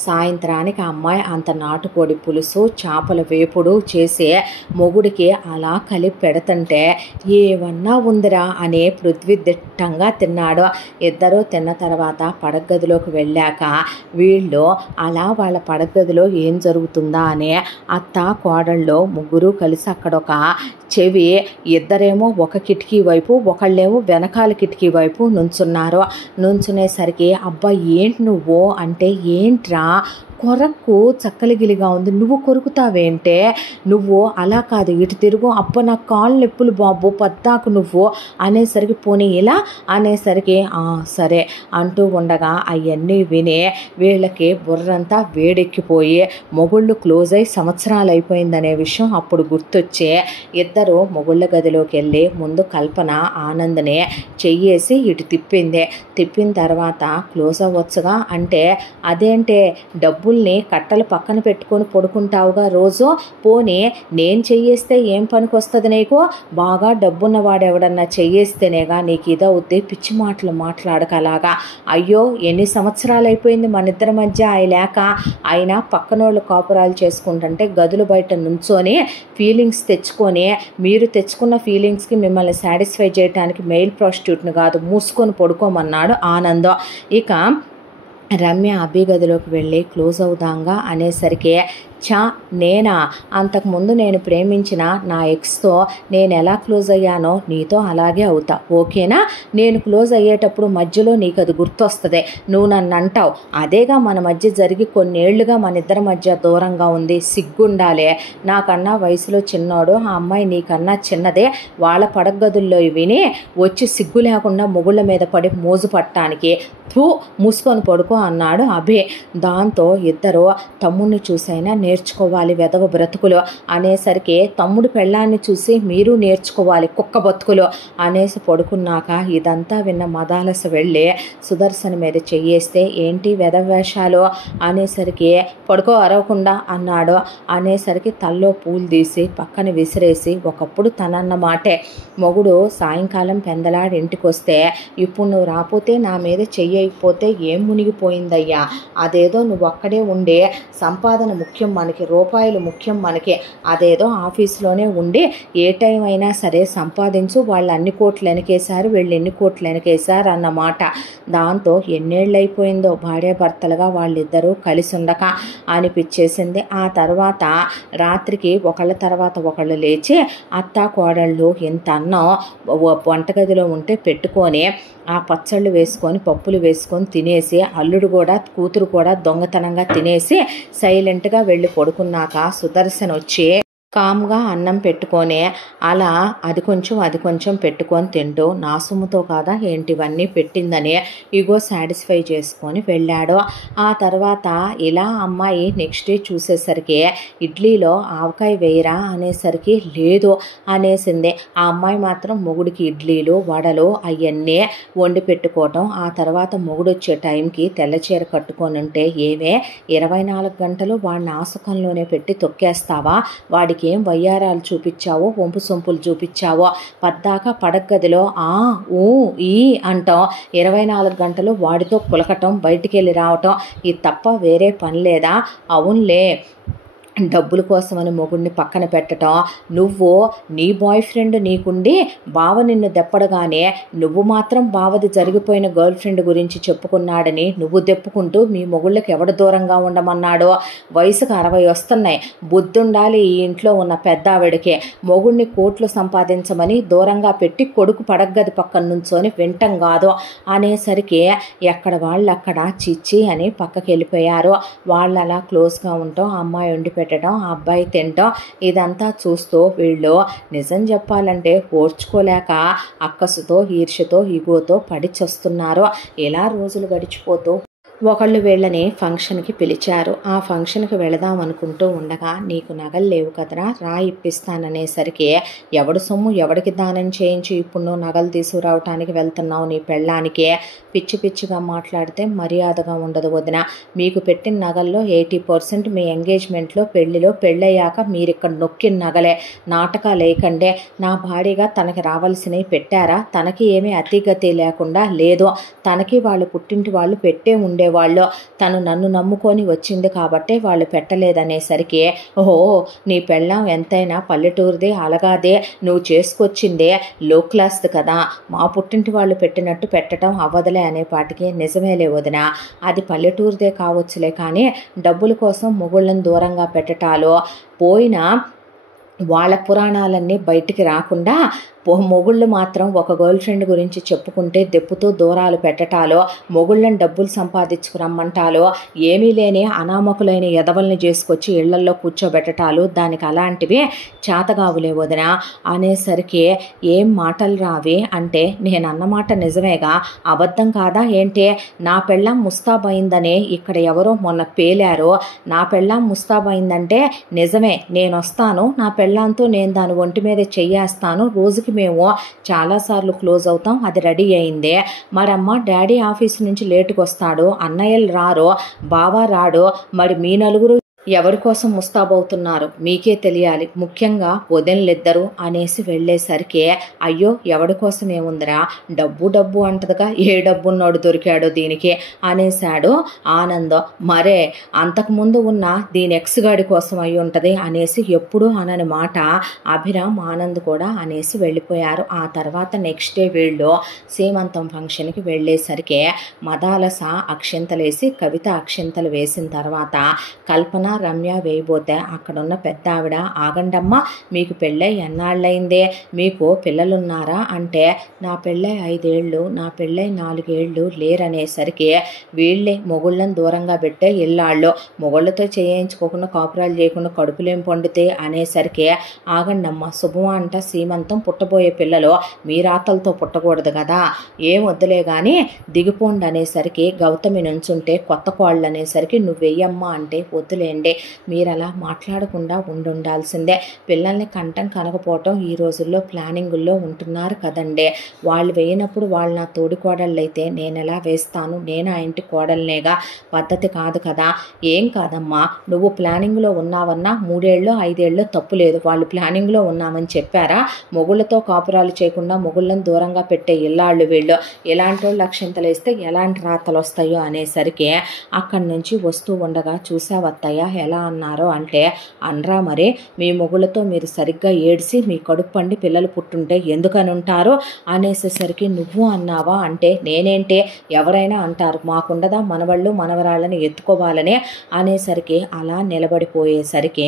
సాయంత్రానికి ఆ అమ్మాయి అంత నాటుకోడి పులుసు చేపల వేపుడు చేసి మొగుడికి అలా కలిపి పెడుతుంటే ఏమన్నా ఉందిరా అనే పృథ్వీ దిట్టంగా తిన్నాడు. ఇద్దరూ తిన్న తర్వాత పడగదిలోకి వెళ్ళాక వీళ్ళు అలా వాళ్ళ పడగదిలో ఏం జరుగుతుందా అనే అత్త కోడళ్ళు ముగ్గురు కలిసి అక్కడొక చెవి ఇద్దరేమో ఒక కిటికీ వైపు ఒకళ్ళేమో వెనకాల కిటికీ వైపు నుంచున్నారు. నుంచునేసరికి అబ్బా ఏంటి నువ్వు అంటే ఏంట్రా కొరకు చక్కలిగిలిగా ఉంది, నువ్వు కొరుకుతావేంటే, నువ్వు అలా కాదు ఇటు తిరుగు, అప్ప నా కాళ్ళు నొప్పులు బాబు పద్దాకు నువ్వు అనేసరికి పోనీ ఇలా అనేసరికి సరే అంటూ ఉండగా అవన్నీ విని వీళ్ళకి బుర్రంతా వేడెక్కిపోయి మొగుళ్ళు క్లోజ్ అయి సంవత్సరాలు అయిపోయిందనే విషయం అప్పుడు గుర్తొచ్చి ఇద్దరు మొగుళ్ళ గదిలోకి వెళ్ళి ముందు కల్పన ఆనంద్ని చెయ్యేసి ఇటు తిప్పింది. తిప్పిన తర్వాత క్లోజ్ అవ్వచ్చుగా అంటే అదేంటే డబ్బుల్ని కట్టలు పక్కన పెట్టుకొని పడుకుంటావుగా రోజు, పోనీ నేను చెయ్యేస్తే ఏం పనికి వస్తుంది నీకు, బాగా డబ్బున్నవాడెవడన్నా చెయ్యేస్తేనేగా నీకు ఇదవుద్ది, పిచ్చి మాటలు మాట్లాడకలాగా. అయ్యో ఎన్ని సంవత్సరాలు అయిపోయింది మన ఇద్దరి మధ్య అయి లేక, అయినా పక్కనోళ్ళు కాపురాలు చేసుకుంటుంటే గదులు బయట నుంచొని ఫీలింగ్స్ తెచ్చుకొని మీరు తెచ్చుకున్న ఫీలింగ్స్కి మిమ్మల్ని సాటిస్ఫై చేయడానికి మెయిల్ ప్రాస్టిట్యూట్ని కాదు మూసుకొని పడుకోమన్నాడు ఆనందం. ఇక రమ్య అభి గదిలోకి వెళ్ళి క్లోజ్ అవుదాంగా అనేసరికి నేనా, అంతకుముందు నేను ప్రేమించిన నా ఎక్స్తో నేను ఎలా క్లోజ్ అయ్యానో నీతో అలాగే అవుతా, ఓకేనా? నేను క్లోజ్ అయ్యేటప్పుడు మధ్యలో నీకు అది గుర్తొస్తుంది, నువ్వు నన్ను అంటావు అదేగా మన మధ్య జరిగి కొన్నేళ్లుగా మన ఇద్దరి మధ్య దూరంగా ఉంది, సిగ్గుండాలే, నాకన్నా వయసులో చిన్నోడు, ఆ అమ్మాయి నీకన్నా చిన్నదే, వాళ్ళ పడగదుల్లో విని వచ్చి సిగ్గు లేకుండా మొగుళ్ళ మీద పడి మోజు పట్టడానికి మూసుకొని పడుకో అన్నాడు అభి. దాంతో ఇద్దరు తమ్ముడిని చూసైనా నేర్చుకోవాలి వెధవ బ్రతుకులు అనేసరికి తమ్ముడు పెళ్ళాన్ని చూసి మీరు నేర్చుకోవాలి కుక్క బతుకులు అనేసి పడుకున్నాక ఇదంతా విన్న మదాలస వెళ్ళి సుదర్శన్ మీద చెయ్యేస్తే ఏంటి వెధవ వేషాలు అనేసరికి పడుకో అరవకుండా అన్నాడు. అనేసరికి తల్లో పూలు తీసి పక్కన విసిరేసి ఒకప్పుడు తనన్న మాటే మొగుడు సాయంకాలం పెందలాడి ఇంటికి వస్తే ఇప్పుడు నువ్వు రాపోతే నా మీద చెయ్యకపోతే ఏం మునిగిపోయిందయ్యా, అదేదో నువ్వు అక్కడే ఉండే సంపాదన ముఖ్యం మనకి, రూపాయలు ముఖ్యం మనకి, అదేదో ఆఫీసులోనే ఉండి ఏ టైం అయినా సరే సంపాదించు, వాళ్ళు అన్ని కోట్లు వెనకేశారు వీళ్ళు ఎన్ని కోట్లు వెనకేశారు అన్నమాట. దాంతో ఎన్నేళ్ళు అయిపోయిందో భార్యాభర్తలుగా వాళ్ళిద్దరూ కలిసి ఉండక అనిపించేసింది. ఆ తర్వాత రాత్రికి ఒకళ్ళ తర్వాత ఒకళ్ళు లేచి అత్తా కోడళ్ళు ఇంత అన్నం వంటగదిలో ఉంటే పెట్టుకొని ఆ పచ్చళ్ళు వేసుకొని పప్పులు వేసుకొని తినేసి అల్లుడు కూడా కూతురు కూడా దొంగతనంగా తినేసి సైలెంట్గా వెళ్ళి పడుకున్నాక సుదర్శన్ వచ్చి కామ్గా అన్నం పెట్టుకొని అలా అది కొంచెం పెట్టుకొని తింటూ నా సొమ్ముతో కాదా ఏంటివన్నీ పెట్టిందని ఇగో సాటిస్ఫై చేసుకొని వెళ్ళాడు. ఆ తర్వాత ఇలా అమ్మాయి నెక్స్ట్ డే చూసేసరికి ఇడ్లీలో ఆవకాయ వేయరా అనేసరికి లేదు అనేసింది. ఆ అమ్మాయి మాత్రం మొగుడికి ఇడ్లీలు వడలు అవన్నీ వండి పెట్టుకోవటం. ఆ తర్వాత మొగుడు వచ్చే టైంకి తెల్లచీర కట్టుకొని ఉంటే ఏమే 24 గంటలు వాడిని ఆసుకంలోనే పెట్టి తొక్కేస్తావా, వాడికి ఏం వయ్యారాలు చూపించావో వంపు సొంపులు చూపించావో, పద్దాక పడగదిలో ఈ అంటాం, 24 గంటలు వాడితో కులకటం బయటికి వెళ్ళి రావటం, ఇది తప్ప వేరే పని లేదా? అవునులే డబ్బుల కోసమని మొగుడిని పక్కన పెట్టడం, నువ్వు నీ బాయ్ ఫ్రెండ్ నీకుండి బావ నిన్ను దెప్పడగానే నువ్వు మాత్రం బావది జరిగిపోయిన గర్ల్ ఫ్రెండ్ గురించి చెప్పుకున్నాడని నువ్వు దెప్పుకుంటూ మీ మొగుళ్ళకి ఎవడు దూరంగా ఉండమన్నాడో, వయసుకు 60 వస్తున్నాయి, బుద్ధుండాలి ఈ ఇంట్లో ఉన్న పెద్దావిడికి, మొగుడిని కోట్లు సంపాదించమని దూరంగా పెట్టి కొడుకు పడగది పక్కన నుంచొని వింటం కాదు అనేసరికి ఎక్కడ వాళ్ళు అక్కడ చిచ్చి అని పక్కకి వెళ్ళిపోయారు. వాళ్ళు అలా క్లోజ్గా ఉంటాం, అమ్మాయి వండి పెట్టడం, ఆ అబ్బాయి తినటం, ఇదంతా చూస్తూ వీళ్ళు నిజం చెప్పాలంటే ఓర్చుకోలేక అక్కసుతో ఈర్ష్యతో ఈగోతో పడి చస్తున్నారు. ఇలా రోజులు గడిచిపోతూ ఒకళ్ళు వీళ్ళని ఫంక్షన్కి పిలిచారు. ఆ ఫంక్షన్కి వెళదాం అనుకుంటూ ఉండగా, నీకు నగలు లేవు కదరా, రా ఇప్పిస్తాననేసరికి, ఎవడు సొమ్ము ఎవడికి దానం చేయించి ఇప్పుడు నువ్వు నగలు తీసుకురావటానికి వెళ్తున్నావు నీ పెళ్ళానికి? పిచ్చి పిచ్చిగా మాట్లాడితే మర్యాదగా ఉండదు వదిన. మీకు పెట్టిన నగల్లో 80% మీ ఎంగేజ్మెంట్లో పెళ్లిలో పెళ్ళయ్యాక మీరిక్కడ నొక్కిన నగలే. నాటకాలు లేకండే. నా భార్యగా తనకి రావాల్సినవి పెట్టారా? తనకి ఏమీ అతిగతి లేకుండా లేదు. తనకి వాళ్ళు పుట్టింటి వాళ్ళు పెట్టే ఉండేవాళ్ళు. తను నన్ను నమ్ముకొని వచ్చింది కాబట్టే వాళ్ళు పెట్టలేదనేసరికి, ఓహో నీ పెళ్ళాం ఎంతైనా పల్లెటూరుదే, అలగాదే, నువ్వు చేసుకొచ్చిందే లో క్లాస్ కదా, మా పుట్టింటి వాళ్ళు పెట్టినట్టు పెట్టడం అవ్వదులే అనేపాటికి, నిజమేలే వదిన, అది పల్లెటూరుదే కావచ్చులే, కానీ డబ్బుల కోసం మొగుళ్ళని దూరంగా పెట్టటాలు పోయినా వాళ్ళ పురాణాలన్నీ బయటికి రాకుండా మొగుళ్ళు మాత్రం ఒక గర్ల్ ఫ్రెండ్ గురించి చెప్పుకుంటే దెప్పుతూ దూరాలు పెట్టటాలో, మొగుళ్ళని డబ్బులు సంపాదించుకురమ్మంటాలో, ఏమీ లేని అనామకులైన ఎదవల్ని చేసుకొచ్చి ఇళ్లల్లో కూర్చోబెట్టటాలు, దానికి అలాంటివి చేతగావులే వదిన అనేసరికి, ఏం మాటలు రావి అంటే, నేను అన్నమాట నిజమేగా, అబద్ధం కాదా ఏంటి? నా పెళ్ళాం ముస్తాబయిందని ఇక్కడ ఎవరో మొన్న పేలారో, నా పెళ్ళాం ముస్తాబయిందంటే నిజమే, నేను వస్తాను, నా పెళ్ళాంతో నేను దాని ఒంటి మీద చెయ్యేస్తాను, రోజుకి మేము చాలాసార్లు క్లోజ్ అవుతాం, అది రెడీ అయిందే. మరమ్మ డాడీ ఆఫీస్ నుంచి లేటుకు వస్తాడు, అన్నయ్యలు రారు, బావ రాడు, మరి మీ నలుగురు ఎవరి కోసం ముస్తాబవుతున్నారు మీకే తెలియాలి, ముఖ్యంగా వదినలిద్దరు అనేసి వెళ్ళేసరికి, అయ్యో ఎవడి కోసం ఏముందిరా, డబ్బు డబ్బు అంటదిగా, ఏ డబ్బున్నోడు దొరికాడో దీనికి అనేశాడు ఆనందం. మరే అంతకుముందు ఉన్న దీని ఎక్స్గాడి కోసం అయి ఉంటుంది అనేసి ఎప్పుడూ అనని మాట అభిరామ్ ఆనంద్ కూడా అనేసి వెళ్ళిపోయారు. ఆ తర్వాత నెక్స్ట్ డే వీళ్ళు సీమంతం ఫంక్షన్కి వెళ్ళేసరికి మదాలస అక్షింతలేసి కవిత అక్షింతలు వేసిన తర్వాత కల్పన రమ్య వేయబోతే అక్కడున్న పెద్ద ఆవిడ, ఆగండమ్మ మీకు పెళ్ళై ఎన్నాళ్ళైందే, మీకు పిల్లలున్నారా అంటే, నా పెళ్ళై 5 ఏళ్ళు, నా పెళ్ళై 4 ఏళ్ళు లేరనేసరికి, వీళ్ళే మొగుళ్ళని దూరంగా పెట్టే ఇల్లాళ్ళు, మొగుళ్ళతో చేయించుకోకుండా కాపురాలు చేయకుండా కడుపులేం పండితే అనేసరికి, ఆగండమ్మ శుభమా అంట సీమంతం, పుట్టబోయే పిల్లలు మీ రాతలతో పుట్టకూడదు కదా, ఏం వద్దులే కానీ దిగిపోండి అనేసరికి, గౌతమి నుంచుంటే కొత్త కోళ్ళు అనేసరికి, నువ్వు వెయ్యమ్మా అంటే, వద్దులేండి మీరు అలా మాట్లాడకుండా ఉండాల్సిందే, పిల్లల్ని కంటం కనకపోవటం ఈ రోజుల్లో ప్లానింగుల్లో ఉంటున్నారు కదండి, వాళ్ళు వేయినప్పుడు వాళ్ళు నా తోడి కోడళ్ళైతే నేను ఎలా వేస్తాను, నేను ఆ ఇంటి కోడలనేగా, పద్ధతి కాదు కదా. ఏం కాదమ్మా, నువ్వు ప్లానింగ్లో ఉన్నావన్నా 3 ఏళ్ళు 5 ఏళ్ళు తప్పు లేదు, వాళ్ళు ప్లానింగ్లో ఉన్నామని చెప్పారా, మొగుళ్ళతో కాపురాలు చేయకుండా మొగుళ్ళని దూరంగా పెట్టే ఇల్లాళ్ళు వీళ్ళు, ఎలాంటి వాళ్ళు అక్షింతలేస్తే ఎలాంటి రాతలు వస్తాయో అనేసరికి, అక్కడి నుంచి వస్తూ ఉండగా, చూసావత్తయ్య ఎలా అన్నారో అంటే, అనరా మరి, మీ మొగుళ్ళతో మీరు సరిగ్గా ఏడ్చి మీ కడుపు పండి పిల్లలు పుట్టుంటే ఎందుకని ఉంటారు అనేసేసరికి, నువ్వు అన్నావా అంటే, నేనేంటే ఎవరైనా అంటారు, మాకుండదా మనవాళ్ళు మనవరాళ్ళని ఎత్తుకోవాలని అనేసరికి, అలా నిలబడిపోయేసరికి,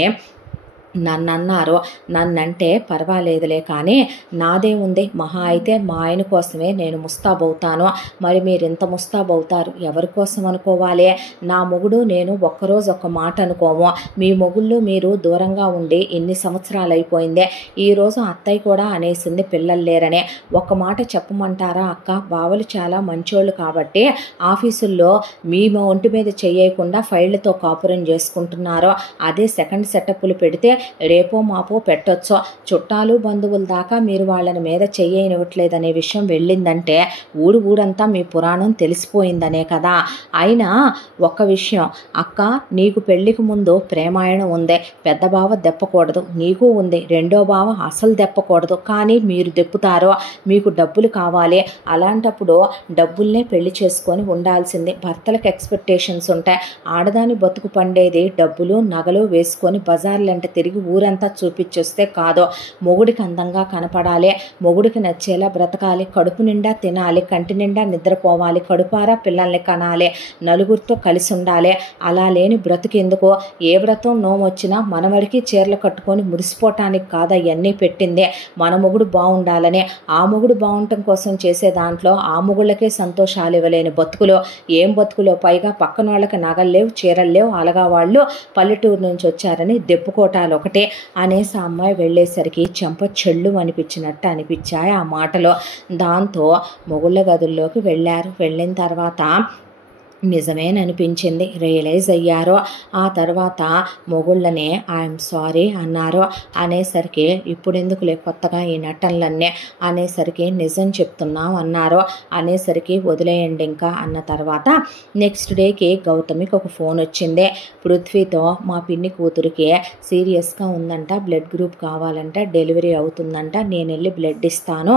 నన్నన్నారు, నన్నంటే పర్వాలేదులే కానీ నాదే ఉంది, మహా అయితే మా ఆయన కోసమే నేను ముస్తాబవుతాను, మరి మీరు ఇంత ముస్తాబవుతారు ఎవరి కోసం అనుకోవాలి, నా మొగుడు నేను ఒక్కరోజు ఒక మాట అనుకోము, మీ మొగుళ్ళు మీరు దూరంగా ఉండి ఇన్ని సంవత్సరాలు అయిపోయిందే, ఈరోజు అత్తయ్య కూడా అనేసింది పిల్లలు లేరనే, ఒక్క మాట చెప్పమంటారా అక్క, బావలు చాలా మంచోళ్ళు కాబట్టి ఆఫీసుల్లో మీ ఒంటి మీద చేయకుండా ఫైళ్ళతో కాపురం చేసుకుంటున్నారు, అదే సెకండ్ సెటప్లు పెడితే రేపో మాపో పెట్టొచ్చో, చుట్టాలు బంధువుల దాకా మీరు వాళ్ళని మీద చెయ్యనివ్వట్లేదనే విషయం వెళ్ళిందంటే ఊరంతా మీ పురాణం తెలిసిపోయిందనే కదా. అయినా ఒక్క విషయం అక్క, నీకు పెళ్లికి ముందు ప్రేమాయణం ఉందే, పెద్ద బావ దెప్పకూడదు, నీకు ఉంది, రెండో బావ అసలు దెప్పకూడదు, కానీ మీరు దెప్పుతారో, మీకు డబ్బులు కావాలి, అలాంటప్పుడు డబ్బుల్నే పెళ్లి చేసుకొని ఉండాల్సింది, భర్తలకు ఎక్స్పెక్టేషన్స్ ఉంటాయి, ఆడదాని బతుకు పండేది డబ్బులు నగలు వేసుకొని బజార్లంట తిరిగి ఊరంతా చూపించొస్తే కాదో, మొగుడికి అందంగా కనపడాలి, మొగుడికి నచ్చేలా బ్రతకాలి, కడుపు నిండా తినాలి, కంటి నిండా నిద్రపోవాలి, కడుపారా పిల్లల్ని కనాలి, నలుగురితో కలిసి ఉండాలి, అలా లేని బ్రతుకెందుకో, ఏ వ్రతం నోమొచ్చినా మనవడికి చీరలు కట్టుకొని మురిసిపోవటానికి కాదు అవన్నీ పెట్టిందే, మన మొగుడు బాగుండాలని, ఆ మొగుడు బాగుండటం కోసం చేసే దాంట్లో ఆ మొగుళ్ళకే సంతోషాలు ఇవ్వలేని బతుకులో, ఏం బతుకులో, పైగా పక్కన వాళ్ళకి నగలు లేవు, చీరలు లేవు, అలగా వాళ్ళు పల్లెటూరు నుంచి వచ్చారని దెప్పుకోటాలు ఒకటే అనేసి ఆ అమ్మాయి వెళ్ళేసరికి చెంప చెళ్ళు అనిపించినట్టు అనిపించాయి ఆ మాటలో. దాంతో మొగుళ్ళ గదుల్లోకి వెళ్ళారు. వెళ్ళిన తర్వాత నిజమేననిపించింది. రియలైజ్ అయ్యారు. ఆ తర్వాత మొగుళ్ళనే ఐఎమ్ సారీ అన్నారు. అనేసరికి ఇప్పుడెందుకులే కొత్తగా ఈ నటనలన్నీ అనేసరికి నిజం చెప్తున్నాం అన్నారు. అనేసరికి వదిలేయండి ఇంకా అన్న తర్వాత నెక్స్ట్ డేకి గౌతమికి ఒక ఫోన్ వచ్చింది. పృథ్వీతో మా పిన్ని కూతురికి సీరియస్గా ఉందంట, బ్లడ్ గ్రూప్ కావాలంట, డెలివరీ అవుతుందంట, నేను వెళ్ళి బ్లడ్ ఇస్తాను,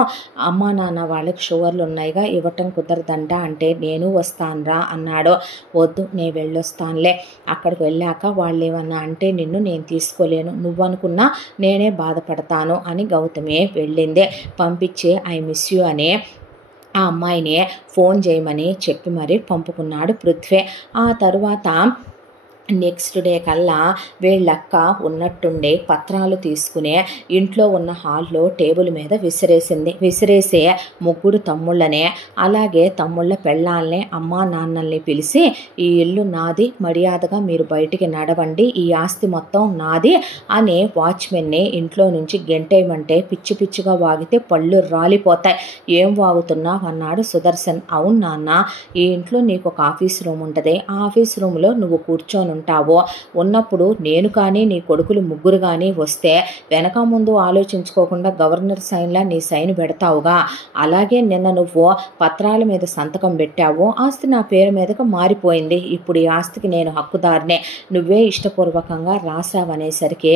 అమ్మా నాన్న వాళ్ళకి షుగర్లు ఉన్నాయిగా ఇవ్వటం కుదరదంట అంటే నేను వస్తానురా అన్నాడు. వద్దు నేను వెళ్ళొస్తానులే, అక్కడికి వెళ్ళాక వాళ్ళు ఏమన్నా అంటే నిన్ను నేను తీసుకోలేను, నువ్వనుకున్నా నేనే బాధపడతాను అని గౌతమి వెళ్ళింది. పంపించి ఐ మిస్ యూ అని ఆ అమ్మాయిని ఫోన్ చేయమని చెప్పి మరీ పంపుకున్నాడు పృథ్వీ. ఆ తరువాత నెక్స్ట్ డే కల్లా వీళ్ళక్క ఉన్నట్టుండి పత్రాలు తీసుకుని ఇంట్లో ఉన్న హాల్లో టేబుల్ మీద విసిరేసి ముగ్గురు తమ్ముళ్ళనే అలాగే తమ్ముళ్ళ పెళ్ళాలని అమ్మా నాన్నల్ని పిలిచి ఈ ఇల్లు నాది, మర్యాదగా మీరు బయటికి నడవండి, ఈ ఆస్తి మొత్తం నాది అని వాచ్మెన్ని ఇంట్లో నుంచి గెంటేయమంటే పిచ్చి పిచ్చిగా వాగితే పళ్ళు రాలిపోతాయి. ఏం వాగుతున్నావు అన్నాడు సుదర్శన్. అవును నాన్న, ఈ ఇంట్లో నీకు ఒక ఆఫీస్ రూమ్ ఉంటుంది, ఆ ఆఫీస్ రూమ్లో నువ్వు కూర్చొని ఉంటావో, ఉన్నప్పుడు నేను కానీ నీ కొడుకులు ముగ్గురు కానీ వస్తే వెనక ముందు ఆలోచించుకోకుండా గవర్నర్ సైన్లా నీ సైన్ పెడతావుగా, అలాగే నిన్న నువ్వు పత్రాల మీద సంతకం పెట్టావు, ఆస్తి నా పేరు మీదకు మారిపోయింది, ఇప్పుడు ఈ ఆస్తికి నేను హక్కుదారునే, నువ్వే ఇష్టపూర్వకంగా రాసావనేసరికి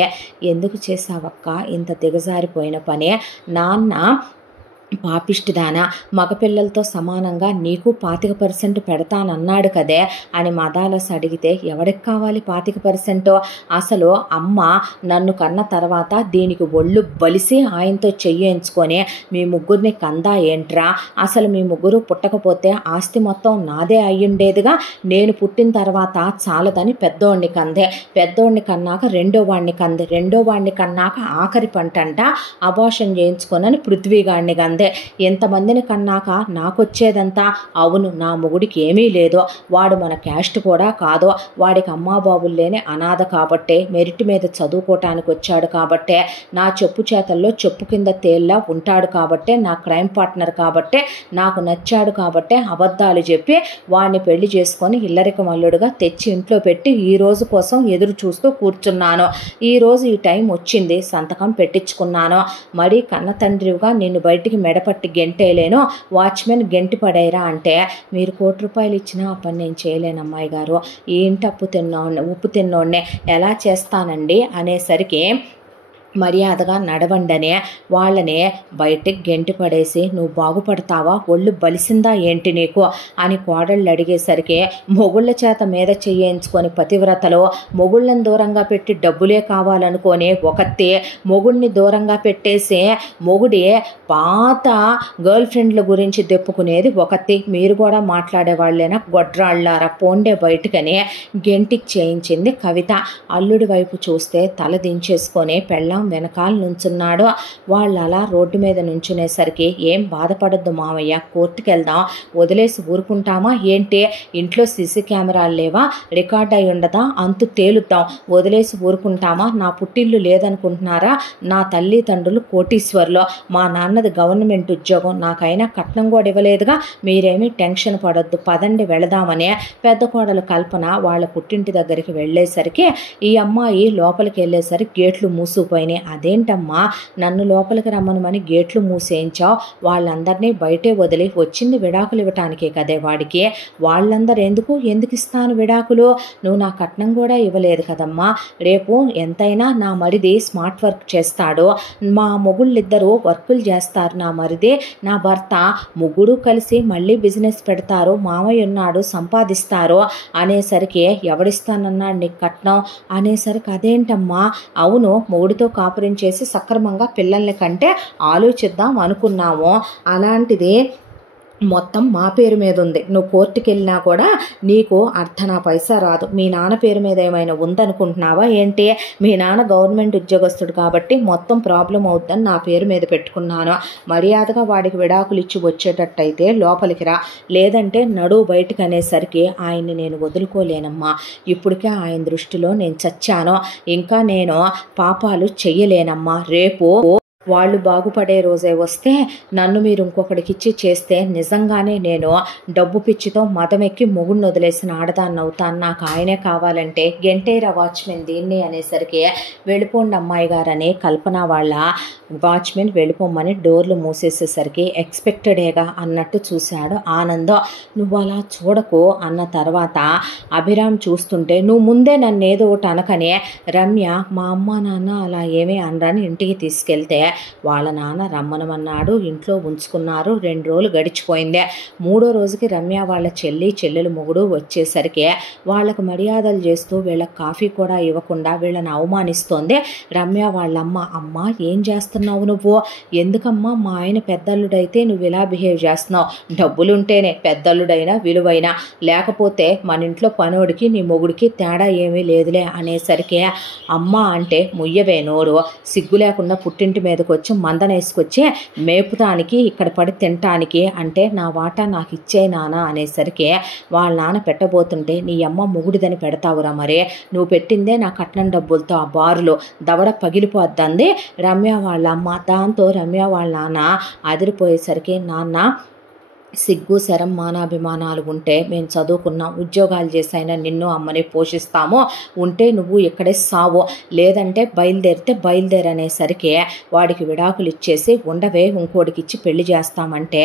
ఎందుకు చేసావక్క ఇంత దిగజారిపోయిన పని, నాన్న పాపిష్టిదానా, మగపిల్లలతో సమానంగా నీకు 25% పెడతానన్నాడు కదే అని మదాలస్ అడిగితే ఎవరికి కావాలి 25%? అసలు అమ్మ నన్ను కన్న తర్వాత దీనికి ఒళ్ళు బలిసి ఆయనతో చెయ్యించుకొని మీ ముగ్గురిని కందా ఏంట్రా, అసలు మీ ముగ్గురు పుట్టకపోతే ఆస్తి మొత్తం నాదే అయ్యుండేదిగా, నేను పుట్టిన తర్వాత చాలదని పెద్దోడిని కందే, పెద్దోడిని కన్నాక రెండో వాడిని కన్నాక ఆఖరి పంటంట అబార్షన్ చేయించుకోనని పృథ్వీగాడిని కందే, ఎంతమందిని కన్నాక నాకొచ్చేదంతా, అవును నా మొగుడికి ఏమీ లేదో, వాడు మన క్యాస్ట్ కూడా కాదో, వాడికి అమ్మా బాబులు లేని అనాథ కాబట్టే, మెరిట్ మీద చదువుకోవటానికి వచ్చాడు కాబట్టే, నా చెప్పు చేతల్లో చెప్పు కింద తేల్లా ఉంటాడు కాబట్టే, నా క్రైమ్ పార్ట్నర్ కాబట్టే, నాకు నచ్చాడు కాబట్టే అబద్ధాలు చెప్పి వాడిని పెళ్లి చేసుకొని ఇల్లరిక మల్లుడుగా తెచ్చి ఇంట్లో పెట్టి ఈ రోజు కోసం ఎదురు చూస్తూ కూర్చున్నాను. ఈరోజు ఈ టైం వచ్చింది, సంతకం పెట్టించుకున్నాను, మరీ కన్న తండ్రిగా నిన్ను బయటికి మెడపట్టి గెంటేలేను, వాచ్మెన్ గెంటి పడేరా అంటే మీరు ₹1 ఇచ్చినా ఆ పని నేను చేయలేను అమ్మాయి గారు, ఏంటి ఉప్పు తిన్నోడ్నే ఎలా చేస్తానండి అనేసరికి మర్యాదగా నడవండనే వాళ్ళని బయటికి గెంటి పడేసి నువ్వు బాగుపడతావా, ఒళ్ళు బలిసిందా ఏంటి నీకు అని కోడళ్ళు అడిగేసరికి మొగుళ్ళ చేత మీద చేయించుకొని పతివ్రతలో మొగుళ్ళని దూరంగా పెట్టి డబ్బులే కావాలనుకొని ఒకతే, మొగుడిని దూరంగా పెట్టేసి మొగుడి పాత గర్ల్ ఫ్రెండ్ల గురించి తెప్పుకునేది ఒకతే, మీరు కూడా మాట్లాడేవాళ్ళేనా గొడ్రాళ్ళారా పోండే బయటకని గెంటికి చేయించింది కవిత. అల్లుడి వైపు చూస్తే తల దించేసుకొని పెళ్ళాం వెనకాల నుంచున్నాడు. వాళ్ళు అలా రోడ్డు మీద నుంచునేసరికి ఏం బాధపడద్దు మావయ్య, కోర్టుకు వెళ్దాం, వదిలేసి ఊరుకుంటామా ఏంటి, ఇంట్లో సీసీ కెమెరాలు లేవా, రికార్డ్ అయి ఉండదా, అంతు తేలుద్దాం, వదిలేసి ఊరుకుంటామా, నా పుట్టిల్లు లేదనుకుంటున్నారా, నా తల్లి తండ్రులు కోటీశ్వర్లో, మా నాన్నది గవర్నమెంట్ ఉద్యోగం, నాకైనా కట్నం కూడా ఇవ్వలేదుగా, మీరేమీ టెన్షన్ పడొద్దు, పదండి వెళదామని పెద్ద కోడలు కల్పన వాళ్ళ పుట్టింటి దగ్గరికి వెళ్ళేసరికి ఈ అమ్మాయి లోపలికి వెళ్ళేసరికి గేట్లు మూసుకుపోయినాయి. అదేంటమ్మా నన్ను లోపలికి రమ్మనమని గేట్లు మూసేయించావు, వాళ్ళందరినీ బయటే వదిలి వచ్చింది విడాకులు ఇవ్వటానికే కదే వాడికి, వాళ్ళందరూ ఎందుకు ఇస్తాను విడాకులు, నువ్వు నా కట్నం కూడా ఇవ్వలేదు కదమ్మా, రేపు ఎంతైనా నా మరిది స్మార్ట్ వర్క్ చేస్తాడు, మా మొగుళ్ళిద్దరూ వర్కులు చేస్తారు, నా మరిది నా భర్త ముగ్గురు కలిసి మళ్ళీ బిజినెస్ పెడతారు, మామయ్య ఉన్నాడు సంపాదిస్తారు అనేసరికి ఎవడిస్తానన్నాడు నీకు కట్నం అనేసరికి అదేంటమ్మా, అవును మొగుడితో కాపురం చేసి సక్రమంగా పిల్లల్ని కంటే ఆలోచిద్దాం అనుకున్నాము, అలాంటిది మొత్తం మా పేరు మీద ఉంది, నువ్వు కోర్టుకి వెళ్ళినా కూడా నీకు అర్ధనా పైసా రాదు, మీ నాన్న పేరు మీద ఏమైనా ఉందనుకుంటున్నావా ఏంటి, మీ నాన్న గవర్నమెంట్ ఉద్యోగస్తుడు కాబట్టి మొత్తం ప్రాబ్లం అవుతుందని నా పేరు మీద పెట్టుకున్నాను, మర్యాదగా వాడికి విడాకులు ఇచ్చి వచ్చేటట్టయితే లోపలికి రా, లేదంటే నడువు బయటకు అనేసరికి ఆయన్ని నేను వదులుకోలేనమ్మా, ఇప్పటికే ఆయన దృష్టిలో నేను చచ్చాను, ఇంకా నేను పాపాలు చెయ్యలేనమ్మా, రేపు వాళ్ళు బాగుపడే రోజే వస్తే నన్ను మీరు ఇంకొకడికి ఇచ్చి చేస్తే నిజంగానే నేను డబ్బు పిచ్చితో మదమెక్కి మొగుడిని వదిలేసిన ఆడదాన్ని అవుతాను, నాకు ఆయనే కావాలంటే గెంటేరా వాచ్మెన్ దీన్ని అనేసరికి వెళ్ళిపోండి అమ్మాయి గారని కల్పన వాళ్ళ వాచ్మెన్ వెళ్ళిపోమని డోర్లు మూసేసేసరికి ఎక్స్పెక్టెడేగా అన్నట్టు చూశాడు ఆనందం. నువ్వు అలా చూడకు అన్న తర్వాత అభిరామ్ చూస్తుంటే నువ్వు ముందే నన్ను ఏదో ఒకటి అనకనే రమ్య మా అమ్మ నాన్న అలా ఏమీ అనరని ఇంటికి తీసుకెళ్తే వాళ్ళ నాన్న రమ్మనమన్నాడు, ఇంట్లో ఉంచుకున్నారు. 2 రోజులు గడిచిపోయిందే. 3వ రోజుకి రమ్య వాళ్ళ చెల్లెలు మొగుడు వచ్చేసరికి వాళ్ళకు మర్యాదలు చేస్తూ వీళ్ళకి కాఫీ కూడా ఇవ్వకుండా వీళ్ళని అవమానిస్తోంది రమ్య వాళ్ళమ్మ. అమ్మ ఏం చేస్తున్నావు నువ్వు, ఎందుకమ్మా మా ఆయన పెద్దల్లుడైతే నువ్వు ఇలా బిహేవ్ చేస్తున్నావు, డబ్బులుంటేనే పెద్దల్లుడైనా విలువైనా, లేకపోతే మన ఇంట్లో పనోడికి నీ మొగుడికి తేడా ఏమీ లేదులే అనేసరికి అమ్మ అంటే ముయ్యవే నోరు, సిగ్గు లేకుండా పుట్టింటి మీదకి వచ్చి మందనేసుకొచ్చి మేపుతానికి ఇక్కడ పడి తినటానికి అంటే నా వాటా నాకు ఇచ్చే నాన్న అనేసరికి వాళ్ళ నాన్న పెట్టబోతుంటే నీ అమ్మ మొగుడిదని పెడతావురా మరి, నువ్వు పెట్టిందే నా కట్నం డబ్బులతో ఆ బారులో దవడ పగిలిపోద్దంది రమ్య వాళ్ళ అమ్మ. దాంతో రమ్య వాళ్ళ నాన్న అదిరిపోయేసరికి నాన్న సిగ్గు శరం మానాభిమానాలు ఉంటే మేము చదువుకున్నాం, ఉద్యోగాలు చేసైనా నిన్ను అమ్మని పోషిస్తాము, ఉంటే నువ్వు ఇక్కడే సావు, లేదంటే బయలుదేరితే బయలుదేరనేసరికి వాడికి విడాకులు ఇచ్చేసి ఉండవే ఇంకోటికి ఇచ్చి పెళ్లి చేస్తామంటే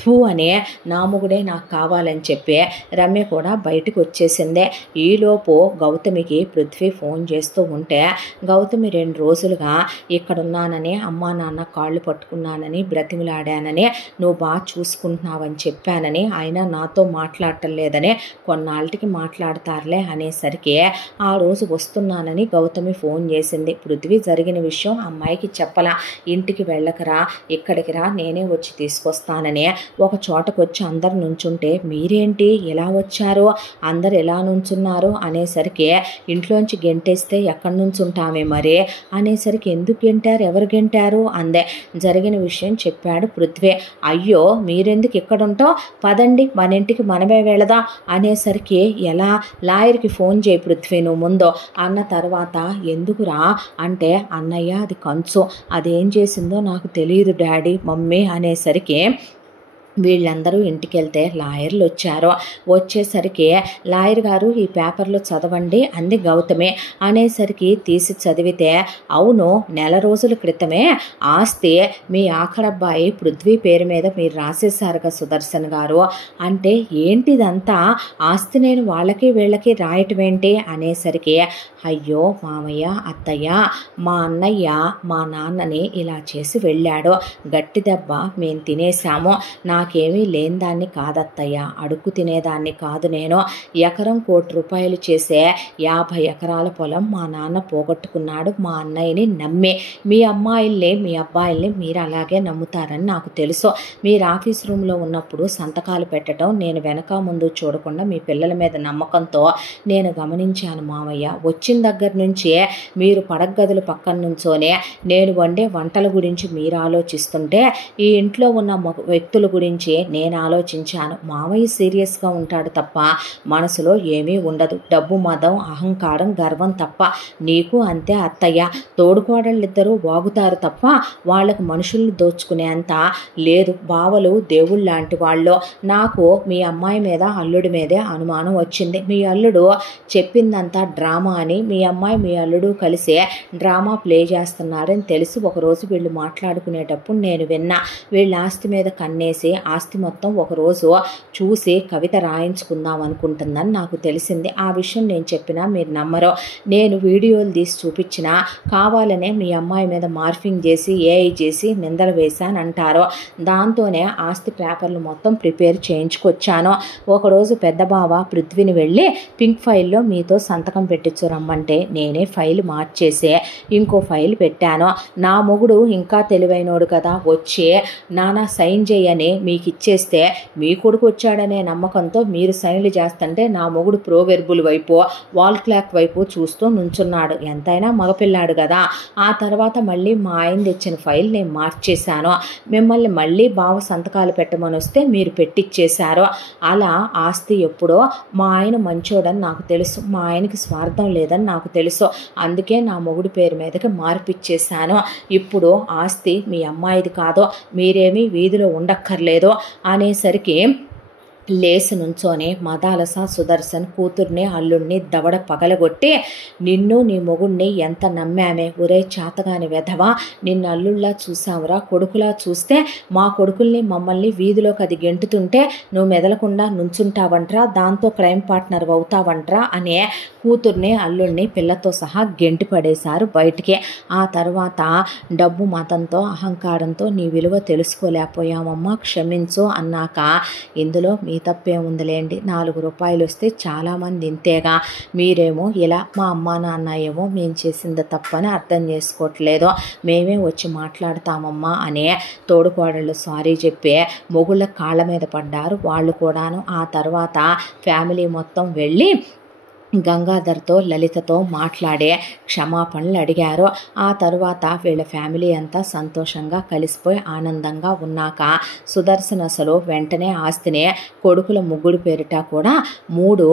థూ అనే నా మొగుడే నాకు కావాలని చెప్పి రమ్య కూడా బయటకు వచ్చేసిందే. ఈలోపు గౌతమికి పృథ్వీ ఫోన్ చేస్తూ ఉంటే గౌతమి 2 రోజులుగా ఇక్కడున్నానని అమ్మా నాన్న కాళ్ళు పట్టుకున్నానని బ్రతిమలాడానని నువ్వు బాగా చూసుకుంటున్నావని చెప్పానని ఆయన నాతో మాట్లాడటం లేదని కొన్నాళ్ళకి మాట్లాడతారులే అనేసరికి ఆ రోజు వస్తున్నానని గౌతమి ఫోన్ చేసింది. పృథ్వీ జరిగిన విషయం అమ్మాయికి చెప్పలా, ఇంటికి వెళ్ళకరా ఇక్కడికి రా నేనే వచ్చి తీసుకొస్తానని ఒక చోటకు వచ్చి అందరు నుంచుంటే మీరేంటి ఎలా వచ్చారు, అందరు ఎలా నుంచున్నారు అనేసరికి ఇంట్లోంచి గెంటేస్తే ఎక్కడి నుంచి ఉంటామే మరి అనేసరికి ఎందుకు గెంటారు ఎవరు గెంటారు అందే. జరిగిన విషయం చెప్పాడు పృథ్వీ. అయ్యో మీరెందుకు ఇక్కడ ఉంటావు, పదండి మన ఇంటికి మనమే వెళదాం అనేసరికి ఎలా లాయర్కి ఫోన్ చేయి పృథ్వీ నువ్వు ముందు అన్న తర్వాత ఎందుకురా అంటే అన్నయ్య అది కంచు, అదేం చేసిందో నాకు తెలియదు డాడీ మమ్మీ అనేసరికి వీళ్ళందరూ ఇంటికి వెళ్తే లాయర్లు వచ్చారు. వచ్చేసరికి లాయర్ గారు ఈ పేపర్లో చదవండి అంది గౌతమి అనేసరికి తీసి చదివితే అవును 1 రోజుల క్రితమే ఆస్తి మీ ఆఖరబ్బాయి పృథ్వీ పేరు మీద మీరు రాసేశారుగా సుదర్శన్ గారు అంటే ఏంటిదంతా ఆస్తి నేను వాళ్ళకి వీళ్ళకి రాయటం ఏంటి అనేసరికి అయ్యో మామయ్య అత్తయ్య మా అన్నయ్య మా నాన్నని ఇలా చేసి వెళ్ళాడు, గట్టి దెబ్బ మేము తినేసాము, నాకేమీ లేని దాన్ని కాదత్తయ్య, అడుక్కు తినేదాన్ని కాదు నేను, ఎకరం 1 కోటి రూపాయలు చేసే 50 ఎకరాల పొలం మా నాన్న పోగొట్టుకున్నాడు మా అన్నయ్యని నమ్మి, మీ అమ్మాయిల్ని మీ అబ్బాయిల్ని మీరు అలాగే నమ్ముతారని నాకు తెలుసు, మీరు ఆఫీస్ రూమ్లో ఉన్నప్పుడు సంతకాలు పెట్టడం నేను వెనక ముందు చూడకుండా మీ పిల్లల మీద నమ్మకంతో నేను గమనించాను మామయ్య, వచ్చిన దగ్గర నుంచి మీరు పడగదుల పక్కన నుంచోనే నేను వండే వంటల గురించి మీరు ఆలోచిస్తుంటే ఈ ఇంట్లో ఉన్న వ్యక్తుల గురించి నేను ఆలోచించాను. మామయ్య సీరియస్గా ఉంటాడు తప్ప మనసులో ఏమీ ఉండదు, డబ్బు మదం అహంకారం గర్వం తప్ప, నీకు అంతే అత్తయ్య, తోడుకోడళ్ళిద్దరూ వాగుతారు తప్ప వాళ్ళకు మనుషుల్ని దోచుకునేంత లేదు, బావలు దేవుళ్ళు లాంటి వాళ్ళు, నాకు మీ అమ్మాయి మీద అల్లుడి మీదే అనుమానం వచ్చింది, మీ అల్లుడు చెప్పిందంతా డ్రామా అని మీ అమ్మాయి మీ అల్లుడు కలిసి డ్రామా ప్లే చేస్తున్నారని తెలిసి ఒకరోజు వీళ్ళు మాట్లాడుకునేటప్పుడు నేను విన్నా, వీళ్ళ ఆస్తి మీద కన్నేసి ఆస్తి మొత్తం ఒకరోజు చూసి కవిత రాయించుకుందాం అనుకుంటుందని నాకు తెలిసింది, ఆ విషయం నేను చెప్పినా మీరు నమ్మరు, నేను వీడియోలు తీసి చూపించినా కావాలనే మీ అమ్మాయి మీద మార్ఫింగ్ చేసి ఏఐ చేసి నిందలు వేశాను అంటారు, దాంతోనే ఆస్తి పేపర్లు మొత్తం ప్రిపేర్ చేయించుకొచ్చాను, ఒకరోజు పెద్ద బావ పృథ్వీని వెళ్ళి పింక్ ఫైల్లో మీతో సంతకం పెట్టించురమ్మంటే నేనే ఫైల్ మార్చేసి ఇంకో ఫైల్ పెట్టాను, నా మొగుడు ఇంకా తెలివైనోడు కదా వచ్చి నానా సైన్ చేయని మీ మీకు ఇచ్చేస్తే మీ కొడుకు వచ్చాడనే నమ్మకంతో మీరు సైన్లు చేస్తుంటే నా మొగుడు ప్రోవెర్బుల్ వైపు వాల్ క్లాక్ వైపు చూస్తూ నుంచున్నాడు. ఎంతైనా మగపిల్లాడు కదా. ఆ తర్వాత మళ్ళీ మా ఆయన తెచ్చిన ఫైల్ నేను మార్చేశాను. మిమ్మల్ని మళ్ళీ బావ సంతకాలు పెట్టమని వస్తే మీరు పెట్టిచ్చేశారు. అలా ఆస్తి ఎప్పుడో మా ఆయన మంచోడని నాకు తెలుసు, మా ఆయనకి స్వార్థం లేదని నాకు తెలుసు, అందుకే నా మొగుడు పేరు మీదకి మార్పిచ్చేశాను. ఇప్పుడు ఆస్తి మీ అమ్మాయిది కాదో, మీరేమీ వీధిలో ఉండక్కర్లేదో అనేసరికి లేసి నుంచోనే మదాలస సుదర్శన్ కూతుర్ని అల్లుడిని దవడ పగలగొట్టి, నిన్ను నీ మొగుడిని ఎంత నమ్మామే, ఒరే చాతగాని వెధవా, నిన్ను అల్లుళ్ళలా చూసావురా, కొడుకులా చూస్తే మా కొడుకుల్ని మమ్మల్ని వీధిలోకి అది గెంటుతుంటే నువ్వు మెదలకుండా నుంచుంటావంట్రా, దాంతో క్రైమ్ పార్ట్నర్ అవుతావంట్రా అనే కూతుర్ని అల్లుడిని పిల్లతో సహా గెంటి పడేశారు బయటికి. ఆ తర్వాత డబ్బు మతంతో అహంకారంతో నీ విలువ తెలుసుకోలేకపోయామమ్మా, క్షమించు అన్నాక, ఇందులో మీ తప్పే ఉందిలేండి, 4 రూపాయలు వస్తే చాలామంది ఇంతేగా, మీరేమో ఇలా, మా అమ్మా నాన్న ఏమో మేము చేసింది తప్పని అర్థం చేసుకోవట్లేదు, మేమే వచ్చి మాట్లాడతామమ్మా అనే తోడుకోడళ్ళు సారీ చెప్పే మొగుళ్ళ కాళ్ళ మీద పడ్డారు వాళ్ళు కూడాను. ఆ తర్వాత ఫ్యామిలీ మొత్తం వెళ్ళి గంగాధర్తో లలితతో మాట్లాడే క్షమాపణలు అడిగారు. ఆ తర్వాత వీళ్ళ ఫ్యామిలీ అంతా సంతోషంగా కలిసిపోయి ఆనందంగా ఉన్నాక సుదర్శన్ అసలు వెంటనే ఆస్తిని కొడుకుల ముగ్గురు పేరిట కూడా 3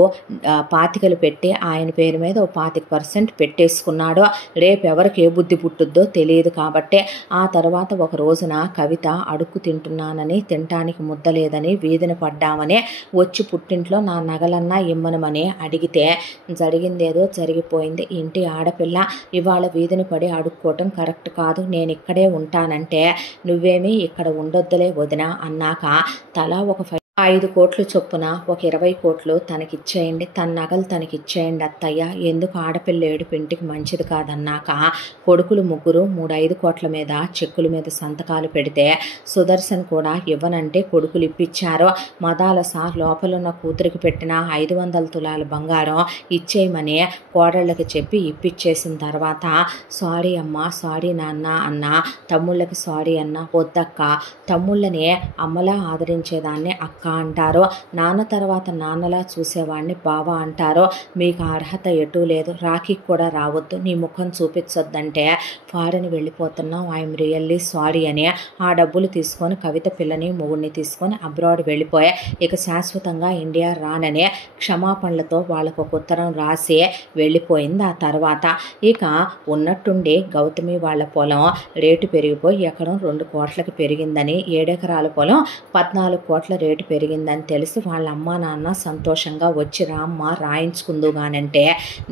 పాతికలు పెట్టి ఆయన పేరు మీద 25% పెట్టేసుకున్నాడు. రేపు ఎవరికి ఏ బుద్ధి పుట్టుద్దో తెలియదు కాబట్టి. ఆ తర్వాత ఒక రోజున కవిత అడుక్కు తింటున్నానని, తినటానికి ముద్దలేదని, వీధిన పడ్డామని వచ్చి పుట్టింట్లో నా నగలన్నా ఇమ్మనమని అడిగితే, జరిగిందేదో జరిగిపోయింది, ఇంటి ఆడపిల్ల ఇవాళ వీధిని పడి అడుక్కోవటం కరెక్ట్ కాదు, నేను ఇక్కడే ఉంటానంటే, నువ్వేమీ ఇక్కడ ఉండొద్దులే వదినా అన్నాక తలా ఒక 5 కోట్లు చొప్పున ఒక 20 కోట్లు తనకిచ్చేయండి, తన నగలు తనకిచ్చేయండి అత్తయ్య, ఎందుకు ఆడపిల్ల ఏడుపు ఇంటికి మంచిది కాదన్నాక కొడుకులు ముగ్గురు 3-5 కోట్ల మీద చెక్కుల మీద సంతకాలు పెడితే సుదర్శన్ కూడా ఇవ్వనంటే కొడుకులు ఇప్పించారు. మదాలస లోపలున్న కూతురికి పెట్టిన 500 తులాల బంగారం ఇచ్చేయమని కోడళ్ళకి చెప్పి ఇప్పించేసిన తర్వాత, సారీ అమ్మ, సారీ నాన్న అన్న, తమ్ముళ్ళకి సారీ అన్న, వద్దక్క, తమ్ముళ్ళని అమ్మలా ఆదరించేదాన్ని అక్క అంటారు, నాన్న తర్వాత నాన్నలా చూసేవాడిని బావ అంటారు, మీకు అర్హత ఎటూ లేదు, రాఖీకి కూడా రావద్దు, నీ ముఖం చూపించొద్దంటే ఫారెన్ వెళ్ళిపోతున్నాం, ఐఎమ్ రియల్లీ సారీ అని ఆ డబ్బులు తీసుకొని కవిత పిల్లని మొగుడిని తీసుకొని అబ్రాడ్ వెళ్ళిపోయి ఇక శాశ్వతంగా ఇండియా రాననే క్షమాపణలతో వాళ్ళకు ఒక ఉత్తరం రాసి వెళ్ళిపోయింది. ఆ తర్వాత ఇక ఉన్నట్టుండి గౌతమి వాళ్ళ పొలం రేటు పెరిగిపోయి ఎకరం 2 కోట్లకి పెరిగిందని, 7 ఎకరాల పొలం 14 కోట్ల రేటు పెరిగిందని తెలిసి వాళ్ళ అమ్మా నాన్న సంతోషంగా వచ్చి రామ్మ రాయించుకుందుగానంటే,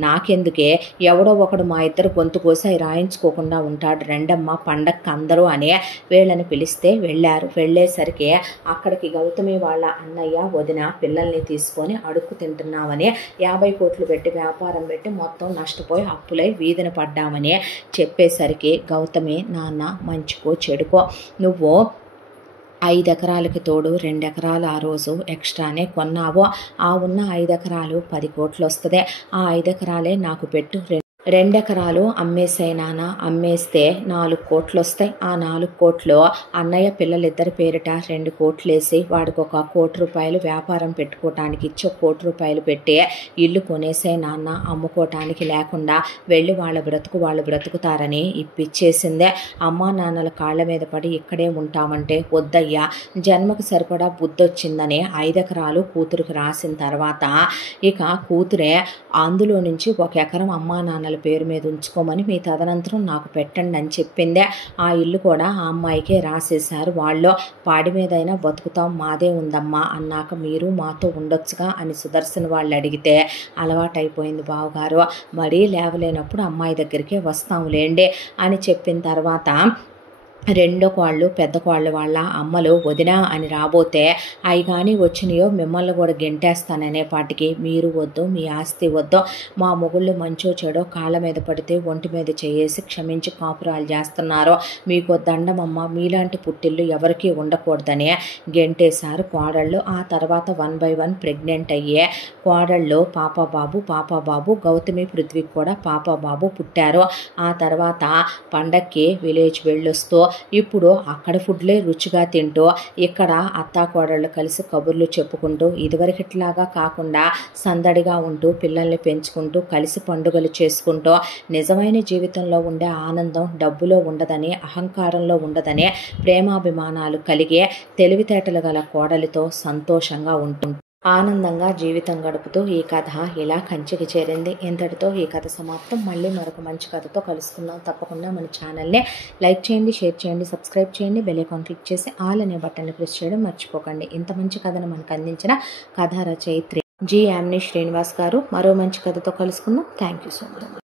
నాకెందుకే, ఎవడో ఒకడు మా ఇద్దరు గొంతు కోసి అవి రాయించుకోకుండా ఉంటాడు, రెండమ్మ పండక్కి అందరూ అని వీళ్ళని పిలిస్తే వెళ్ళారు. వెళ్ళేసరికి అక్కడికి గౌతమి వాళ్ళ అన్నయ్య వదిన పిల్లల్ని తీసుకొని అడుక్కు తింటున్నామని, 50 కోట్లు పెట్టి వ్యాపారం పెట్టి మొత్తం నష్టపోయి అప్పులై వీధిన పడ్డామని చెప్పేసరికి గౌతమి, నాన్న మంచికో చెడుకో, నువ్వు 5 ఎకరాలకి తోడు 2 ఎకరాలు ఆ రోజు ఎక్స్ట్రానే కొన్నావో, ఆ ఉన్న 5 ఎకరాలు 10 కోట్లు వస్తుంది, ఆ 5 ఎకరాలే నాకు పెట్టు, 2 ఎకరాలు అమ్మేసేనానా, అమ్మేస్తే 4 కోట్లు వస్తాయి, ఆ 4 కోట్లు అన్నయ్య పిల్లలిద్దరి పేరిట 2 కోట్లు వేసి వాడికి 1 కోటి రూపాయలు వ్యాపారం పెట్టుకోవటానికి ఇచ్చి 1 కోటి రూపాయలు పెట్టి ఇల్లు కొనేసే నాన్న, అమ్ముకోవటానికి లేకుండా వెళ్ళి వాళ్ళ బ్రతుకు వాళ్ళు బ్రతుకుతారని ఇప్పిచ్చేసిందే. అమ్మా నాన్నల కాళ్ళ మీద పడి ఇక్కడే ఉంటామంటే వద్దయ్యా, జన్మకు సరిపడా బుద్ధి వచ్చిందని 5 ఎకరాలు కూతురికి రాసిన తర్వాత ఇక కూతురే అందులో నుంచి 1 ఎకరం అమ్మా నాన్నల పేరు మీద ఉంచుకోమని మీ తదనంతరం నాకు పెట్టండి అని చెప్పిందే. ఆ ఇల్లు కూడా ఆ అమ్మాయికే రాసేశారు. వాళ్ళు పాడి మీదైనా బతుకుతాం, మాదే ఉందమ్మా అన్నాక మీరు మాతో ఉండొచ్చుగా అని సుదర్శన్ వాళ్ళు అడిగితే, అలవాటైపోయింది బావగారు, మరీ లేవలేనప్పుడు అమ్మాయి దగ్గరికి వస్తాంలేండి అని చెప్పిన తర్వాత రెండో కోళ్ళు పెద్ద కోళ్ళ వాళ్ళ అమ్మలు వదినా అని రాబోతే, అవి కానీ వచ్చినాయో మిమ్మల్ని కూడా గెంటేస్తాననే పాటికి మీరు వద్దు, మీ ఆస్తి వద్దు, మా మొగుళ్ళు మంచో చెడో కాళ్ళ మీద పడితే ఒంటి మీద చేసి క్షమించి కాపురాలు చేస్తున్నారు, మీకు దండమమ్మ, మీలాంటి పుట్టిల్లు ఎవరికీ ఉండకూడదని గెంటేశారు కోడళ్ళు. ఆ తర్వాత 1 by 1 ప్రెగ్నెంట్ అయ్యే కోడళ్ళు పాపబాబు గౌతమి పృథ్వీకి కూడా పాపబాబు పుట్టారు. ఆ తర్వాత పండక్కి విలేజ్ వెళ్ళొస్తూ ఇప్పుడు అక్కడ ఫుడ్లే రుచిగా తింటూ ఇక్కడ అత్తాకోడళ్ళు కలిసి కబుర్లు చెప్పుకుంటూ ఇదివరకిట్లాగా కాకుండా సందడిగా ఉంటూ పిల్లల్ని పెంచుకుంటూ కలిసి పండుగలు చేసుకుంటూ నిజమైన జీవితంలో ఉండే ఆనందం డబ్బులో ఉండదని, అహంకారంలో ఉండదని, ప్రేమాభిమానాలు కలిగే తెలివితేటలు గల కోడలితో సంతోషంగా ఉంటుంది. ఆనందంగా జీవితం గడుపుతూ ఈ కథ ఇలా కంచికి చేరింది. ఇంతటితో ఈ కథ సమాప్తం. మళ్ళీ మరొక మంచి కథతో కలుసుకుందాం. తప్పకుండా మన ఛానల్ని లైక్ చేయండి, షేర్ చేయండి, సబ్స్క్రైబ్ చేయండి, బెల్ ఐకాన్ క్లిక్ చేసి ఆల్ అనే బటన్ని ప్రెస్ చేయడం మర్చిపోకండి. ఇంత మంచి కథను మనకు అందించిన కథా రచయిత్రి జి. యామిని శ్రీనివాస్ గారు. మరో మంచి కథతో కలుసుకుందాం. Thank you so much.